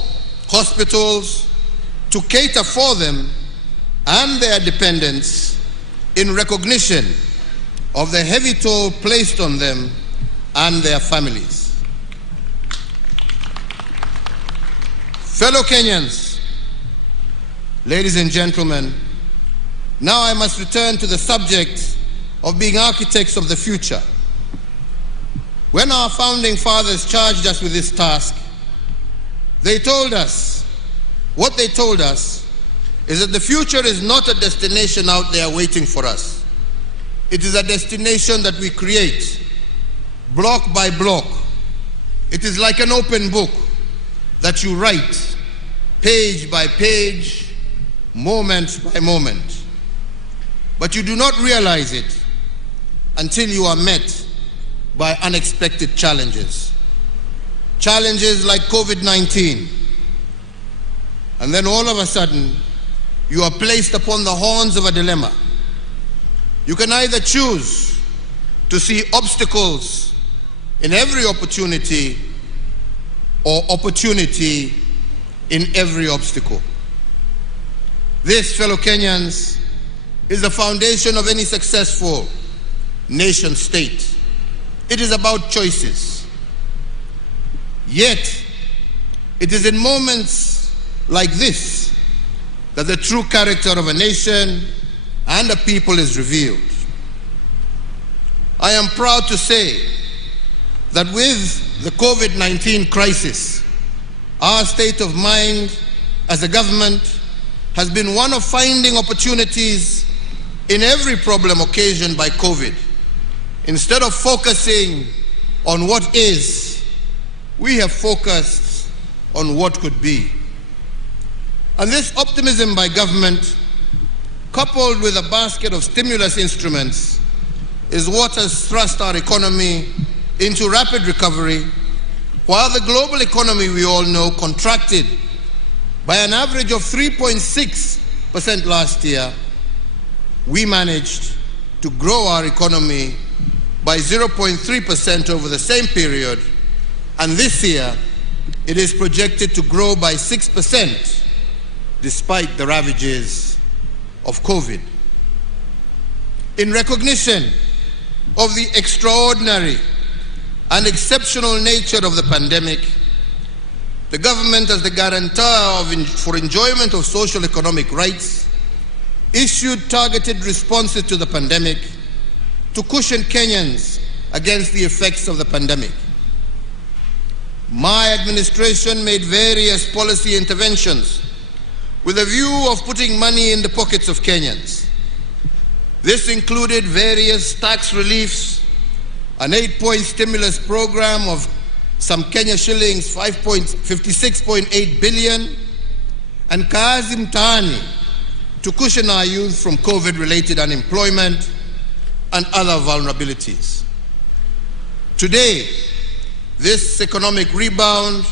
hospitals to cater for them and their dependents in recognition of the heavy toll placed on them and their families. Fellow Kenyans, ladies and gentlemen, now I must return to the subject of being architects of the future. When our founding fathers charged us with this task, what they told us is that the future is not a destination out there waiting for us. It is a destination that we create, block by block. It is like an open book that you write, page by page, moment by moment. But you do not realize it until you are met by unexpected challenges. Challenges like COVID-19. And then all of a sudden, you are placed upon the horns of a dilemma. You can either choose to see obstacles in every opportunity or opportunity in every obstacle. This, fellow Kenyans, is the foundation of any successful nation state. It is about choices. Yet, it is in moments like this that the true character of a nation and a people is revealed. I am proud to say that with the COVID-19 crisis, our state of mind as a government has been one of finding opportunities in every problem occasioned by COVID. Instead of focusing on what is, we have focused on what could be. And this optimism by government, coupled with a basket of stimulus instruments, is what has thrust our economy into rapid recovery, while the global economy, we all know, contracted by an average of 3.6% last year. We managed to grow our economy by 0.3% over the same period, and this year it is projected to grow by 6% despite the ravages of COVID. In recognition of the extraordinary and exceptional nature of the pandemic, the government, as the guarantor for enjoyment of social economic rights, issued targeted responses to the pandemic to cushion Kenyans against the effects of the pandemic. My administration made various policy interventions with a view of putting money in the pockets of Kenyans. This included various tax reliefs, an 8-point stimulus program of some Kenya shillings 56.8 billion, and Kazi Mtaani to cushion our youth from COVID-related unemployment and other vulnerabilities. Today, this economic rebound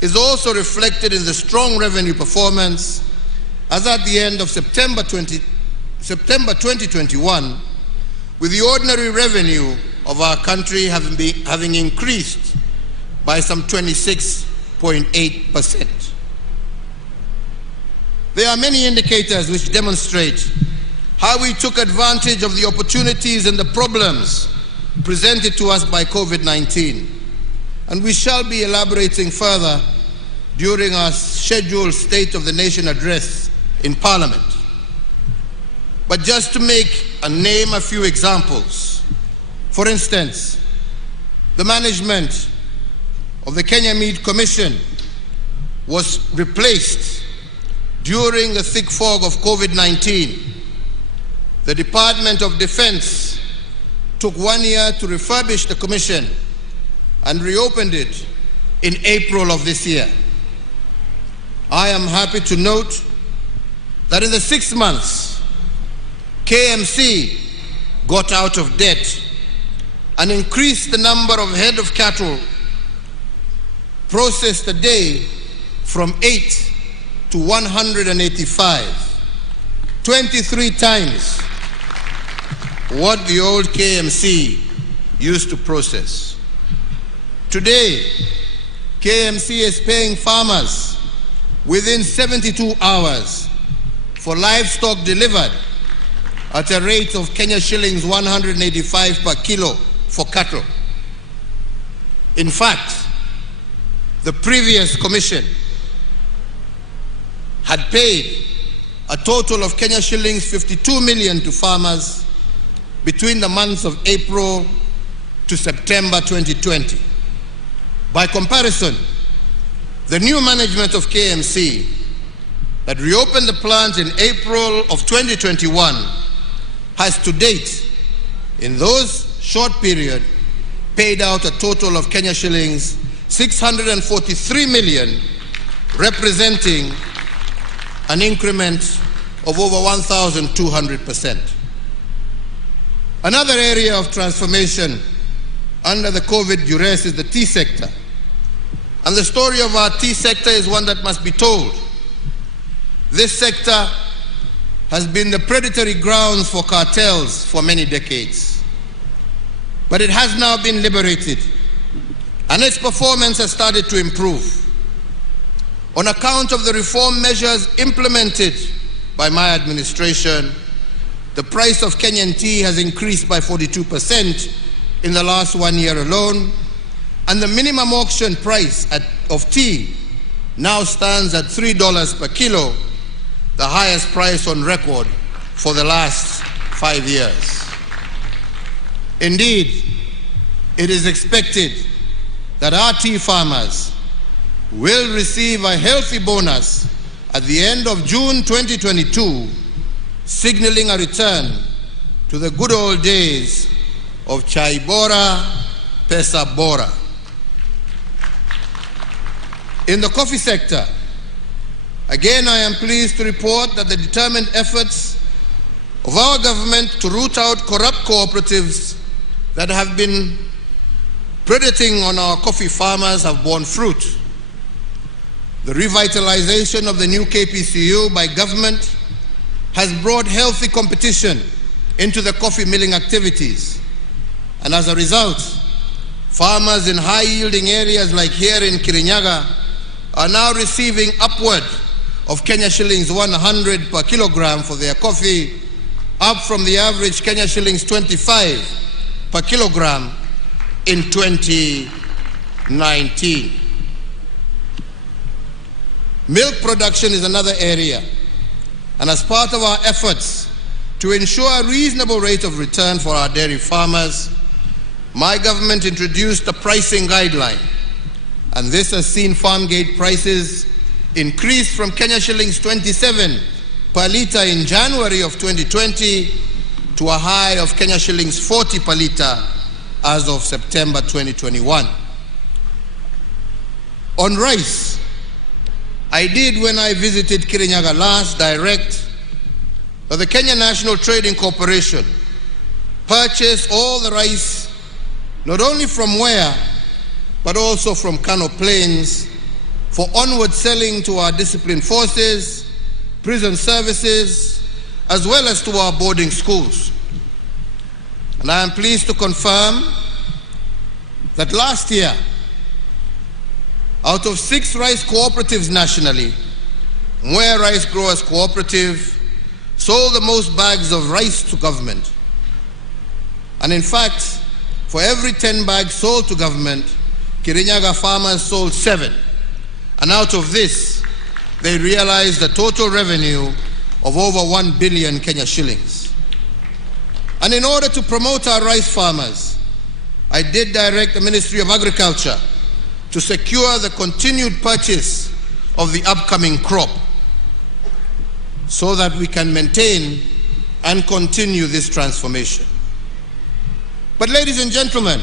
is also reflected in the strong revenue performance, as at the end of September 2021, with the ordinary revenue of our country having increased by some 26.8%. There are many indicators which demonstrate how we took advantage of the opportunities and the problems presented to us by COVID-19. And we shall be elaborating further during our scheduled State of the Nation address in Parliament. But just to name a few examples. For instance, the management of the Kenya Meat Commission was replaced during the thick fog of COVID-19. The Department of Defense took 1 year to refurbish the commission and reopened it in April of this year. I am happy to note that in the 6 months, KMC got out of debt and increased the number of head of cattle processed a day from 8 to 185, 23 times what the old KMC used to process. Today, KMC is paying farmers within 72 hours for livestock delivered at a rate of Kenya shillings 185 per kilo for cattle. In fact, the previous commission had paid a total of Kenya shillings 52 million to farmers between the months of April to September 2020. By comparison, the new management of KMC that reopened the plant in April of 2021 has to date, in those short period, paid out a total of Kenya shillings 643 million, representing an increment of over 1,200%. Another area of transformation under the COVID duress is the tea sector. And the story of our tea sector is one that must be told. This sector has been the predatory grounds for cartels for many decades. But it has now been liberated, and its performance has started to improve. On account of the reform measures implemented by my administration, the price of Kenyan tea has increased by 42% in the last 1 year alone, and the minimum auction price of tea now stands at $3 per kilo, the highest price on record for the last 5 years. Indeed, it is expected that our tea farmers will receive a healthy bonus at the end of June 2022, signaling a return to the good old days of Chai Bora, Pesa Bora. In the coffee sector, again I am pleased to report that the determined efforts of our government to root out corrupt cooperatives that have been predating on our coffee farmers have borne fruit. The revitalization of the new KPCU by government has brought healthy competition into the coffee milling activities. And as a result, farmers in high-yielding areas like here in Kirinyaga are now receiving upward of Kenya shillings 100 per kilogram for their coffee, up from the average Kenya shillings 25 per kilogram in 2019. Milk production is another area, and as part of our efforts to ensure a reasonable rate of return for our dairy farmers, my government introduced a pricing guideline, and this has seen farm gate prices increase from Kenya shillings 27 per litre in January of 2020 to a high of Kenya shillings 40 per litre as of September 2021. On rice, I did, when I visited Kirinyaga last, direct that the Kenya National Trading Corporation purchase all the rice, not only from Ware, but also from Kano Plains, for onward selling to our disciplined forces, prison services, as well as to our boarding schools. And I am pleased to confirm that last year, out of 6 rice cooperatives nationally, Mwea Rice Growers Cooperative sold the most bags of rice to government. And in fact, for every 10 bags sold to government, Kirinyaga farmers sold 7. And out of this, they realized a total revenue of over 1 billion Kenya shillings. And in order to promote our rice farmers, I did direct the Ministry of Agriculture to secure the continued purchase of the upcoming crop so that we can maintain and continue this transformation. But ladies and gentlemen,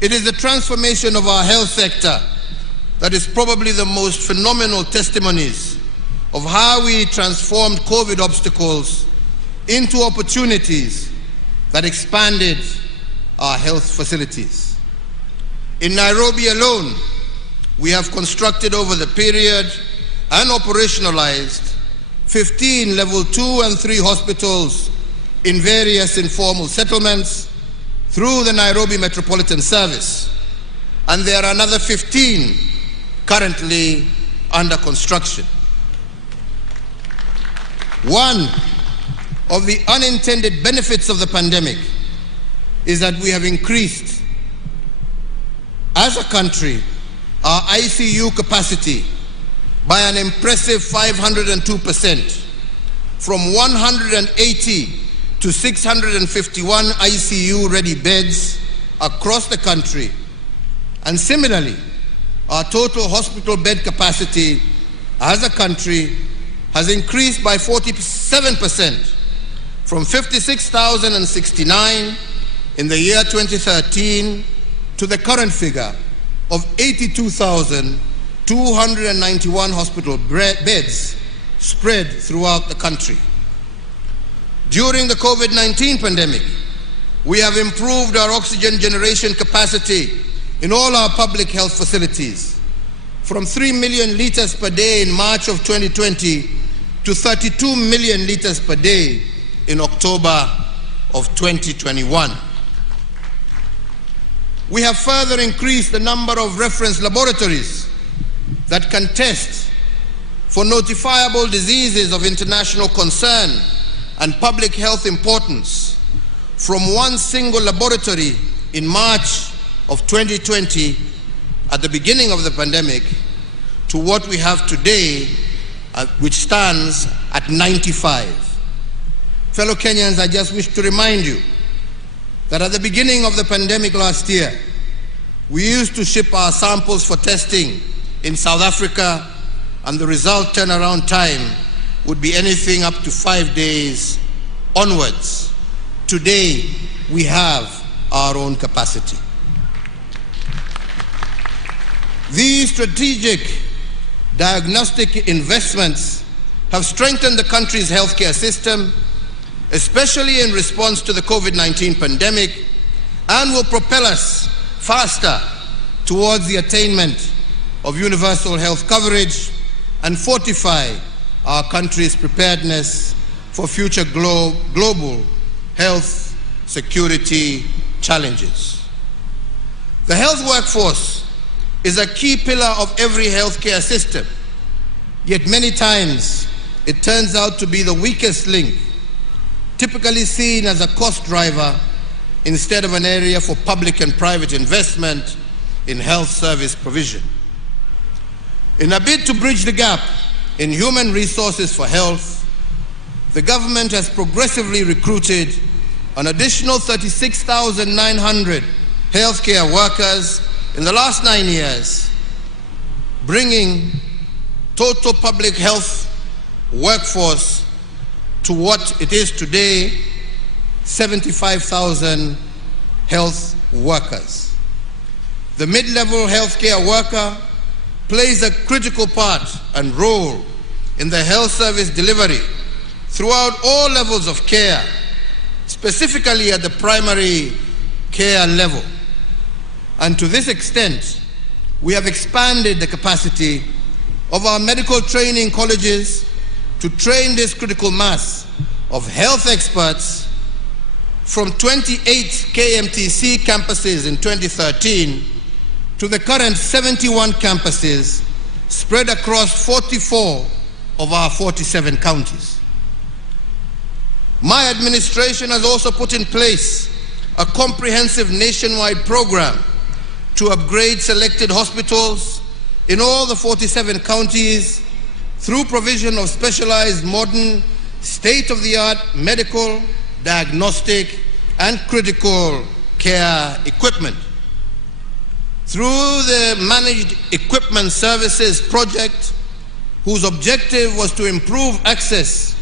it is the transformation of our health sector that is probably the most phenomenal testimonies of how we transformed COVID obstacles into opportunities that expanded our health facilities. In Nairobi alone, we have constructed over the period and operationalized 15 level 2 and 3 hospitals in various informal settlements through the Nairobi Metropolitan Service. And there are another 15 currently under construction. One of the unintended benefits of the pandemic is that we have increased, as a country, our ICU capacity by an impressive 502%, from 180 to 651 ICU-ready beds across the country. And similarly, our total hospital bed capacity as a country has increased by 47%, from 56,069 in the year 2013 to the current figure of 82,291 hospital beds spread throughout the country. During the COVID-19 pandemic, we have improved our oxygen generation capacity in all our public health facilities from 3 million liters per day in March of 2020 to 32 million liters per day in October of 2021. We have further increased the number of reference laboratories that can test for notifiable diseases of international concern and public health importance from one single laboratory in March of 2020 at the beginning of the pandemic to what we have today, which stands at 95. Fellow Kenyans, I just wish to remind you that at the beginning of the pandemic last year, we used to ship our samples for testing in South Africa, and the result turnaround time would be anything up to 5 days onwards. Today, we have our own capacity. These strategic diagnostic investments have strengthened the country's healthcare system, especially in response to the COVID-19 pandemic, and will propel us faster towards the attainment of universal health coverage and fortify our country's preparedness for future global health security challenges. The health workforce is a key pillar of every healthcare system, yet many times it turns out to be the weakest link, typically seen as a cost driver instead of an area for public and private investment in health service provision. In a bid to bridge the gap in human resources for health, the government has progressively recruited an additional 36,900 healthcare workers in the last 9 years, bringing total public health workforce to what it is today, 75,000 health workers. The mid-level healthcare worker plays a critical part and role in the health service delivery throughout all levels of care, specifically at the primary care level. And to this extent, we have expanded the capacity of our medical training colleges to train this critical mass of health experts from 28 KMTC campuses in 2013 to the current 71 campuses spread across 44 of our 47 counties. My administration has also put in place a comprehensive nationwide program to upgrade selected hospitals in all the 47 counties through provision of specialized modern state-of-the-art medical, diagnostic, and critical care equipment. Through the Managed Equipment Services project, whose objective was to improve access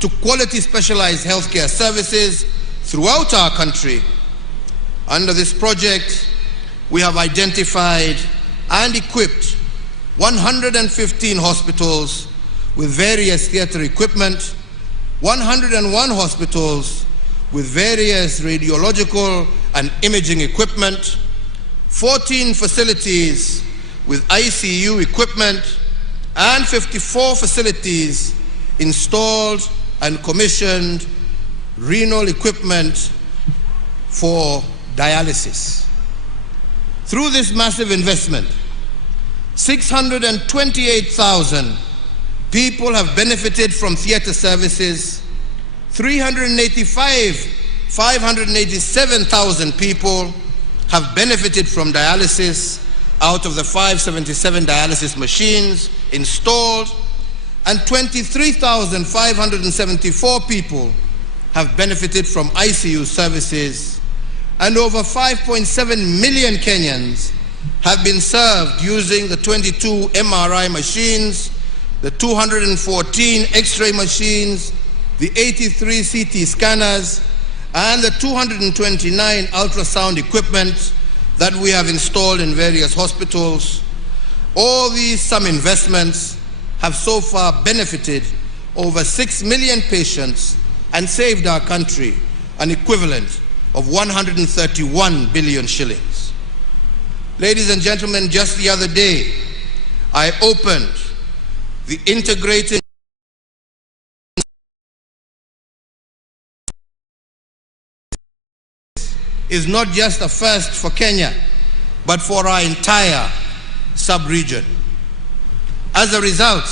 to quality specialized healthcare services throughout our country. Under this project, we have identified and equipped 115 hospitals with various theater equipment, 101 hospitals with various radiological and imaging equipment, 14 facilities with ICU equipment, and 54 facilities installed and commissioned renal equipment for dialysis. Through this massive investment, 628,000 people have benefited from theater services. 587,000 people have benefited from dialysis out of the 577 dialysis machines installed, and 23,574 people have benefited from ICU services, and over 5.7 million Kenyans have been served using the 22 MRI machines, the 214 X-ray machines, the 83 CT scanners, and the 229 ultrasound equipment that we have installed in various hospitals. All these some investments have so far benefited over 6 million patients and saved our country an equivalent of 131 billion shillings. Ladies and gentlemen, just the other day, I opened the integrated is not just a first for Kenya, but for our entire sub-region. As a result,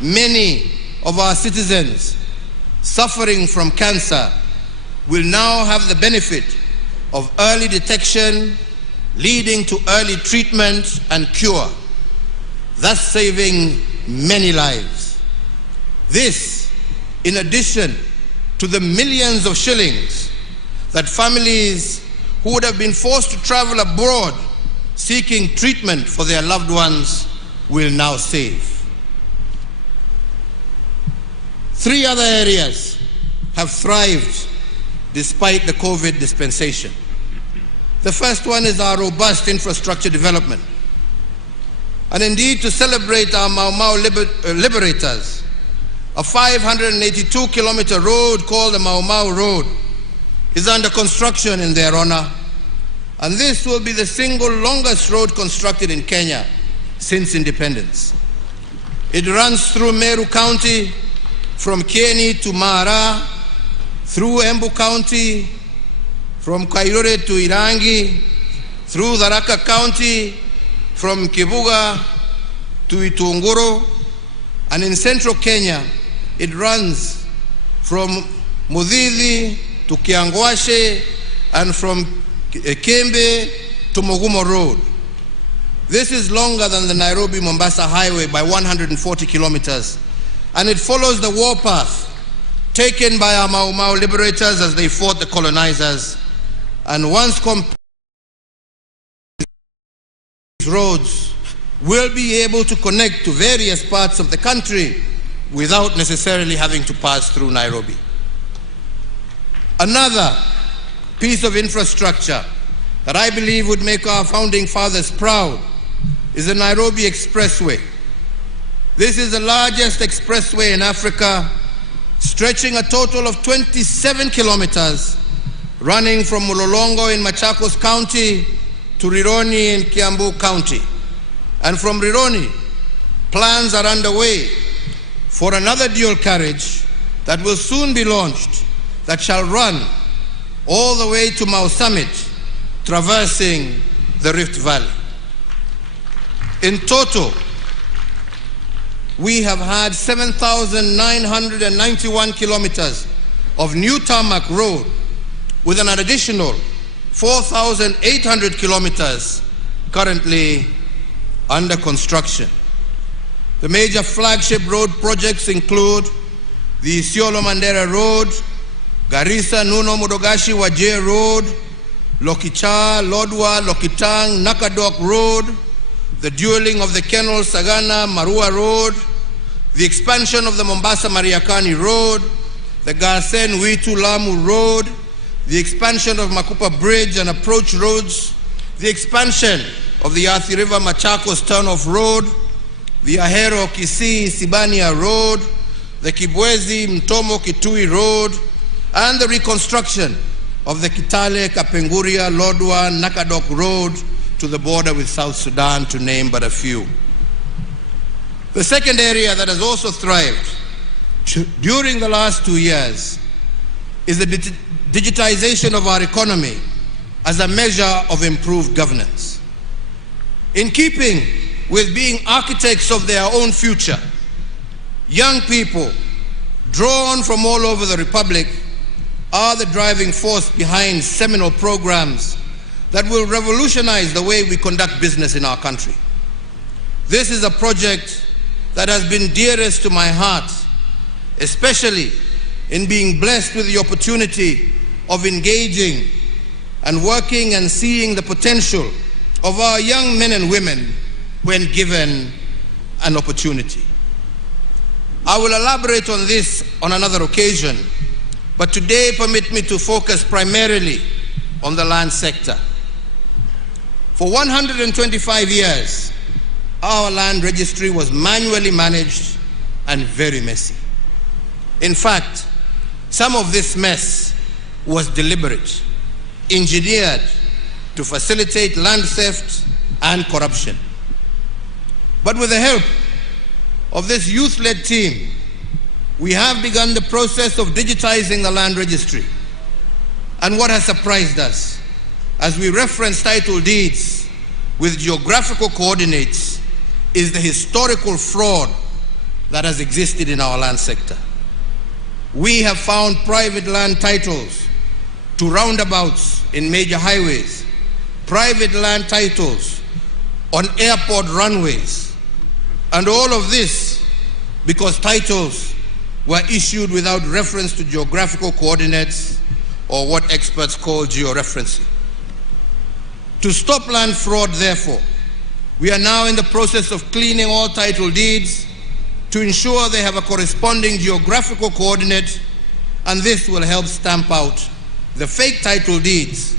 many of our citizens suffering from cancer will now have the benefit of early detection leading to early treatment and cure, thus saving many lives. This, in addition to the millions of shillings that families who would have been forced to travel abroad seeking treatment for their loved ones will now save. 3 other areas have thrived despite the COVID dispensation. The first one is our robust infrastructure development. And indeed, to celebrate our Mau Mau liberators, a 582-kilometer road called the Mau Mau Road is under construction in their honor. And this will be the single longest road constructed in Kenya since independence. It runs through Meru County, from Kieni to Mara, through Embu County, from Kairore to Irangi, through Tharaka County, from Kibuga to Itunguru, and in central Kenya, it runs from Mudhidhi to Kiangwashe, and from Kembe to Mogumo Road. This is longer than the Nairobi-Mombasa Highway by 140 kilometers, and it follows the warpath taken by our Mau Mau liberators as they fought the colonizers. And once complete, roads will be able to connect to various parts of the country without necessarily having to pass through Nairobi. Another piece of infrastructure that I believe would make our founding fathers proud is the Nairobi Expressway. This is the largest expressway in Africa, stretching a total of 27 kilometers, running from Mulolongo in Machakos County to Rironi in Kiambu County. And from Rironi, plans are underway for another dual carriage that will soon be launched that shall run all the way to Mau Summit, traversing the Rift Valley. In total, we have had 7,991 kilometers of new tarmac road, with an additional 4,800 kilometers currently under construction. The major flagship road projects include the Isiolo-Mandera Road, Garissa-Nuno Modogashi Wajir Road, Lokicha, Lodwa, Lokitang, Nakadok Road, the dualling of the Kenol Sagana Marua Road, the expansion of the Mombasa Mariakani Road, the Garsen Witu Lamu Road, the expansion of Makupa Bridge and approach roads, the expansion of the Athi River Machakos Turnoff Road, the Ahero Kisii Sibania Road, the Kibwezi Mtomo Kitui Road, and the reconstruction of the Kitale Kapenguria Lodwa Nakadok Road to the border with South Sudan, to name but a few. The second area that has also thrived during the last 2 years is the digitization of our economy as a measure of improved governance. In keeping with being architects of their own future, young people drawn from all over the Republic are the driving force behind seminal programs that will revolutionize the way we conduct business in our country. This is a project that has been dearest to my heart, especially in being blessed with the opportunity of engaging and working and seeing the potential of our young men and women when given an opportunity. I will elaborate on this on another occasion, but today permit me to focus primarily on the land sector. For 125 years, our land registry was manually managed and very messy. In fact, some of this mess was deliberate, engineered to facilitate land theft and corruption. But with the help of this youth-led team, we have begun the process of digitizing the land registry. And what has surprised us, as we reference title deeds with geographical coordinates, is the historical fraud that has existed in our land sector. We have found private land titles to roundabouts in major highways, private land titles on airport runways, and all of this because titles were issued without reference to geographical coordinates, or what experts call georeferencing. To stop land fraud, therefore, we are now in the process of cleaning all title deeds to ensure they have a corresponding geographical coordinate, and this will help stamp out the fake title deeds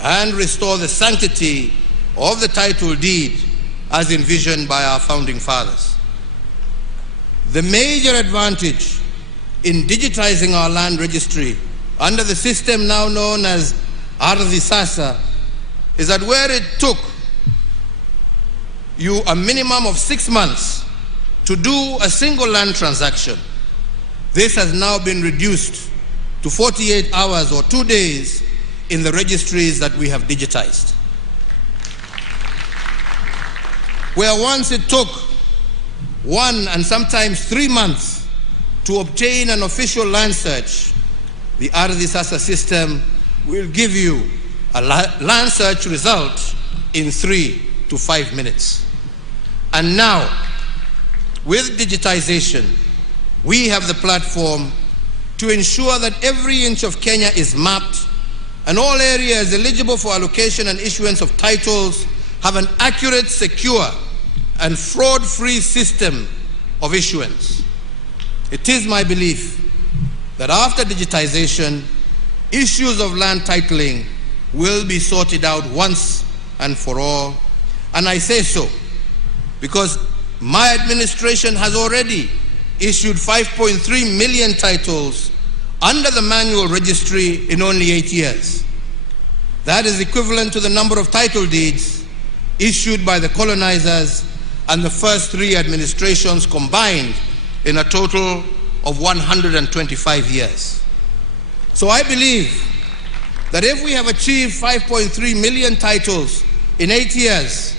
and restore the sanctity of the title deed as envisioned by our founding fathers. The major advantage in digitizing our land registry under the system now known as Ardhi Sasa is that where it took you a minimum of 6 months to do a single land transaction, this has now been reduced to 48 hours or 2 days in the registries that we have digitized. Where once it took 1 and sometimes 3 months to obtain an official land search, the Ardhi Sasa system will give you a land search result in 3 to 5 minutes. And now, with digitization, we have the platform to ensure that every inch of Kenya is mapped and all areas eligible for allocation and issuance of titles have an accurate, secure, and fraud-free system of issuance. It is my belief that after digitization, issues of land titling will be sorted out once and for all. And I say so because my administration has already issued 5.3 million titles under the manual registry in only 8 years. That is equivalent to the number of title deeds issued by the colonizers and the first 3 administrations combined in a total of 125 years. So I believe that if we have achieved 5.3 million titles in 8 years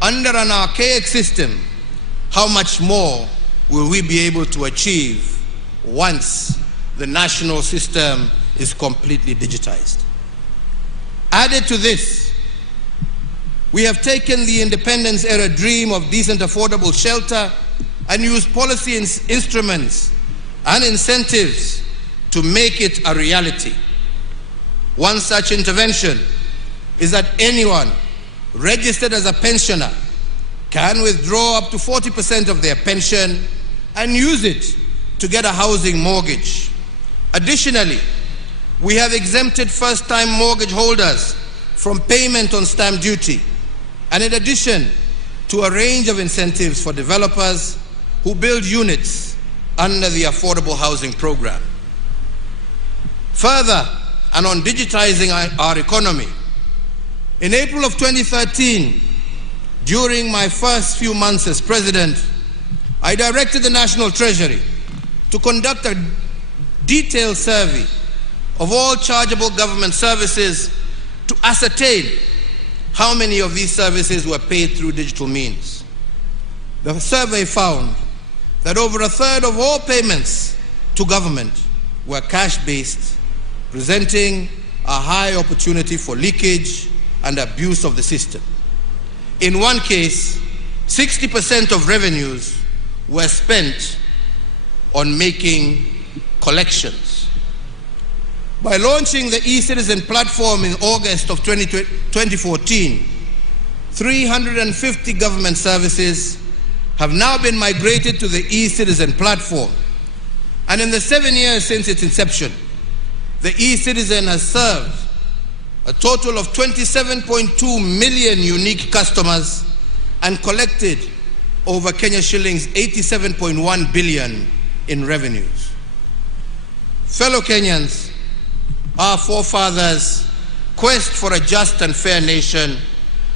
under an archaic system, how much more will we be able to achieve once the national system is completely digitized? Added to this, we have taken the independence era dream of decent, affordable shelter and used policy instruments and incentives to make it a reality. One such intervention is that anyone registered as a pensioner can withdraw up to 40% of their pension and use it to get a housing mortgage. Additionally, we have exempted first-time mortgage holders from payment on stamp duty, and in addition to a range of incentives for developers who build units under the Affordable Housing Program. Further, and on digitizing our economy, in April of 2013, during my first few months as president, I directed the National Treasury to conduct a detailed survey of all chargeable government services to ascertain how many of these services were paid through digital means. The survey found that over a third of all payments to government were cash-based, presenting a high opportunity for leakage and abuse of the system. In one case, 60% of revenues were spent on making collections. By launching the e-Citizen platform in August of 2014, 350 government services have now been migrated to the e-Citizen platform. And in the 7 years since its inception, the e-Citizen has served a total of 27.2 million unique customers and collected over Kenya shillings 87.1 billion in revenues. Fellow Kenyans, our forefathers' quest for a just and fair nation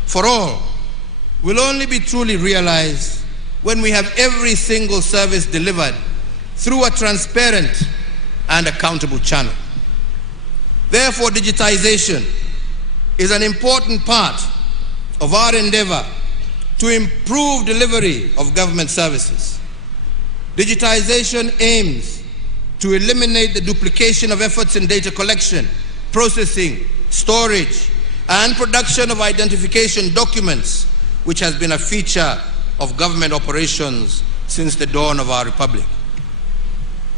for all will only be truly realized when we have every single service delivered through a transparent and accountable channel. Therefore, digitization is an important part of our endeavor to improve delivery of government services. Digitization aims to eliminate the duplication of efforts in data collection, processing, storage, and production of identification documents, which has been a feature of government operations since the dawn of our republic.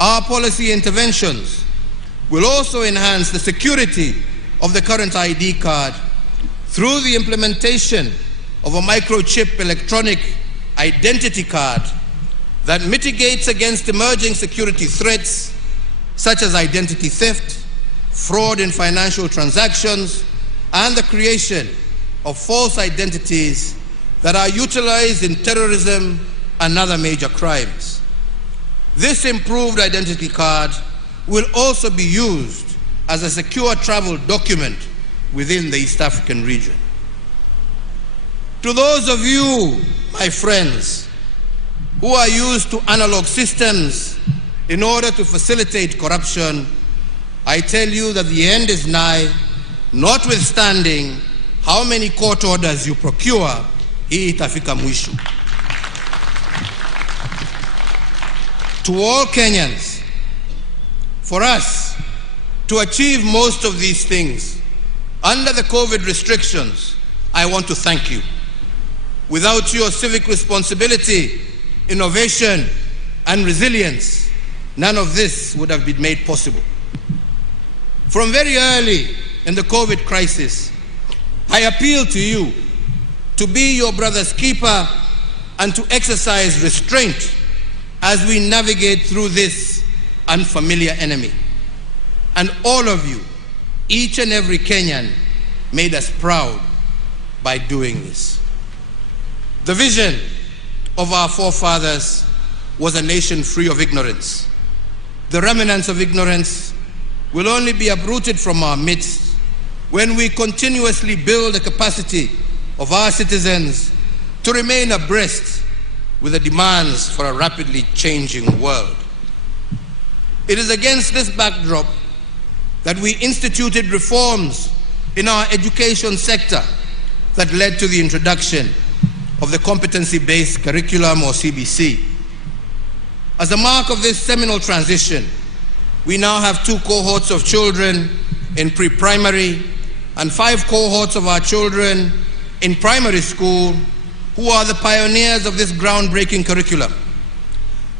Our policy interventions will also enhance the security of the current ID card through the implementation of a microchip electronic identity card that mitigates against emerging security threats such as identity theft, fraud in financial transactions, and the creation of false identities that are utilized in terrorism and other major crimes. This improved identity card will also be used as a secure travel document within the East African region. To those of you, my friends, who are used to analog systems in order to facilitate corruption, I tell you that the end is nigh, notwithstanding how many court orders you procure, hii itafika mwisho. To all Kenyans, for us to achieve most of these things under the COVID restrictions, I want to thank you. Without your civic responsibility, innovation, and resilience, none of this would have been made possible. From very early in the COVID crisis, I appeal to you to be your brother's keeper and to exercise restraint as we navigate through this unfamiliar enemy. And all of you, each and every Kenyan, made us proud by doing this. The vision of our forefathers was a nation free of ignorance. The remnants of ignorance will only be uprooted from our midst when we continuously build the capacity of our citizens to remain abreast with the demands for a rapidly changing world. It is against this backdrop that we instituted reforms in our education sector that led to the introduction of the competency-based curriculum, or CBC. As a mark of this seminal transition, we now have 2 cohorts of children in pre-primary and 5 cohorts of our children in primary school who are the pioneers of this groundbreaking curriculum.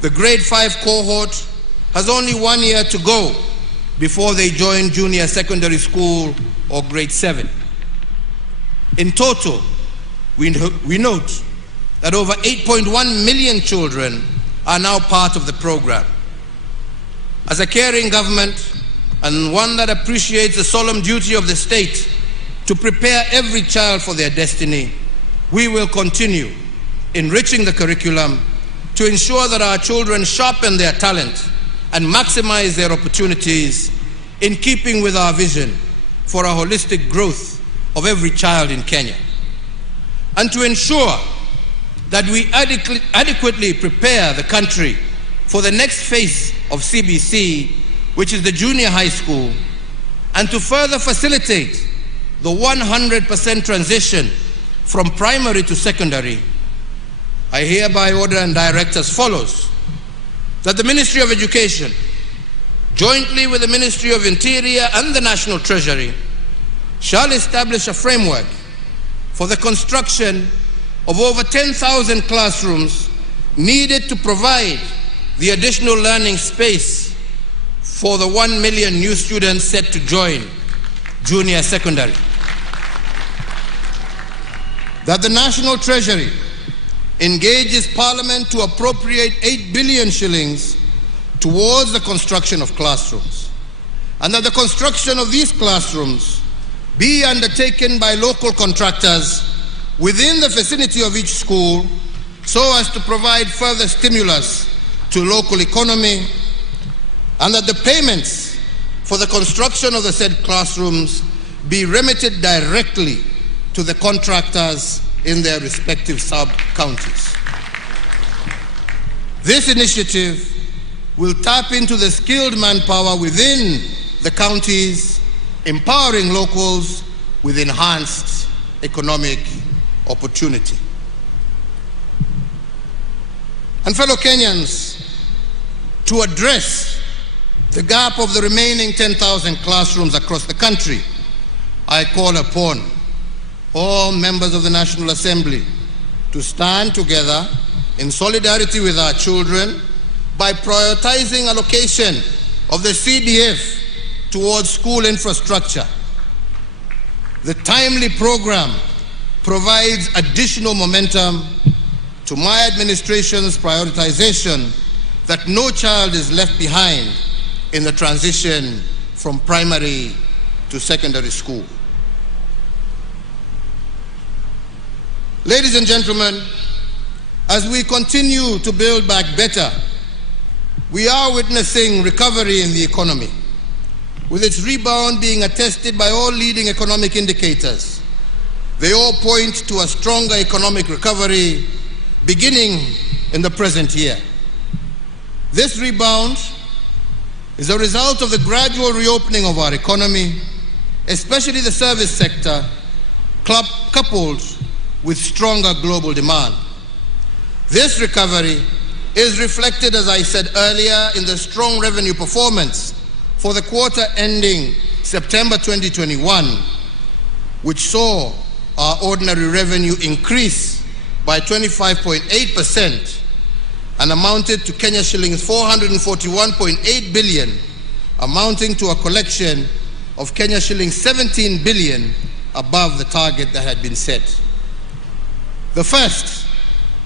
The grade 5 cohort has only 1 year to go before they join junior secondary school or grade 7. In total, we note that over 8.1 million children are now part of the program. As a caring government, and one that appreciates the solemn duty of the state to prepare every child for their destiny, we will continue enriching the curriculum to ensure that our children sharpen their talent and maximize their opportunities in keeping with our vision for a holistic growth of every child in Kenya. And to ensure that we adequately prepare the country for the next phase of CBC, which is the junior high school, and to further facilitate the 100% transition from primary to secondary, I hereby order and direct as follows: that the Ministry of Education, jointly with the Ministry of Interior and the National Treasury, shall establish a framework for the construction of over 10,000 classrooms needed to provide the additional learning space for the 1 million new students set to join junior secondary. That the National Treasury engages Parliament to appropriate 8 billion shillings towards the construction of classrooms, and that the construction of these classrooms be undertaken by local contractors within the vicinity of each school so as to provide further stimulus to local economy, and that the payments for the construction of the said classrooms be remitted directly to the contractors in their respective sub-counties. This initiative will tap into the skilled manpower within the counties, empowering locals with enhanced economic opportunity. And fellow Kenyans, to address the gap of the remaining 10,000 classrooms across the country, I call upon all members of the National Assembly to stand together in solidarity with our children by prioritizing allocation of the CDF towards school infrastructure. The timely program provides additional momentum to my administration's prioritization that no child is left behind in the transition from primary to secondary school. Ladies and gentlemen, as we continue to build back better, we are witnessing recovery in the economy, with its rebound being attested by all leading economic indicators. They all point to a stronger economic recovery beginning in the present year. This rebound is a result of the gradual reopening of our economy, especially the service sector, coupled with stronger global demand. This recovery is reflected, as I said earlier, in the strong revenue performance for the quarter ending September 2021, which saw our ordinary revenue increase by 25.8% and amounted to Kenya shillings 441.8 billion, amounting to a collection of Kenya shillings 17 billion above the target that had been set. The first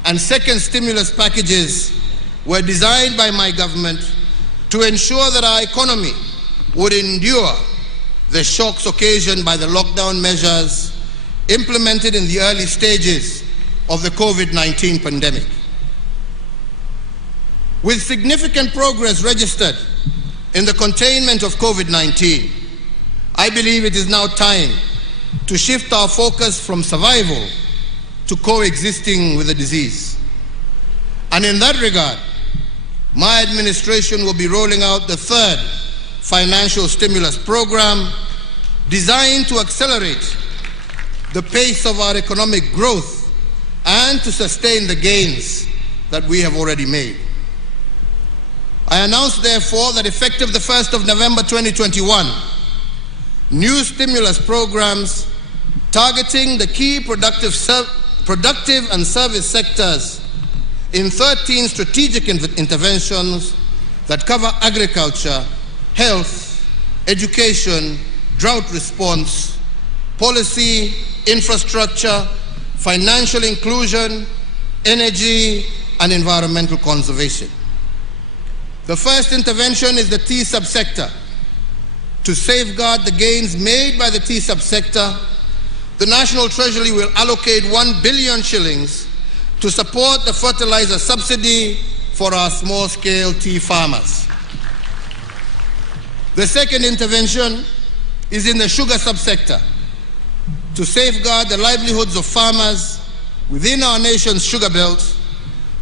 and second stimulus packages were designed by my government to ensure that our economy would endure the shocks occasioned by the lockdown measures implemented in the early stages of the COVID-19 pandemic. With significant progress registered in the containment of COVID-19, I believe it is now time to shift our focus from survival to coexisting with the disease. And in that regard, my administration will be rolling out the third financial stimulus program designed to accelerate the pace of our economic growth and to sustain the gains that we have already made. I announce, therefore, that effective the 1st of November 2021, new stimulus programs targeting the key productive and service sectors in 13 strategic interventions that cover agriculture, health, education, drought response, policy, infrastructure, financial inclusion, energy, and environmental conservation. The first intervention is the tea subsector. To safeguard the gains made by the tea subsector, the National Treasury will allocate 1 billion shillings to support the fertilizer subsidy for our small-scale tea farmers. The second intervention is in the sugar subsector. To safeguard the livelihoods of farmers within our nation's sugar belt,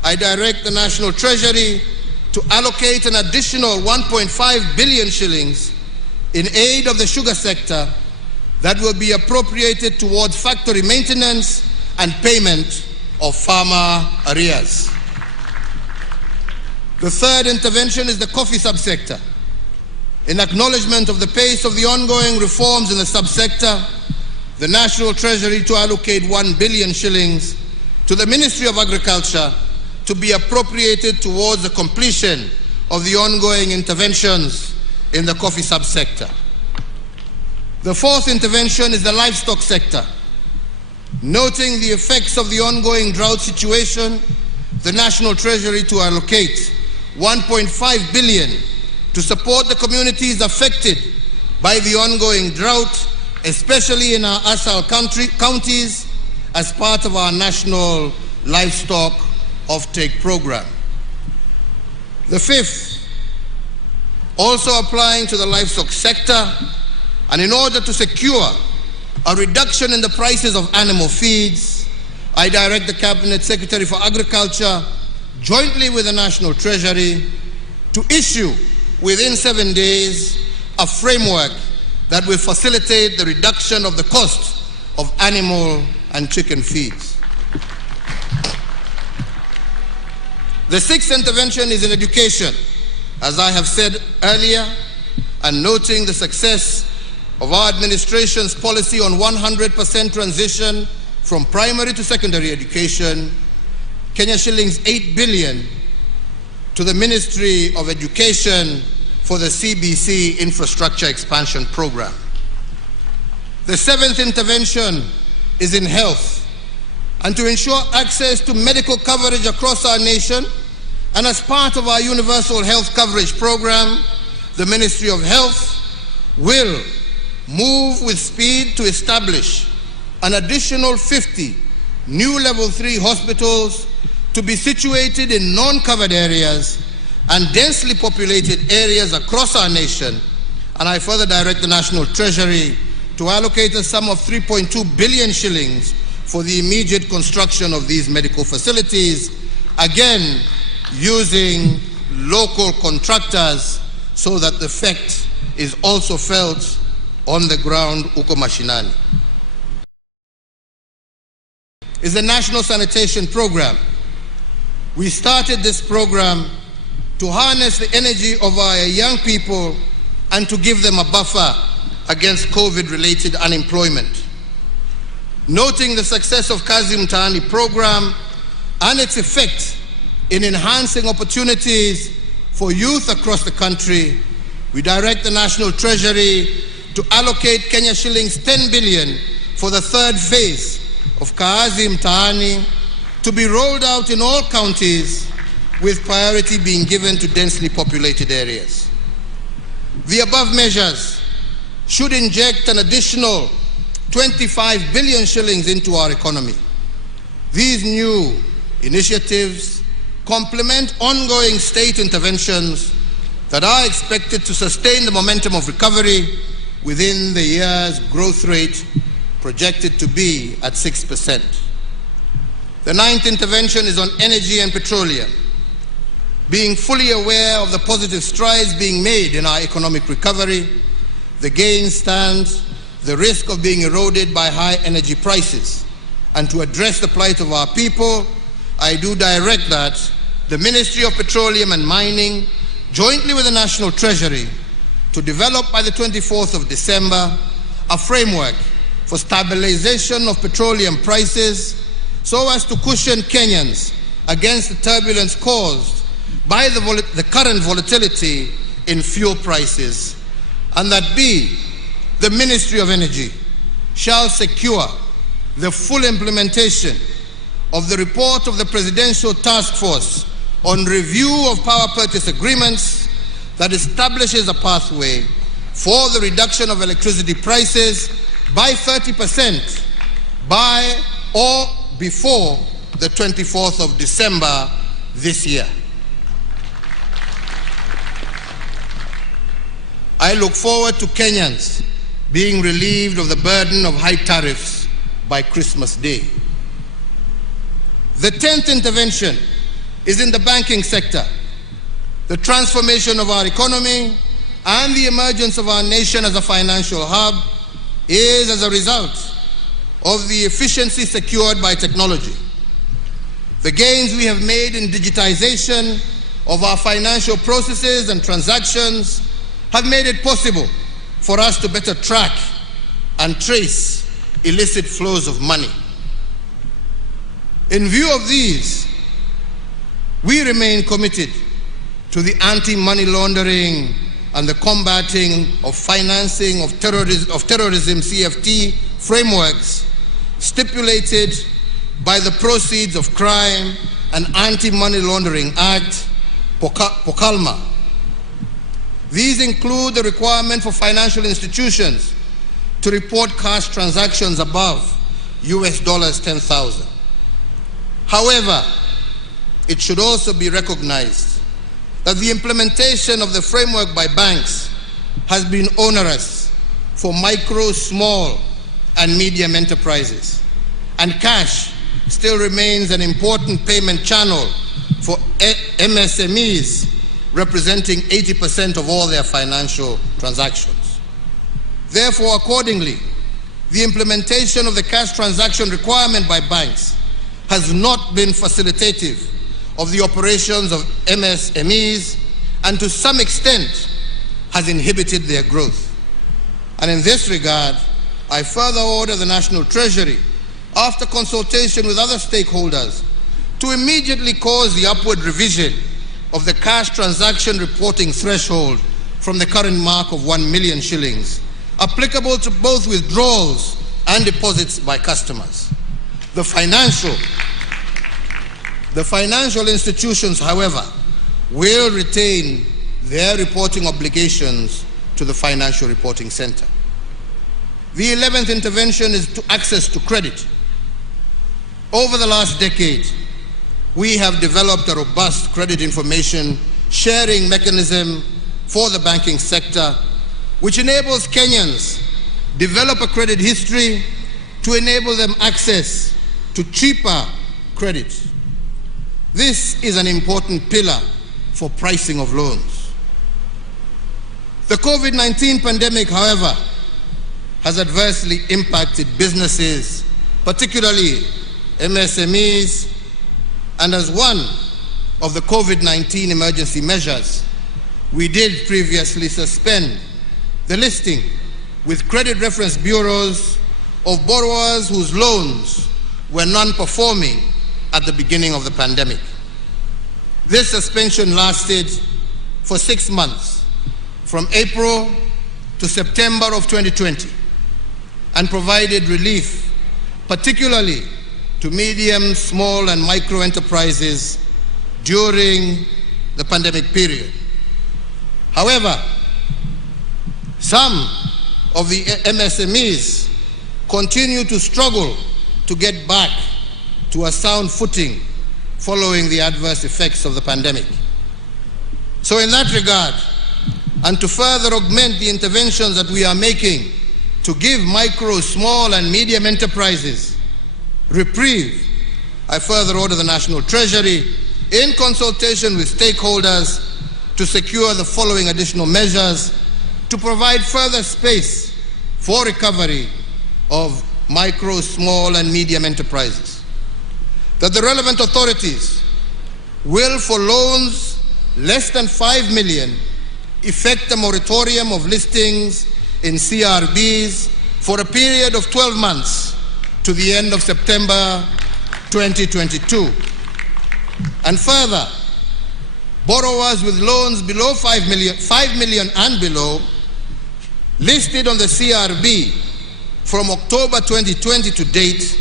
I direct the National Treasury to allocate an additional 1.5 billion shillings in aid of the sugar sector that will be appropriated towards factory maintenance and payment of farmer arrears. The third intervention is the coffee subsector. In acknowledgement of the pace of the ongoing reforms in the subsector, the National Treasury to allocate 1 billion shillings to the Ministry of Agriculture to be appropriated towards the completion of the ongoing interventions in the coffee subsector. The fourth intervention is the livestock sector. Noting the effects of the ongoing drought situation, the National Treasury to allocate 1.5 billion to support the communities affected by the ongoing drought, especially in our ASAL counties, as part of our national livestock offtake program. The fifth, also applying to the livestock sector, and in order to secure a reduction in the prices of animal feeds, I direct the Cabinet Secretary for Agriculture, jointly with the National Treasury, to issue within 7 days a framework that will facilitate the reduction of the cost of animal and chicken feeds. The sixth intervention is in education. As I have said earlier, and noting the success of our administration's policy on 100% transition from primary to secondary education, Kenya shillings 8 billion to the Ministry of Education for the CBC Infrastructure Expansion Program. The seventh intervention is in health, and to ensure access to medical coverage across our nation, and as part of our Universal Health Coverage Program, the Ministry of Health will move with speed to establish an additional 50 new level 3 hospitals to be situated in non-covered areas and densely populated areas across our nation. And I further direct the National Treasury to allocate a sum of 3.2 billion shillings for the immediate construction of these medical facilities, again using local contractors so that the effect is also felt on the ground uko mashinani. Is the National Sanitation Program. We started this program to harness the energy of our young people and to give them a buffer against COVID-related unemployment. Noting the success of Kazi Mtaani program and its effect in enhancing opportunities for youth across the country, we direct the National Treasury to allocate Kenya shillings 10 billion for the third phase of Kazi Mtaani to be rolled out in all counties, with priority being given to densely populated areas. The above measures should inject an additional 25 billion shillings into our economy. These new initiatives complement ongoing state interventions that are expected to sustain the momentum of recovery within the year's growth rate projected to be at 6%. The ninth intervention is on energy and petroleum. Being fully aware of the positive strides being made in our economic recovery, the gain stands the risk of being eroded by high energy prices. And to address the plight of our people, I do direct that the Ministry of Petroleum and Mining, jointly with the National Treasury, to develop by the 24th of December a framework for stabilization of petroleum prices so as to cushion Kenyans against the turbulence caused by the current volatility in fuel prices, and that B, the Ministry of Energy shall secure the full implementation of the report of the Presidential Task Force on review of power purchase agreements that establishes a pathway for the reduction of electricity prices by 30% by or before the 24th of December this year. I look forward to Kenyans being relieved of the burden of high tariffs by Christmas Day. The 10th intervention is in the banking sector. The transformation of our economy and the emergence of our nation as a financial hub is as a result of the efficiency secured by technology. The gains we have made in digitization of our financial processes and transactions have made it possible for us to better track and trace illicit flows of money. In view of these, we remain committed to the anti-money laundering and the combating of financing of terrorism CFT frameworks stipulated by the Proceeds of Crime and Anti-Money Laundering Act, POCALMA. These include the requirement for financial institutions to report cash transactions above US dollars 10,000. However, it should also be recognized that the implementation of the framework by banks has been onerous for micro, small, and medium enterprises, and cash still remains an important payment channel for MSMEs, representing 80% of all their financial transactions. Therefore, accordingly, the implementation of the cash transaction requirement by banks has not been facilitative of the operations of MSMEs, and to some extent has inhibited their growth. And in this regard, I further order the National Treasury, after consultation with other stakeholders, to immediately cause the upward revision of the cash transaction reporting threshold from the current mark of 1 million shillings, applicable to both withdrawals and deposits by customers. The financial institutions, however, will retain their reporting obligations to the Financial Reporting Center. The 11th intervention is to access to credit. Over the last decade, we have developed a robust credit information sharing mechanism for the banking sector, which enables Kenyans develop a credit history to enable them access to cheaper credit. This is an important pillar for pricing of loans. The COVID-19 pandemic, however, has adversely impacted businesses, particularly MSMEs, and as one of the COVID-19 emergency measures, we did previously suspend the listing with credit reference bureaus of borrowers whose loans were non-performing at the beginning of the pandemic. This suspension lasted for 6 months, from April to September of 2020, and provided relief, particularly to medium, small, and micro enterprises during the pandemic period. However, some of the MSMEs continue to struggle to get back to a sound footing following the adverse effects of the pandemic. So in that regard, and to further augment the interventions that we are making to give micro, small, and medium enterprises reprieve, I further order the National Treasury in consultation with stakeholders, to secure the following additional measures to provide further space for recovery of micro, small, and medium enterprises. That the relevant authorities will, for loans less than 5 million, effect a moratorium of listings in CRBs for a period of 12 months to the end of September 2022. And further, borrowers with loans below 5 million and below, listed on the CRB from October 2020 to date,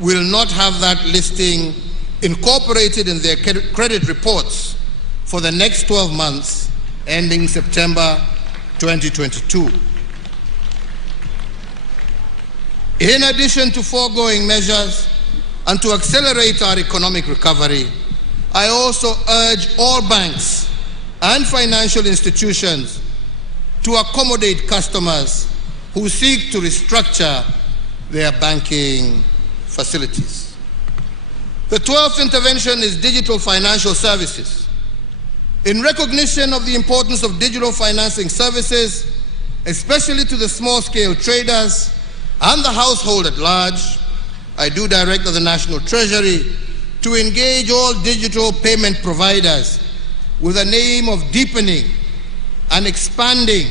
will not have that listing incorporated in their credit reports for the next 12 months ending September 2022. In addition to foregoing measures and to accelerate our economic recovery, I also urge all banks and financial institutions to accommodate customers who seek to restructure their banking facilities. The 12th intervention is digital financial services. In recognition of the importance of digital financing services, especially to the small-scale traders and the household at large, I do direct the National Treasury to engage all digital payment providers with the aim of deepening and expanding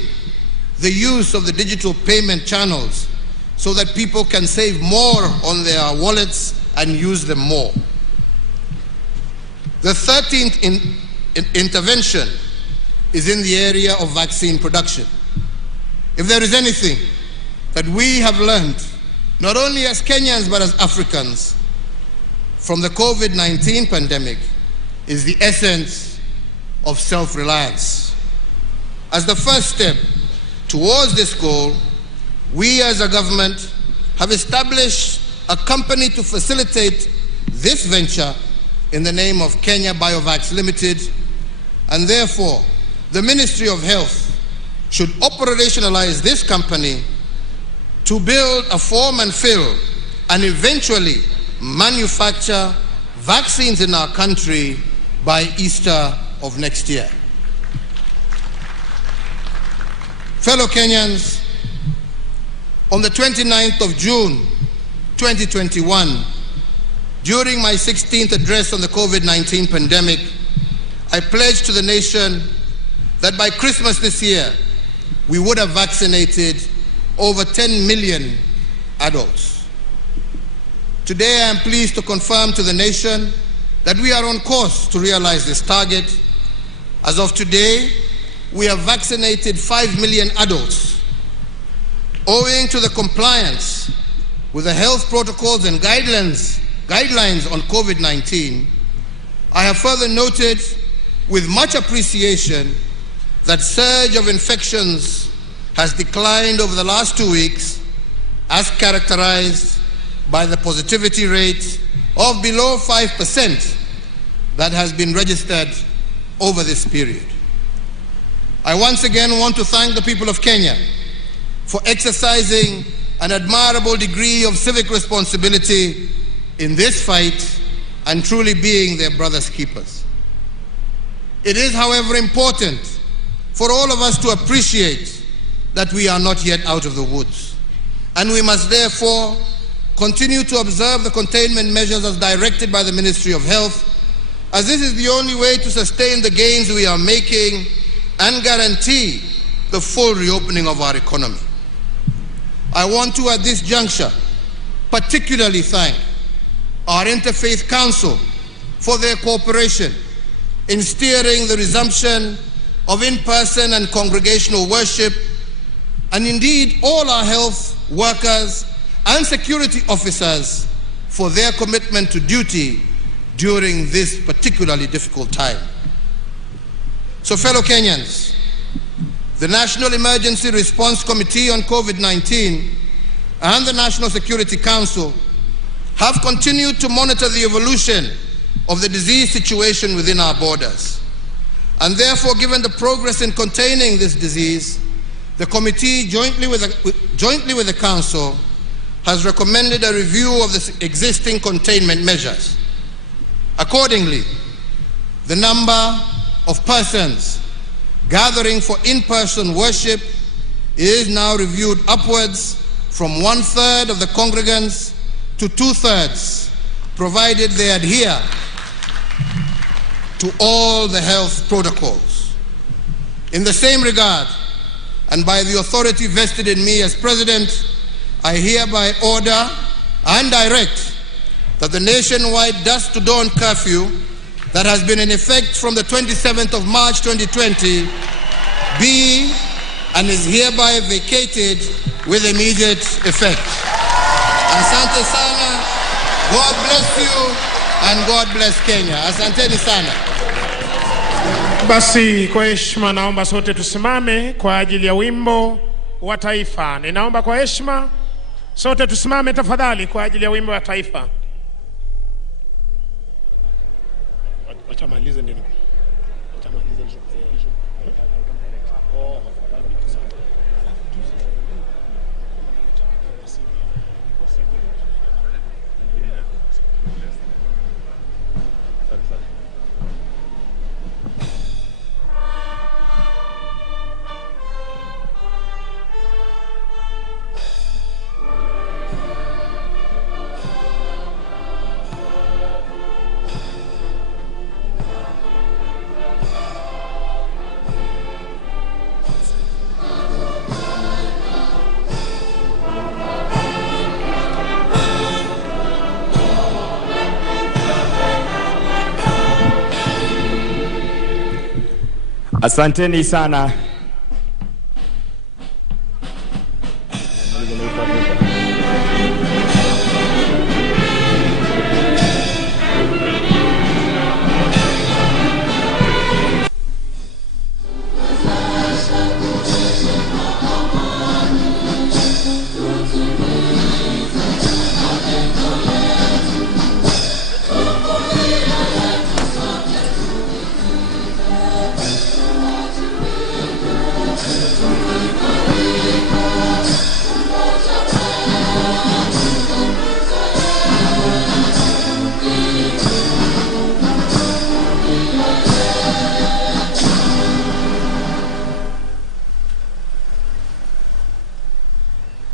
the use of the digital payment channels so that people can save more on their wallets and use them more. The 13th intervention is in the area of vaccine production. If there is anything that we have learned, not only as Kenyans but as Africans, from the COVID-19 pandemic, is the essence of self-reliance. As the first step towards this goal, we as a government have established a company to facilitate this venture in the name of Kenya Biovax Limited, and therefore the Ministry of Health should operationalize this company to build a form and fill and eventually manufacture vaccines in our country by Easter of next year. Fellow Kenyans, on the 29th of June 2021, during my 16th address on the COVID-19 pandemic, I pledged to the nation that by Christmas this year, we would have vaccinated over 10 million adults. Today, I am pleased to confirm to the nation that we are on course to realize this target. As of today, we have vaccinated 5 million adults. Owing to the compliance with the health protocols and guidelines on COVID-19, I have further noted with much appreciation that surge of infections has declined over the last 2 weeks, as characterized by the positivity rate of below 5% that has been registered over this period. I once again want to thank the people of Kenya for exercising an admirable degree of civic responsibility in this fight and truly being their brother's keepers. It is, however, important for all of us to appreciate that we are not yet out of the woods, and we must therefore continue to observe the containment measures as directed by the Ministry of Health, as this is the only way to sustain the gains we are making and guarantee the full reopening of our economy. I want to, at this juncture, particularly thank our Interfaith Council for their cooperation in steering the resumption of in-person and congregational worship, and indeed all our health workers and security officers for their commitment to duty during this particularly difficult time. So, fellow Kenyans, the National Emergency Response Committee on COVID-19 and the National Security Council have continued to monitor the evolution of the disease situation within our borders. And therefore, given the progress in containing this disease, the committee, jointly with the Council, has recommended a review of the existing containment measures. Accordingly, the number of persons gathering for in-person worship is now reviewed upwards from 1/3 of the congregants to 2/3, provided they adhere to all the health protocols. In the same regard, and by the authority vested in me as President, I hereby order and direct that the nationwide dusk to dawn curfew that has been in effect from the 27th of March 2020 be and is hereby vacated with immediate effect. Asante sana, God bless you and God bless Kenya. Asanteni sana. Basi kwa heshima naomba sote tusimame kwa ajili ya wimbo wa taifa. Ninaomba kwa heshima sote tusimame tafadhali kwa ajili ya wimbo wa taifa. Wacha malize ndio. Asanteni sana.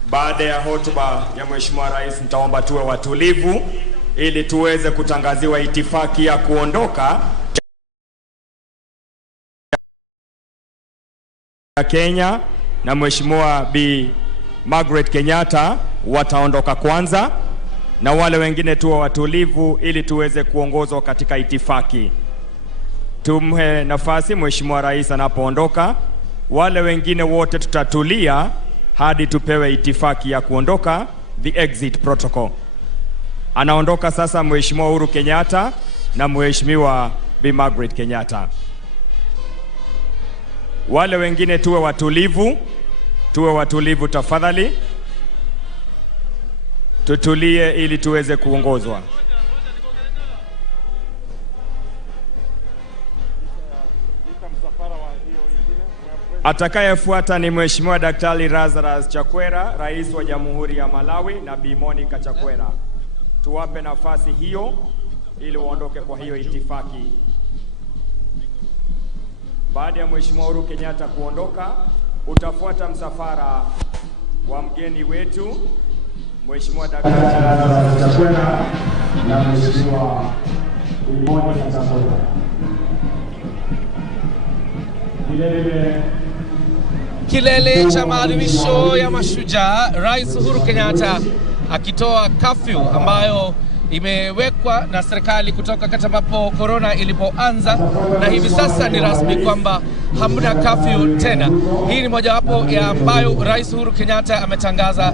Baada ya hotuba ya Mheshimiwa Rais, nitaomba tuwe watulivu ili tuweze kutangaziwa itifaki ya kuondoka ya Kenya, na Mheshimiwa Bi Margaret Kenyatta wataondoka kwanza, na wale wengine tuwe watulivu ili tuweze kuongozwa katika itifaki. Tumhe nafasi Mheshimiwa Rais anapoondoka, wale wengine wote tutatulia hadi tupewe itifaki ya kuondoka, the exit protocol. Anaondoka sasa Mheshimiwa Uhuru Kenyatta na Mheshimiwa Bi Margaret Kenyatta. Wale wengine tuwe watulivu tafadhali. Tutulie ili tuweze kuongozwa. Atakayefuata ni Mheshimiwa Daktari Lazarus Chakwera, Rais wa Jamhuri ya Malawi, na Bi Monica Chakwera. Tuwape nafasi hiyo ili waondoke kwa hiyo itifaki. Baada ya Mheshimiwa Uhuru Kenyatta kuondoka, utafuata msafara wa mgeni wetu Mheshimiwa Daktari Lazarus Chakwera na Mheshimiwa Bi Monica Chakwera. Kilele cha maadhimisho ya Mashujaa, Rais Uhuru Kenyatta akitoa curfew ambayo imewekwa na serikali kutoka wakati ambapo corona ilipoanza, na hivi sasa ni rasmi kwamba hamna curfew tena. Hii ni mojawapo ya ambayo Rais Uhuru Kenyatta ametangaza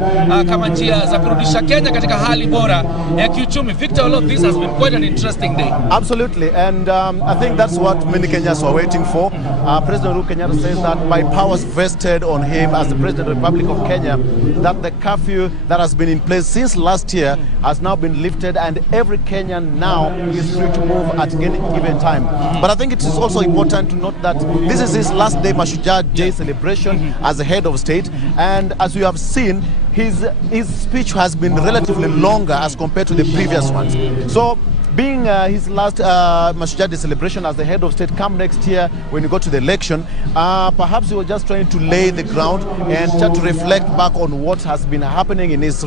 kama njia za kurudisha Kenya katika hali bora ya kiuchumi. Victor, all of this has been quite an interesting day. Absolutely, and I think that's what many Kenyans were waiting for. President Uhuru Kenyatta says that by powers vested on him as the President of the Republic of Kenya, that the curfew that has been in place since last year has now been lifted, and every Kenyan now is free to move at any given time. But I think it is also important to note that this is his last day Mashujaa Day celebration as the head of state, and as we have seen, his speech has been relatively longer as compared to the previous ones. So being his last Mashujaa Day celebration as the head of state come next year when you go to the election, perhaps he was just trying to lay the ground and try to reflect back on what has been happening in his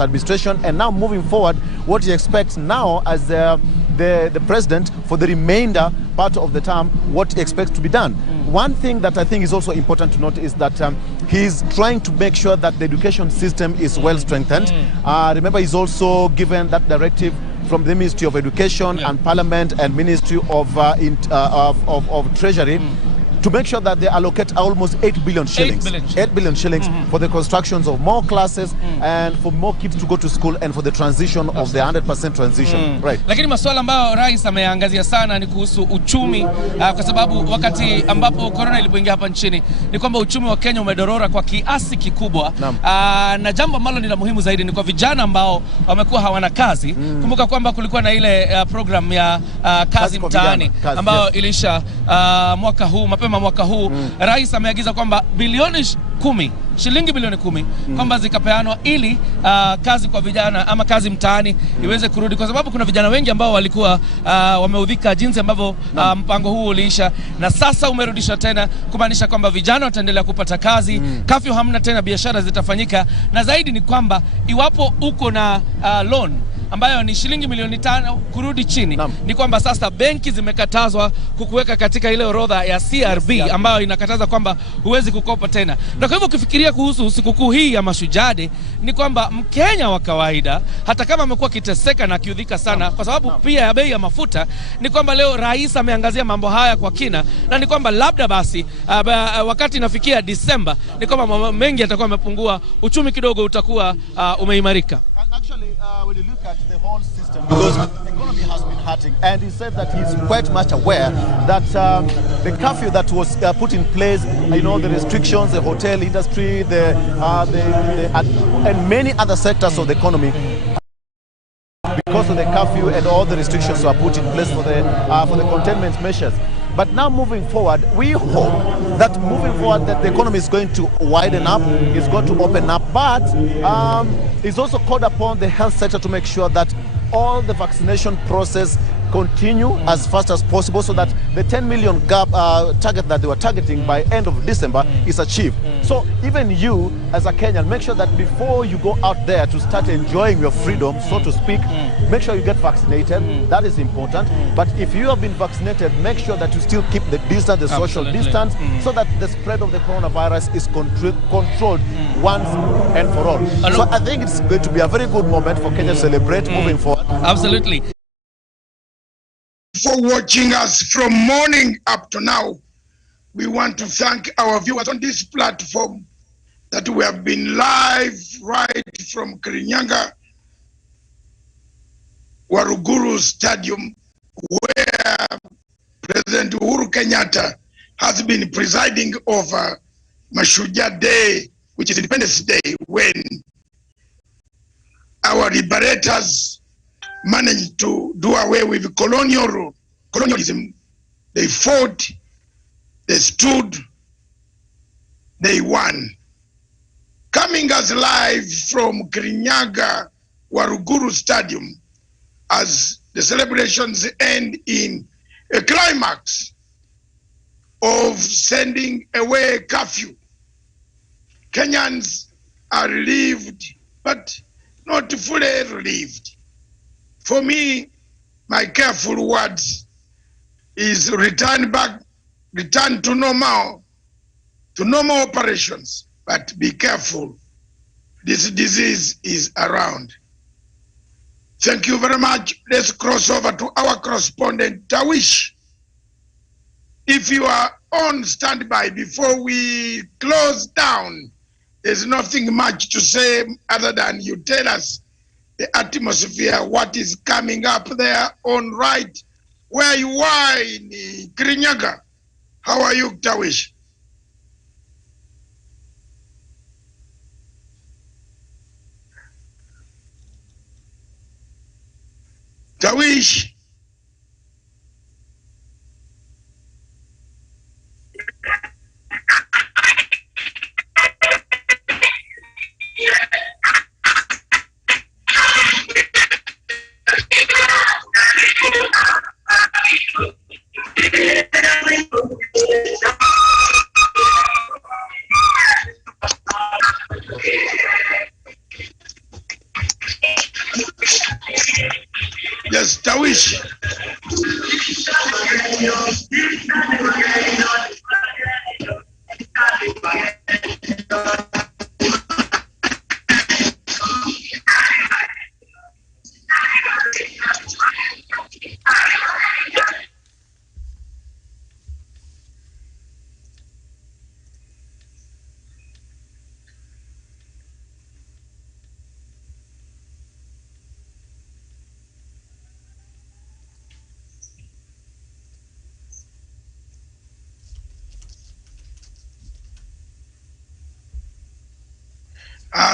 administration, and now moving forward, what he expects now as the president for the remainder part of the term, what he expects to be done. One thing that I think is also important to note is that he's trying to make sure that the education system is well strengthened. Remember, he's also given that directive from the Ministry of Education and Parliament and Ministry of Treasury to make sure that they allocate almost 8 billion shillings. 8 billion shillings for the constructions of more classes and for more kids to go to school and for the transition of the 100% transition. Right. Lakini masuala ambayo rais ameangazia sana ni kuhusu uchumi, kwa sababu wakati ambapo corona ilipoingia hapa nchini ni kwamba uchumi wa Kenya umedorora kwa kiasi kikubwa. Na jambo ambalo ni la muhimu zaidi ni kwa vijana ambao wamekuwa hawana kazi. Kumbuka kwamba kulikuwa na ile program ya kazi mtaani ambayo ilisha mwaka huu, mapema mwaka huu. Rais ameagiza kwamba shilingi bilioni 10 kwamba zikapeanwa ili kazi kwa vijana ama kazi mtaani iweze kurudi, kwa sababu kuna vijana wengi ambao walikuwa wameudhika jinsi ambavyo mpango huu uliisha, na sasa umerudishwa tena, kumaanisha kwamba vijana wataendelea kupata kazi. Kafyu hamna tena, biashara zitafanyika, na zaidi ni kwamba iwapo uko na loan ambayo ni shilingi milioni 5 kurudi chini, ni kwamba sasa benki zimekatazwa kukuweka katika ile orodha ya CRB ambayo inakataza kwamba huwezi kukopa tena. Na kwa hivyo ukifikiria kuhusu sikukuu hii ya Mashujaa Day, ni kwamba Mkenya wa kawaida, hata kama amekuwa kiteseka na kiudhika sana kwa sababu pia ya bei ya mafuta, ni kwamba leo rais ameangazia mambo haya kwa kina, na ni kwamba labda basi wakati inafikia Disemba ni kwamba mambo mengi yatakuwa yamepungua, uchumi kidogo utakuwa umeimarika. Actually, when you look at the whole system, because the economy has been hurting, and he said that he's quite much aware that the curfew that was put in place, the restrictions, the hotel industry, and many other sectors of the economy, because of the curfew and all the restrictions were put in place for the containment measures. But now moving forward, we hope that that the economy is going to widen up, is going to open up, but it's also called upon the health sector to make sure that all the vaccination process continue as fast as possible, so that the 10 million target that they were targeting by end of December is achieved. So even you as a Kenyan, make sure that before you go out there to start enjoying your freedom, so to speak, make sure you get vaccinated. That is important. But if you have been vaccinated, make sure that you still keep the distance, the social distance, so that the spread of the coronavirus is controlled once and for all. So I think it's going to be a very good moment for Kenya to celebrate moving forward. Absolutely. For watching us from morning up to now, we want to thank our viewers on this platform that we have been live right from Kirinyaga, Waruguru Stadium, where President Uhuru Kenyatta has been presiding over Mashujaa Day, which is Independence Day, when our liberators managed to do away with colonialism. They fought, they stood, they won. Coming us live from Kirinyaga, Waruguru Stadium, as the celebrations end in a climax of sending away curfew. Kenyans are relieved, but not fully relieved. For me, my careful words is return to normal operations, but be careful. This disease is around. Thank you very much. Let's cross over to our correspondent, Tawish. If you are on standby before we close down, there's nothing much to say other than you tell us the atmosphere, what is coming up there on right where you are in Kirinyaga. How are you, Tawish? Tawish? Yes, Tawish.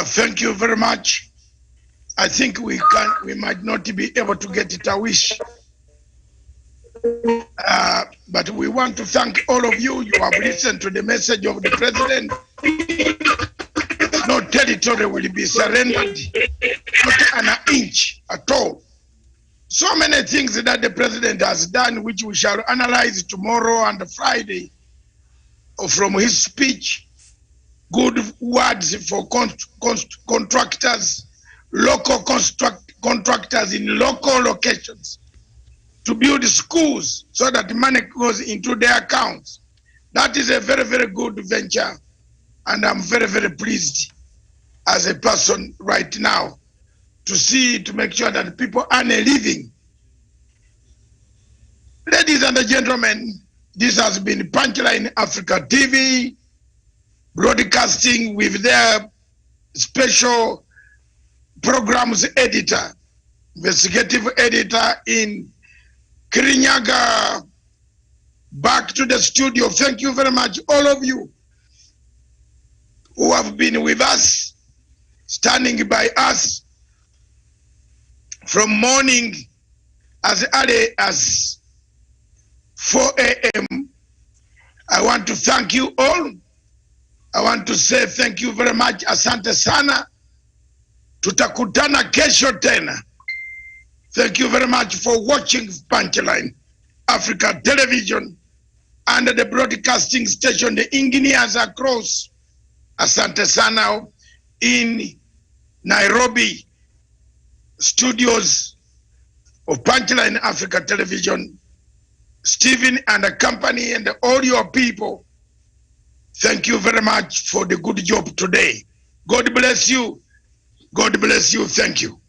Thank you very much. I think we might not be able to get it a wish. But we want to thank all of you. You have listened to the message of the president. No territory will be surrendered, not an inch at all. So many things that the president has done, which we shall analyze tomorrow and Friday from his speech. Good words for contractors, local contractors in local locations to build schools so that money goes into their accounts. That is a very, very good venture. And I'm very, very pleased as a person right now to make sure that people earn a living. Ladies and gentlemen, this has been Punchline Africa TV, broadcasting with their special programs editor, investigative editor in Kirinyaga. Back to the studio. Thank you very much, all of you who have been with us, standing by us from morning as early as 4 a.m. I want to thank you all. I want to say thank you very much. Asante sana. Tutakutana kesho tena. Thank you very much for watching Punchline Africa Television and the broadcasting station, the engineers across. Asante sana in Nairobi studios of Punchline Africa Television. Stephen and the company and all your people. Thank you very much for the good job today. God bless you. God bless you. Thank you.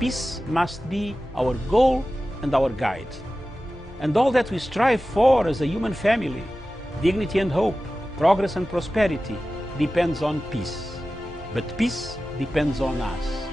Peace must be our goal and our guide. And all that we strive for as a human family, dignity and hope, progress and prosperity, depends on peace. But peace depends on us.